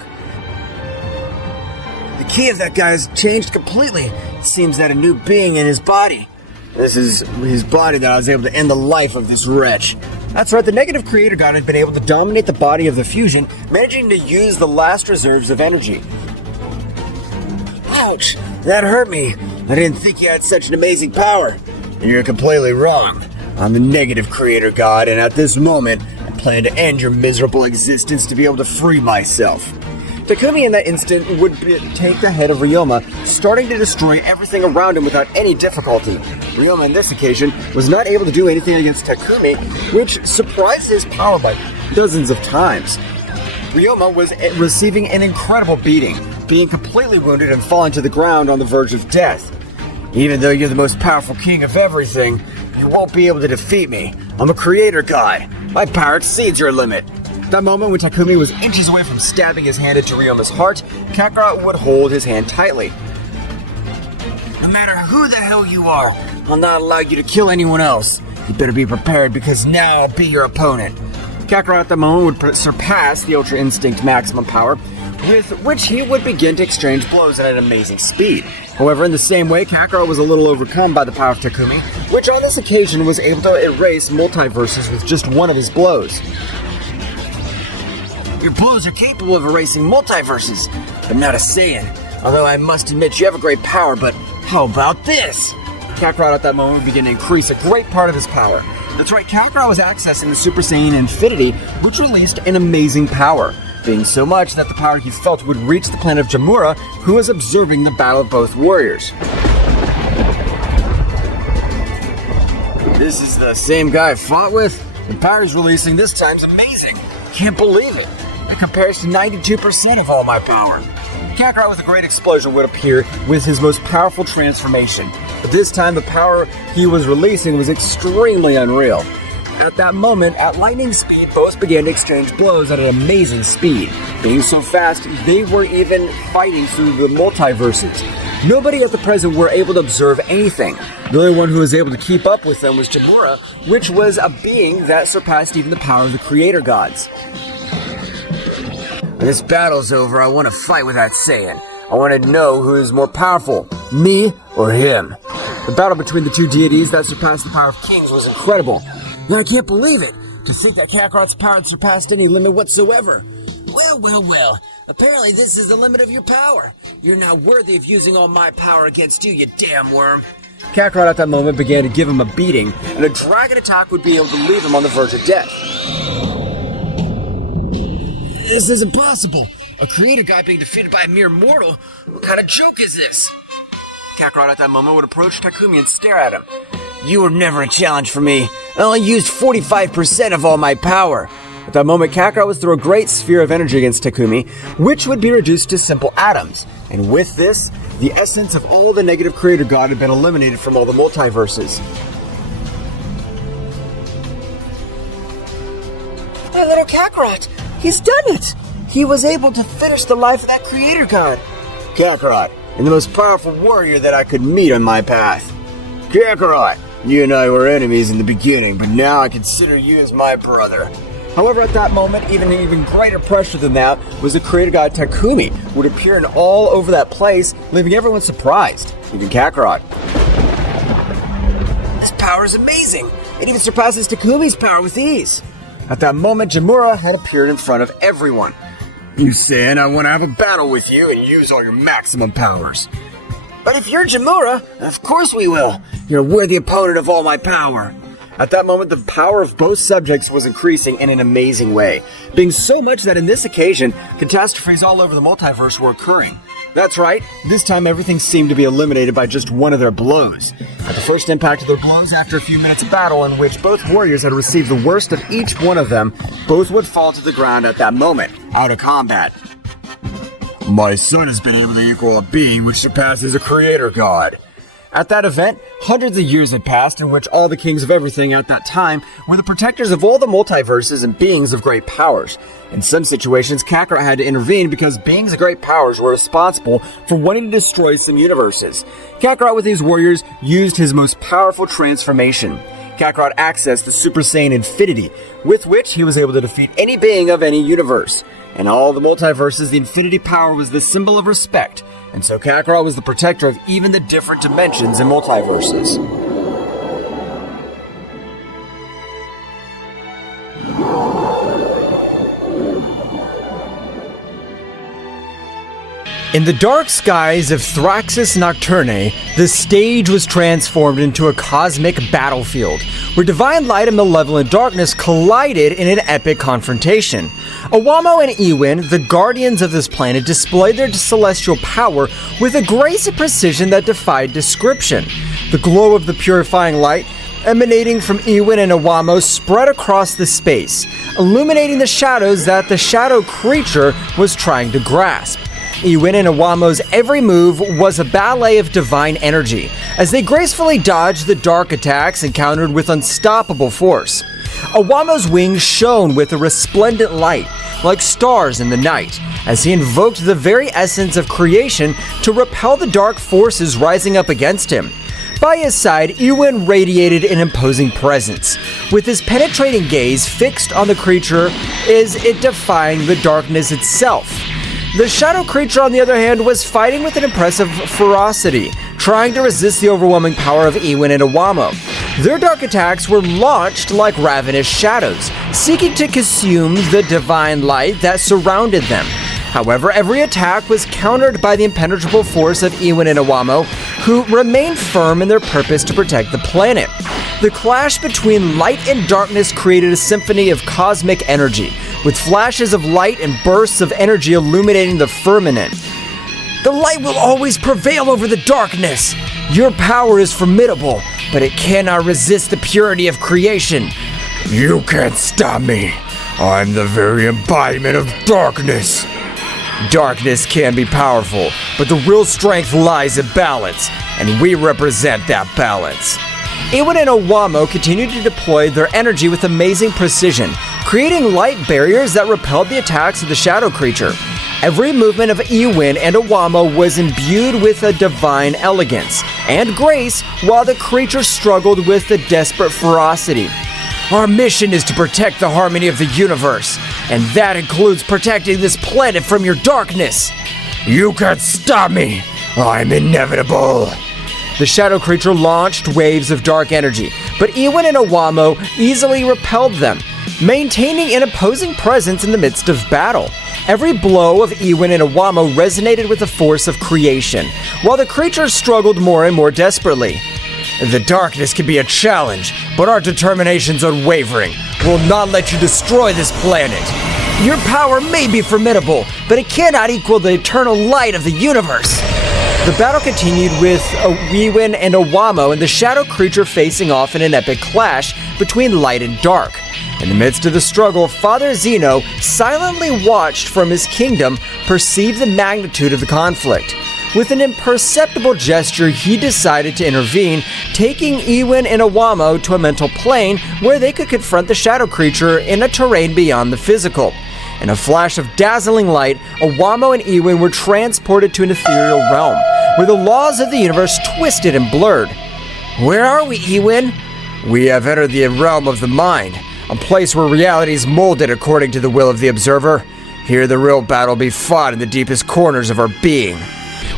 The key of that guy has changed completely. It seems that a new being in his body. This is his body that I was able to end the life of this wretch. That's right, the negative creator god had been able to dominate the body of the fusion, managing to use the last reserves of energy. Ouch, that hurt me. I didn't think you had such an amazing power. And you're completely wrong. I'm the negative creator god, and at this moment, I plan to end your miserable existence to be able to free myself. Takumi in that instant would take the head of Ryoma, starting to destroy everything around him without any difficulty. Ryoma, on this occasion, was not able to do anything against Takumi, which surprised his power by dozens of times. Ryoma was receiving an incredible beating, being completely wounded and falling to the ground on the verge of death. Even though you're the most powerful king of everything, you won't be able to defeat me. I'm a creator god. My power exceeds your limit. At that moment when Takumi was inches away from stabbing his hand into Ryoma's heart, Kakarot would hold his hand tightly. No matter who the hell you are, I'll not allow you to kill anyone else. You better be prepared because now I'll be your opponent. Kakarot at the moment would surpass the Ultra Instinct maximum power, with which he would begin to exchange blows at an amazing speed. However, in the same way, Kakarot was a little overcome by the power of Takumi, which on this occasion was able to erase multiverses with just one of his blows. Your blows are capable of erasing multiverses, but not a Saiyan. Although I must admit you have a great power, but how about this? Kakarot at that moment would begin to increase a great part of his power. That's right, Kakarot was accessing the Super Saiyan Infinity, which released an amazing power, being so much that the power he felt would reach the planet of Jamura, who was observing the battle of both warriors. This is the same guy I fought with? The power he's releasing this time's amazing. Can't believe it. It compares to 92% of all my power. Kakarot with a great explosion would appear with his most powerful transformation. But this time the power he was releasing was extremely unreal. At that moment, at lightning speed, both began to exchange blows at an amazing speed. Being so fast, they were even fighting through the multiverses. Nobody at the present were able to observe anything. The only one who was able to keep up with them was Jamura, which was a being that surpassed even the power of the creator gods. When this battle's over, I want to fight with that Saiyan. I want to know who is more powerful, me or him. The battle between the two deities that surpassed the power of kings was incredible. And I can't believe it! To think that Kakarot's power had surpassed any limit whatsoever. Well. Apparently this is the limit of your power. You're not worthy of using all my power against you, you damn worm. Kakarot at that moment began to give him a beating, and a dragon attack would be able to leave him on the verge of death. This is impossible. A creator guy being defeated by a mere mortal? What kind of joke is this? Kakarot at that moment would approach Takumi and stare at him. You were never a challenge for me. I only used 45% of all my power. At that moment, Kakarot would throw a great sphere of energy against Takumi, which would be reduced to simple atoms. And with this, the essence of all the negative creator god had been eliminated from all the multiverses. My little Kakarot! He's done it! He was able to finish the life of that creator god. Kakarot, and the most powerful warrior that I could meet on my path. Kakarot, you and I were enemies in the beginning, but now I consider you as my brother. However, at that moment, even greater pressure than that was the creator god Takumi, who would appear in all over that place, leaving everyone surprised, even Kakarot. This power is amazing! It even surpasses Takumi's power with ease. At that moment, Jamura had appeared in front of everyone. You Saiyan, I want to have a battle with you and use all your maximum powers. But if you're Jamura, of course we will. You're a worthy opponent of all my power. At that moment, the power of both subjects was increasing in an amazing way, being so much that in this occasion, catastrophes all over the multiverse were occurring. That's right, this time everything seemed to be eliminated by just one of their blows. At the first impact of their blows, after a few minutes of battle in which both warriors had received the worst of each one of them, both would fall to the ground at that moment, out of combat. My son has been able to equal a being which surpasses a creator god. At that event, hundreds of years had passed in which all the kings of everything at that time were the protectors of all the multiverses and beings of great powers. In some situations, Kakarot had to intervene because beings of great powers were responsible for wanting to destroy some universes. Kakarot with his warriors used his most powerful transformation. Kakarot accessed the Super Saiyan Infinity, with which he was able to defeat any being of any universe. In all the multiverses, the Infinity power was the symbol of respect, and so Kakarot was the protector of even the different dimensions and multiverses. In the dark skies of Thraxis Nocturne, the stage was transformed into a cosmic battlefield, where divine light and malevolent darkness collided in an epic confrontation. Owamo and Ewin, the guardians of this planet, displayed their celestial power with a grace and precision that defied description. The glow of the purifying light emanating from Ewin and Owamo spread across the space, illuminating the shadows that the shadow creature was trying to grasp. Ewin and Owamo's every move was a ballet of divine energy, as they gracefully dodged the dark attacks encountered with unstoppable force. Owamo's wings shone with a resplendent light, like stars in the night, as he invoked the very essence of creation to repel the dark forces rising up against him. By his side, Ewin radiated an imposing presence, with his penetrating gaze fixed on the creature as it defying the darkness itself. The shadow creature, on the other hand, was fighting with an impressive ferocity, trying to resist the overwhelming power of Ewin and Owamo. Their dark attacks were launched like ravenous shadows, seeking to consume the divine light that surrounded them. However, every attack was countered by the impenetrable force of Ewin and Owamo, who remained firm in their purpose to protect the planet. The clash between light and darkness created a symphony of cosmic energy, with flashes of light and bursts of energy illuminating the firmament. The light will always prevail over the darkness. Your power is formidable, but it cannot resist the purity of creation. You can't stop me. I'm the very embodiment of darkness. Darkness can be powerful, but the real strength lies in balance, and we represent that balance. Ewin and Owamo continued to deploy their energy with amazing precision, creating light barriers that repelled the attacks of the shadow creature. Every movement of Ewin and Owamo was imbued with a divine elegance and grace, while the creature struggled with a desperate ferocity. Our mission is to protect the harmony of the universe, and that includes protecting this planet from your darkness. You can't stop me. I'm inevitable. The shadow creature launched waves of dark energy, but Ewin and Owamo easily repelled them, maintaining an opposing presence in the midst of battle. Every blow of Ewin and Owamo resonated with the force of creation, while the creature struggled more and more desperately. The darkness can be a challenge, but our determination's unwavering. We'll not let you destroy this planet. Your power may be formidable, but it cannot equal the eternal light of the universe. The battle continued with Ewin and Owamo and the shadow creature facing off in an epic clash between light and dark. In the midst of the struggle, Father Zeno silently watched from his kingdom, perceived the magnitude of the conflict. With an imperceptible gesture, he decided to intervene, taking Ewin and Owamo to a mental plane where they could confront the shadow creature in a terrain beyond the physical. In a flash of dazzling light, Owamo and Ewin were transported to an ethereal realm, where the laws of the universe twisted and blurred. Where are we, Ewin? We have entered the realm of the mind, a place where reality is molded according to the will of the observer. Here the real battle be fought in the deepest corners of our being.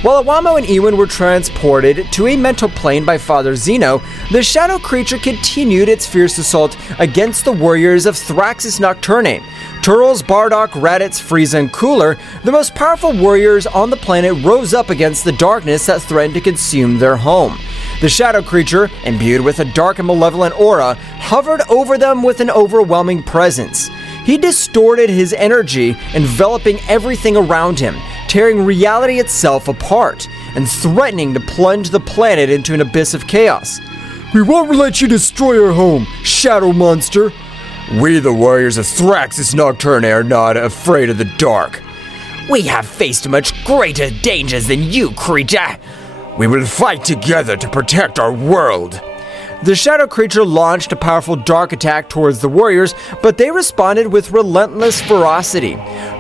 While Owamo and Ewin were transported to a mental plane by Father Zeno, the shadow creature continued its fierce assault against the warriors of Thraxis Nocturne. Turles, Bardock, Raditz, Frieza, and Cooler, the most powerful warriors on the planet, rose up against the darkness that threatened to consume their home. The shadow creature, imbued with a dark and malevolent aura, hovered over them with an overwhelming presence. He distorted his energy, enveloping everything around him, tearing reality itself apart, and threatening to plunge the planet into an abyss of chaos. We won't let you destroy our home, shadow monster. We, the warriors of Thraxis Nocturne, are not afraid of the dark. We have faced much greater dangers than you, creature. We will fight together to protect our world. The shadow creature launched a powerful dark attack towards the warriors, but they responded with relentless ferocity.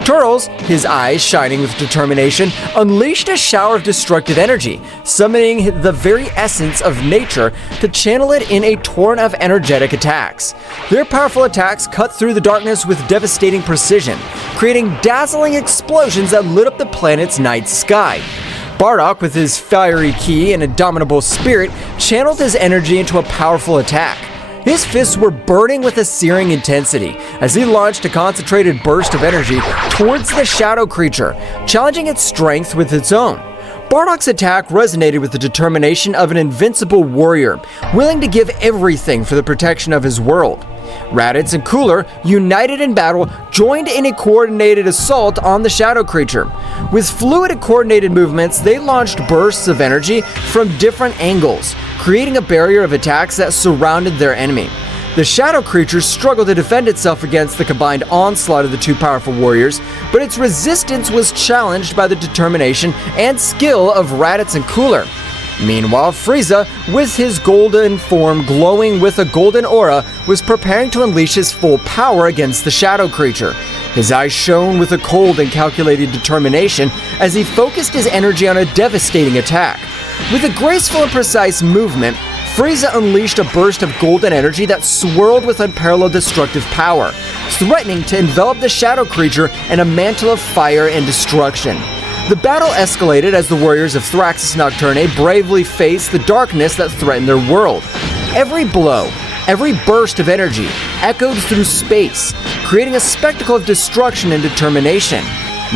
Turles, his eyes shining with determination, unleashed a shower of destructive energy, summoning the very essence of nature to channel it in a torrent of energetic attacks. Their powerful attacks cut through the darkness with devastating precision, creating dazzling explosions that lit up the planet's night sky. Bardock, with his fiery ki and indomitable spirit, channeled his energy into a powerful attack. His fists were burning with a searing intensity as he launched a concentrated burst of energy towards the shadow creature, challenging its strength with its own. Bardock's attack resonated with the determination of an invincible warrior, willing to give everything for the protection of his world. Raditz and Cooler, united in battle, joined in a coordinated assault on the shadow creature. With fluid and coordinated movements, they launched bursts of energy from different angles, creating a barrier of attacks that surrounded their enemy. The shadow creature struggled to defend itself against the combined onslaught of the two powerful warriors, but its resistance was challenged by the determination and skill of Raditz and Cooler. Meanwhile, Frieza, with his golden form glowing with a golden aura, was preparing to unleash his full power against the shadow creature. His eyes shone with a cold and calculated determination as he focused his energy on a devastating attack. With a graceful and precise movement, Frieza unleashed a burst of golden energy that swirled with unparalleled destructive power, threatening to envelop the shadow creature in a mantle of fire and destruction. The battle escalated as the warriors of Thraxus Nocturne bravely faced the darkness that threatened their world. Every blow, every burst of energy echoed through space, creating a spectacle of destruction and determination.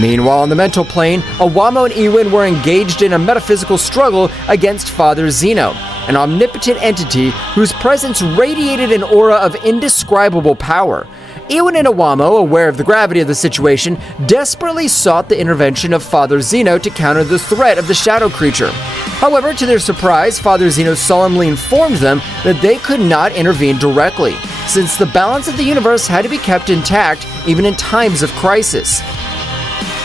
Meanwhile, on the mental plane, Awamo and Ewin were engaged in a metaphysical struggle against Father Zeno, an omnipotent entity whose presence radiated an aura of indescribable power. Ewin and Awamo, aware of the gravity of the situation, desperately sought the intervention of Father Zeno to counter the threat of the shadow creature. However, to their surprise, Father Zeno solemnly informed them that they could not intervene directly, since the balance of the universe had to be kept intact even in times of crisis.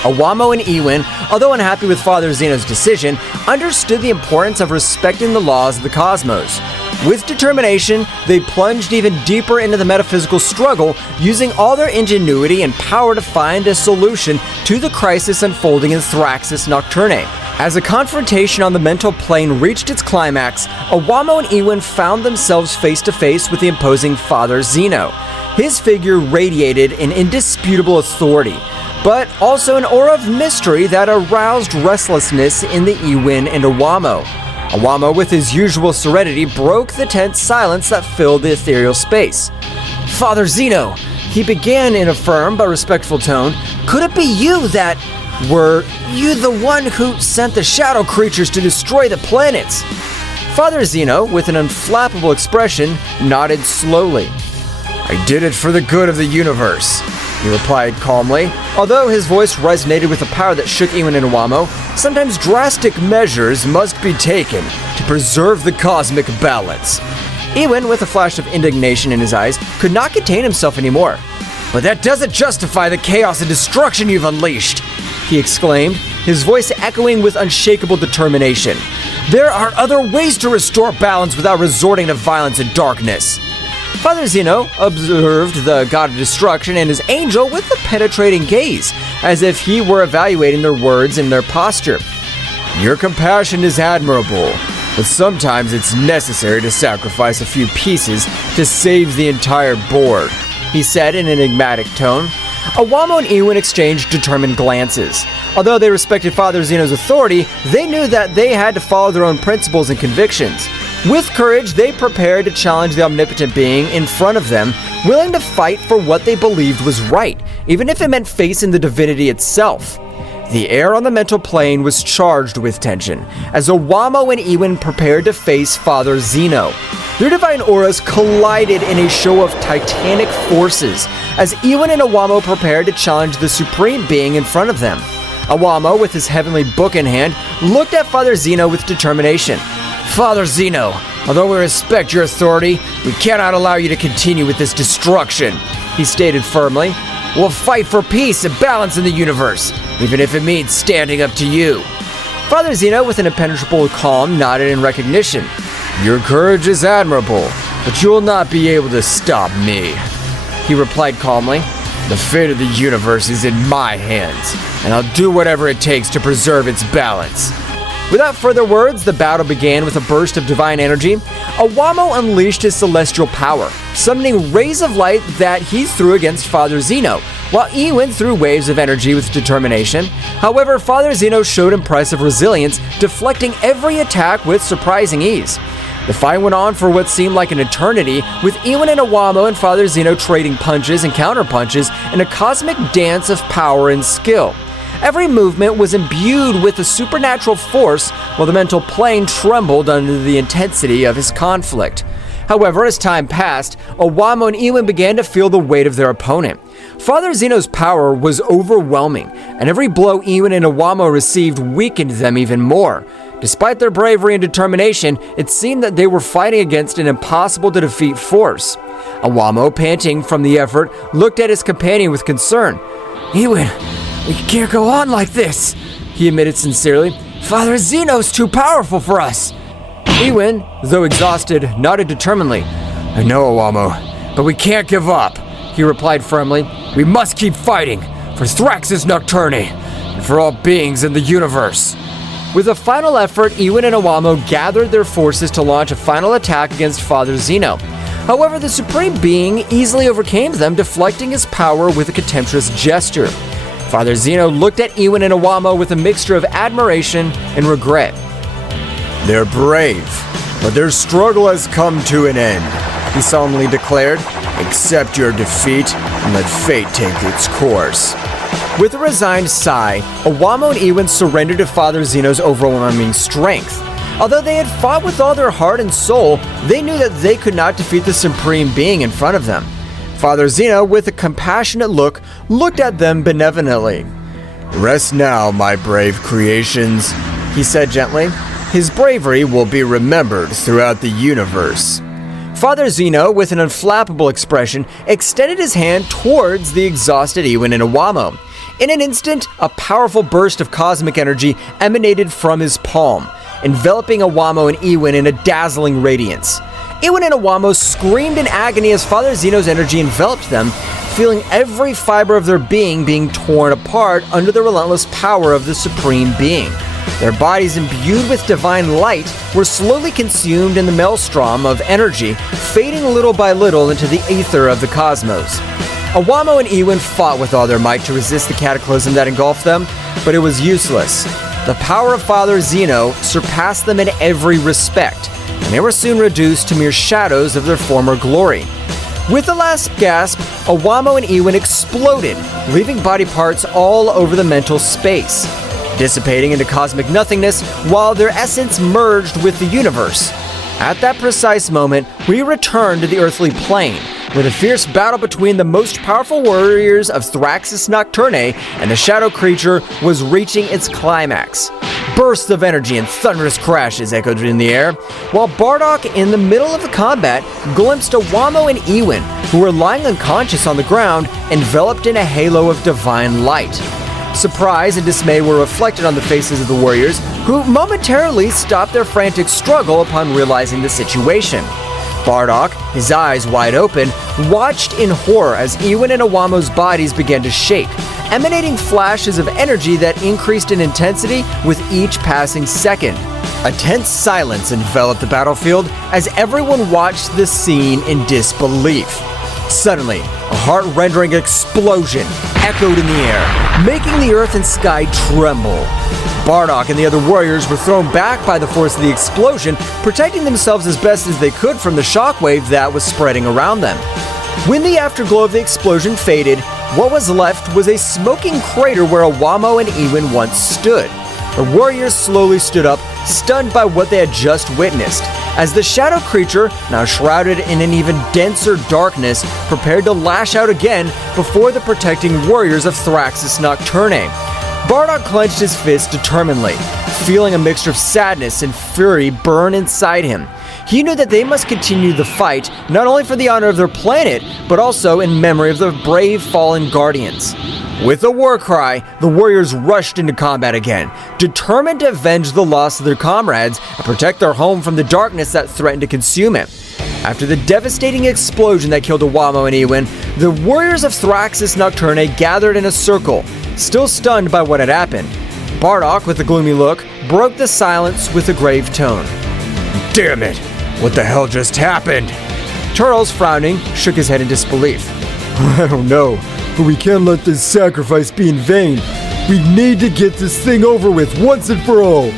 Awamo and Ewin, although unhappy with Father Zeno's decision, understood the importance of respecting the laws of the cosmos. With determination, they plunged even deeper into the metaphysical struggle, using all their ingenuity and power to find a solution to the crisis unfolding in Thraxus Nocturne. As the confrontation on the mental plane reached its climax, Awamo and Ewin found themselves face to face with the imposing Father Zeno. His figure radiated an indisputable authority, but also an aura of mystery that aroused restlessness in the Ewin and Awamo. Awamo, with his usual serenity, broke the tense silence that filled the ethereal space. "Father Zeno," he began in a firm but respectful tone, "could it be you that... Were you the one who sent the shadow creatures to destroy the planets?" Father Zeno, with an unflappable expression, nodded slowly. "I did it for the good of the universe," he replied calmly. Although his voice resonated with a power that shook Ewin and Awamo, sometimes drastic measures must be taken to preserve the cosmic balance. Ewin, with a flash of indignation in his eyes, could not contain himself anymore. "But that doesn't justify the chaos and destruction you've unleashed," he exclaimed, his voice echoing with unshakable determination. "There are other ways to restore balance without resorting to violence and darkness." Father Zeno observed the god of destruction and his angel with a penetrating gaze, as if he were evaluating their words and their posture. "Your compassion is admirable, but sometimes it's necessary to sacrifice a few pieces to save the entire board," he said in an enigmatic tone. Awamo and Ewin exchanged determined glances. Although they respected Father Zeno's authority, they knew that they had to follow their own principles and convictions. With courage, they prepared to challenge the omnipotent being in front of them, willing to fight for what they believed was right, even if it meant facing the divinity itself. The air on the mental plane was charged with tension, as Awamo and Ewin prepared to face Father Zeno. Their divine auras collided in a show of titanic forces, as Ewin and Awamo prepared to challenge the supreme being in front of them. Awamo, with his heavenly book in hand, looked at Father Zeno with determination. "Father Zeno, although we respect your authority, we cannot allow you to continue with this destruction," he stated firmly. "We'll fight for peace and balance in the universe, even if it means standing up to you." Father Zeno, with an impenetrable calm, nodded in recognition. "Your courage is admirable, but you will not be able to stop me," he replied calmly. "The fate of the universe is in my hands, and I'll do whatever it takes to preserve its balance." Without further words, the battle began with a burst of divine energy. Awamo unleashed his celestial power, summoning rays of light that he threw against Father Zeno, while Ewin threw waves of energy with determination. However, Father Zeno showed impressive resilience, deflecting every attack with surprising ease. The fight went on for what seemed like an eternity, with Iwan and Iwamo and Father Zeno trading punches and counterpunches in a cosmic dance of power and skill. Every movement was imbued with a supernatural force, while the mental plane trembled under the intensity of his conflict. However, as time passed, Iwamo and Iwan began to feel the weight of their opponent. Father Zeno's power was overwhelming, and every blow Iwan and Iwamo received weakened them even more. Despite their bravery and determination, it seemed that they were fighting against an impossible-to-defeat force. Iwamo, panting from the effort, looked at his companion with concern. "Iwan, we can't go on like this," he admitted sincerely. "Father Zeno's too powerful for us." Iwan, though exhausted, nodded determinedly. "I know, Iwamo, but we can't give up," he replied firmly. "We must keep fighting, for Thraxus Nocturne, and for all beings in the universe." With a final effort, Iwan and Iwamo gathered their forces to launch a final attack against Father Zeno. However, the Supreme Being easily overcame them, deflecting his power with a contemptuous gesture. Father Zeno looked at Iwan and Iwamo with a mixture of admiration and regret. "They're brave, but their struggle has come to an end," he solemnly declared. "Accept your defeat and let fate take its course." With a resigned sigh, Iwamo and Iwan surrendered to Father Zeno's overwhelming strength. Although they had fought with all their heart and soul, they knew that they could not defeat the Supreme Being in front of them. Father Zeno, with a compassionate look, looked at them benevolently. "Rest now, my brave creations," he said gently. "His bravery will be remembered throughout the universe." Father Zeno, with an unflappable expression, extended his hand towards the exhausted Iwan and Iwamo. In an instant, a powerful burst of cosmic energy emanated from his palm, enveloping Iwamo and Iwan in a dazzling radiance. Iwan and Iwamo screamed in agony as Father Zeno's energy enveloped them, feeling every fiber of their being torn apart under the relentless power of the Supreme Being. Their bodies, imbued with divine light, were slowly consumed in the maelstrom of energy, fading little by little into the aether of the cosmos. Iwamo and Iwan fought with all their might to resist the cataclysm that engulfed them, but it was useless. The power of Father Zeno surpassed them in every respect, and they were soon reduced to mere shadows of their former glory. With the last gasp, Iwamo and Iwan exploded, leaving body parts all over the mental space, dissipating into cosmic nothingness while their essence merged with the universe. At that precise moment, we return to the earthly plane, where the fierce battle between the most powerful warriors of Thraxus Nocturne and the shadow creature was reaching its climax. Bursts of energy and thunderous crashes echoed in the air, while Bardock, in the middle of the combat, glimpsed Iwamo and Iwan, who were lying unconscious on the ground, enveloped in a halo of divine light. Surprise and dismay were reflected on the faces of the warriors, who momentarily stopped their frantic struggle upon realizing the situation. Bardock, his eyes wide open, watched in horror as Iwan and Iwamo's bodies began to shake, emanating flashes of energy that increased in intensity with each passing second. A tense silence enveloped the battlefield as everyone watched the scene in disbelief. Suddenly, a heart-rending explosion echoed in the air, making the earth and sky tremble. Bardock and the other warriors were thrown back by the force of the explosion, protecting themselves as best as they could from the shockwave that was spreading around them. When the afterglow of the explosion faded, what was left was a smoking crater where Iwamo and Iwan once stood. The warriors slowly stood up, stunned by what they had just witnessed, as the shadow creature, now shrouded in an even denser darkness, prepared to lash out again before the protecting warriors of Thraxus Nocturne. Bardock clenched his fist determinedly, feeling a mixture of sadness and fury burn inside him. He knew that they must continue the fight, not only for the honor of their planet, but also in memory of their brave fallen guardians. With a war cry, the warriors rushed into combat again, determined to avenge the loss of their comrades and protect their home from the darkness that threatened to consume it. After the devastating explosion that killed Iwamo and Iwan, the warriors of Thraxus Nocturne gathered in a circle, still stunned by what had happened. Bardock, with a gloomy look, broke the silence with a grave tone. "Damn it! What the hell just happened?" Charles, frowning, shook his head in disbelief. "I don't know, but we can't let this sacrifice be in vain. We need to get this thing over with once and for all."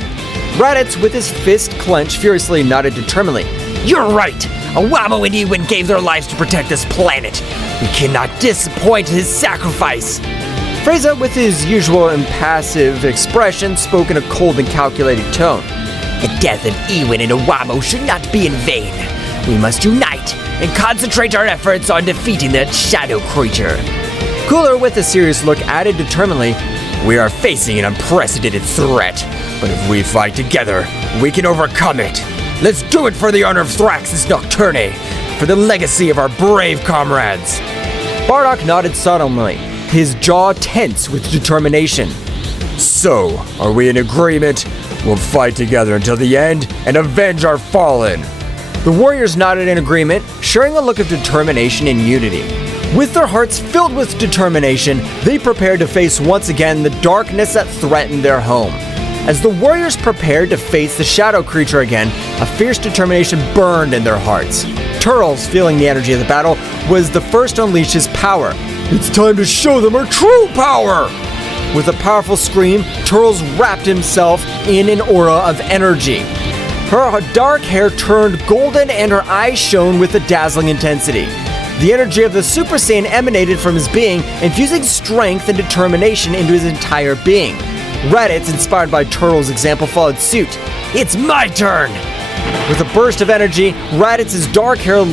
Raditz, with his fist clenched, furiously nodded determinedly. You're right! Awamo and Ewin gave their lives to protect this planet. We cannot disappoint his sacrifice. Frieza, with his usual impassive expression, spoke in a cold and calculated tone. The death of Ewin and Awamo should not be in vain. We must unite and concentrate our efforts on defeating that shadow creature. Cooler, with a serious look, added determinedly, We are facing an unprecedented threat, but if we fight together, we can overcome it. Let's do it for the honor of Thraxus Nocturne, for the legacy of our brave comrades. Bardock nodded solemnly, his jaw tense with determination. So, are we in agreement? We'll fight together until the end and avenge our fallen. The warriors nodded in agreement, sharing a look of determination and unity. With their hearts filled with determination, they prepared to face once again the darkness that threatened their home. As the warriors prepared to face the shadow creature again, a fierce determination burned in their hearts. Turles, feeling the energy of the battle, was the first to unleash his power. It's time to show them our true power! With a powerful scream, Turles wrapped himself in an aura of energy. Her dark hair turned golden and her eyes shone with a dazzling intensity. The energy of the Super Saiyan emanated from his being, infusing strength and determination into his entire being. Raditz, inspired by Turtle's example, followed suit. It's my turn! With a burst of energy, Raditz's dark hair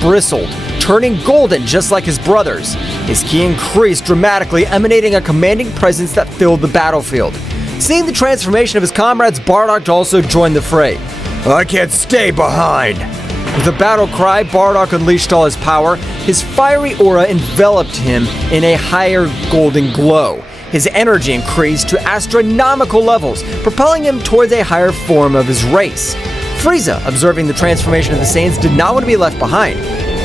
bristled, turning golden just like his brother's. His ki increased dramatically, emanating a commanding presence that filled the battlefield. Seeing the transformation of his comrades, Bardock also joined the fray. I can't stay behind! With a battle cry, Bardock unleashed all his power. His fiery aura enveloped him in a higher golden glow. His energy increased to astronomical levels, propelling him towards a higher form of his race. Frieza, observing the transformation of the Saiyans, did not want to be left behind.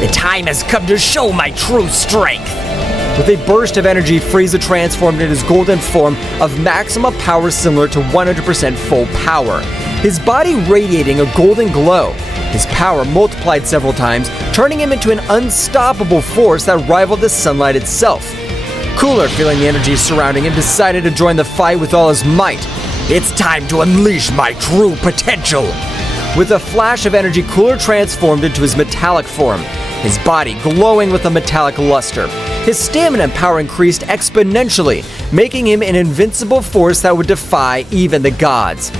The time has come to show my true strength! With a burst of energy, Frieza transformed into his golden form of maximum power similar to 100% full power. His body radiating a golden glow. His power multiplied several times, turning him into an unstoppable force that rivaled the sunlight itself. Cooler, feeling the energy surrounding him, decided to join the fight with all his might. It's time to unleash my true potential! With a flash of energy, Cooler transformed into his metallic form, his body glowing with a metallic luster. His stamina and power increased exponentially, making him an invincible force that would defy even the gods.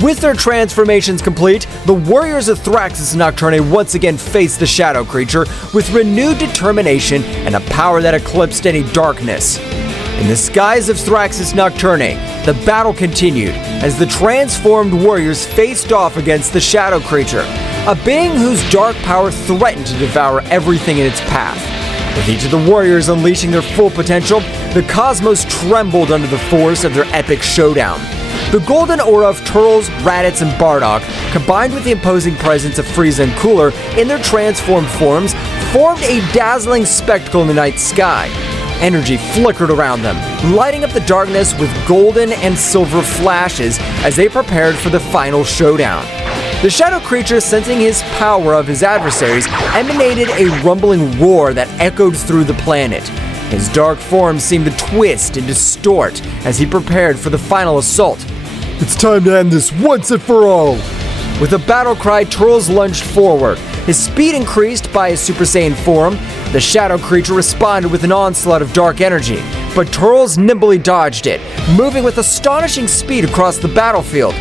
With their transformations complete, the warriors of Thraxus Nocturne once again faced the shadow creature with renewed determination and a power that eclipsed any darkness. In the skies of Thraxus Nocturne, the battle continued as the transformed warriors faced off against the shadow creature, a being whose dark power threatened to devour everything in its path. With each of the warriors unleashing their full potential, the cosmos trembled under the force of their epic showdown. The golden aura of Turles, Raditz, and Bardock, combined with the imposing presence of Frieza and Cooler in their transformed forms, formed a dazzling spectacle in the night sky. Energy flickered around them, lighting up the darkness with golden and silver flashes as they prepared for the final showdown. The shadow creature, sensing his power of his adversaries, emanated a rumbling roar that echoed through the planet. His dark form seemed to twist and distort as he prepared for the final assault. It's time to end this once and for all! With a battle cry, Turles lunged forward. His speed increased by his Super Saiyan form. The shadow creature responded with an onslaught of dark energy, but Turles nimbly dodged it, moving with astonishing speed across the battlefield.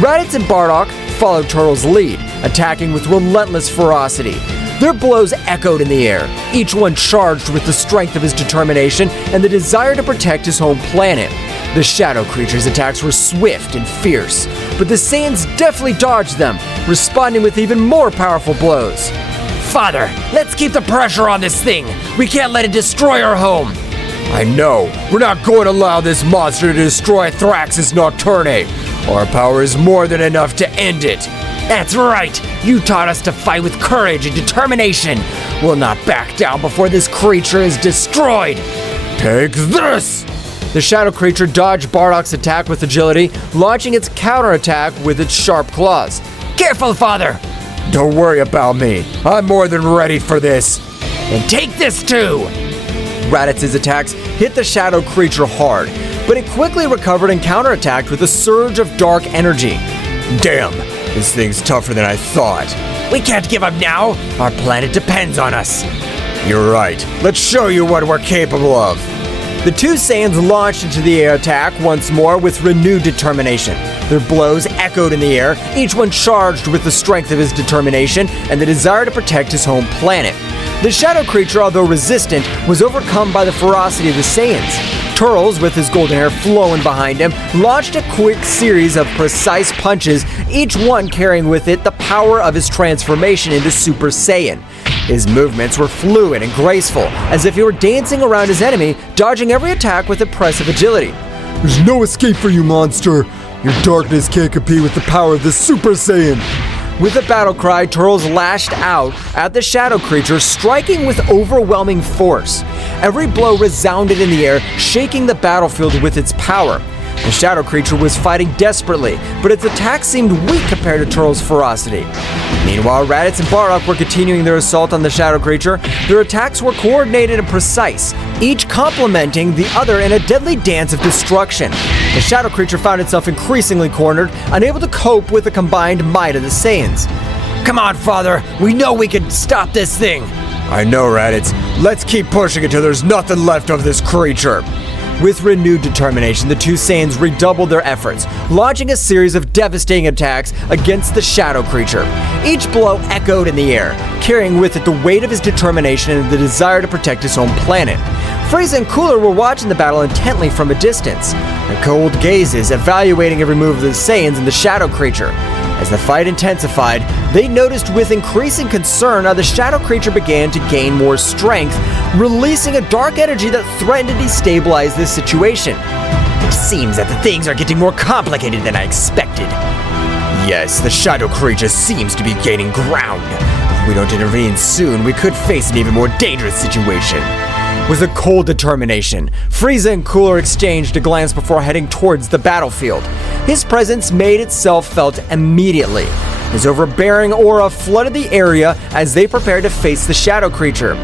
Raditz and Bardock followed Turles' lead, attacking with relentless ferocity. Their blows echoed in the air, each one charged with the strength of his determination and the desire to protect his home planet. The shadow creature's attacks were swift and fierce, but the Saiyans deftly dodged them, responding with even more powerful blows. Father, let's keep the pressure on this thing! We can't let it destroy our home! I know. We're not going to allow this monster to destroy Thraxus Nocturne. Our power is more than enough to end it. That's right! You taught us to fight with courage and determination! We'll not back down before this creature is destroyed! Take this! The shadow creature dodged Bardock's attack with agility, launching its counterattack with its sharp claws. Careful, Father! Don't worry about me. I'm more than ready for this. And take this too! Raditz's attacks hit the shadow creature hard, but it quickly recovered and counterattacked with a surge of dark energy. Damn! This thing's tougher than I thought. We can't give up now. Our planet depends on us. You're right. Let's show you what we're capable of. The two Saiyans launched into the air attack once more with renewed determination. Their blows echoed in the air, each one charged with the strength of his determination and the desire to protect his home planet. The shadow creature, although resistant, was overcome by the ferocity of the Saiyans. Turles, with his golden hair flowing behind him, launched a quick series of precise punches, each one carrying with it the power of his transformation into Super Saiyan. His movements were fluid and graceful, as if he were dancing around his enemy, dodging every attack with impressive agility. There's no escape for you, monster. Your darkness can't compete with the power of the Super Saiyan. With a battle cry, Turles lashed out at the shadow creature, striking with overwhelming force. Every blow resounded in the air, shaking the battlefield with its power. The shadow creature was fighting desperately, but its attack seemed weak compared to Turles' ferocity. Meanwhile, Raditz and Bardock were continuing their assault on the shadow creature. Their attacks were coordinated and precise, each complementing the other in a deadly dance of destruction. The shadow creature found itself increasingly cornered, unable to cope with the combined might of the Saiyans. Come on, Father. We know we can stop this thing. I know, Raditz. Let's keep pushing until there's nothing left of this creature. With renewed determination, the two Saiyans redoubled their efforts, launching a series of devastating attacks against the shadow creature. Each blow echoed in the air, carrying with it the weight of his determination and the desire to protect his home planet. Frieza and Cooler were watching the battle intently from a distance, their cold gazes evaluating every move of the Saiyans and the shadow creature. As the fight intensified, they noticed with increasing concern how the shadow creature began to gain more strength, releasing a dark energy that threatened to destabilize this situation. It seems that the things are getting more complicated than I expected. Yes, the shadow creature seems to be gaining ground. If we don't intervene soon, we could face an even more dangerous situation. With a cold determination, Frieza and Cooler exchanged a glance before heading towards the battlefield. His presence made itself felt immediately. His overbearing aura flooded the area as they prepared to face the shadow creature.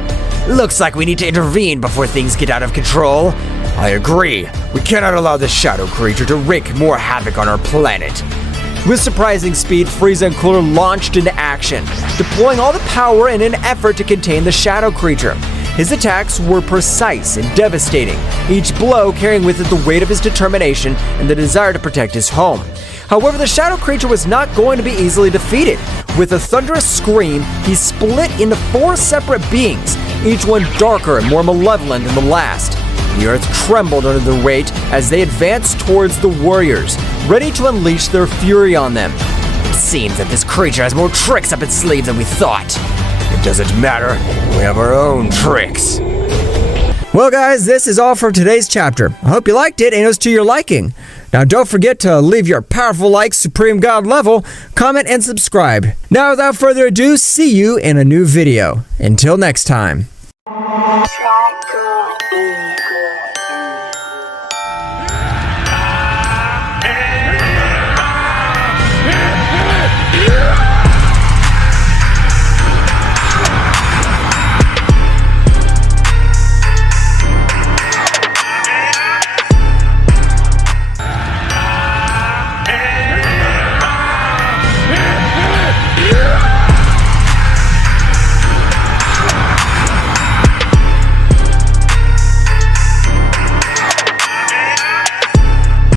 Looks like we need to intervene before things get out of control. I agree. We cannot allow the shadow creature to wreak more havoc on our planet. With surprising speed, Frieza and Cooler launched into action, deploying all the power in an effort to contain the shadow creature. His attacks were precise and devastating, each blow carrying with it the weight of his determination and the desire to protect his home. However, the shadow creature was not going to be easily defeated. With a thunderous scream, he split into 4 separate beings, each one darker and more malevolent than the last. The earth trembled under their weight as they advanced towards the warriors, ready to unleash their fury on them. It seems that this creature has more tricks up its sleeve than we thought. It doesn't matter. We have our own tricks. Well, guys, this is all for today's chapter. I hope you liked it and it was to your liking. Now, don't forget to leave your powerful like, Supreme God level, comment, and subscribe. Now, without further ado, see you in a new video. Until next time.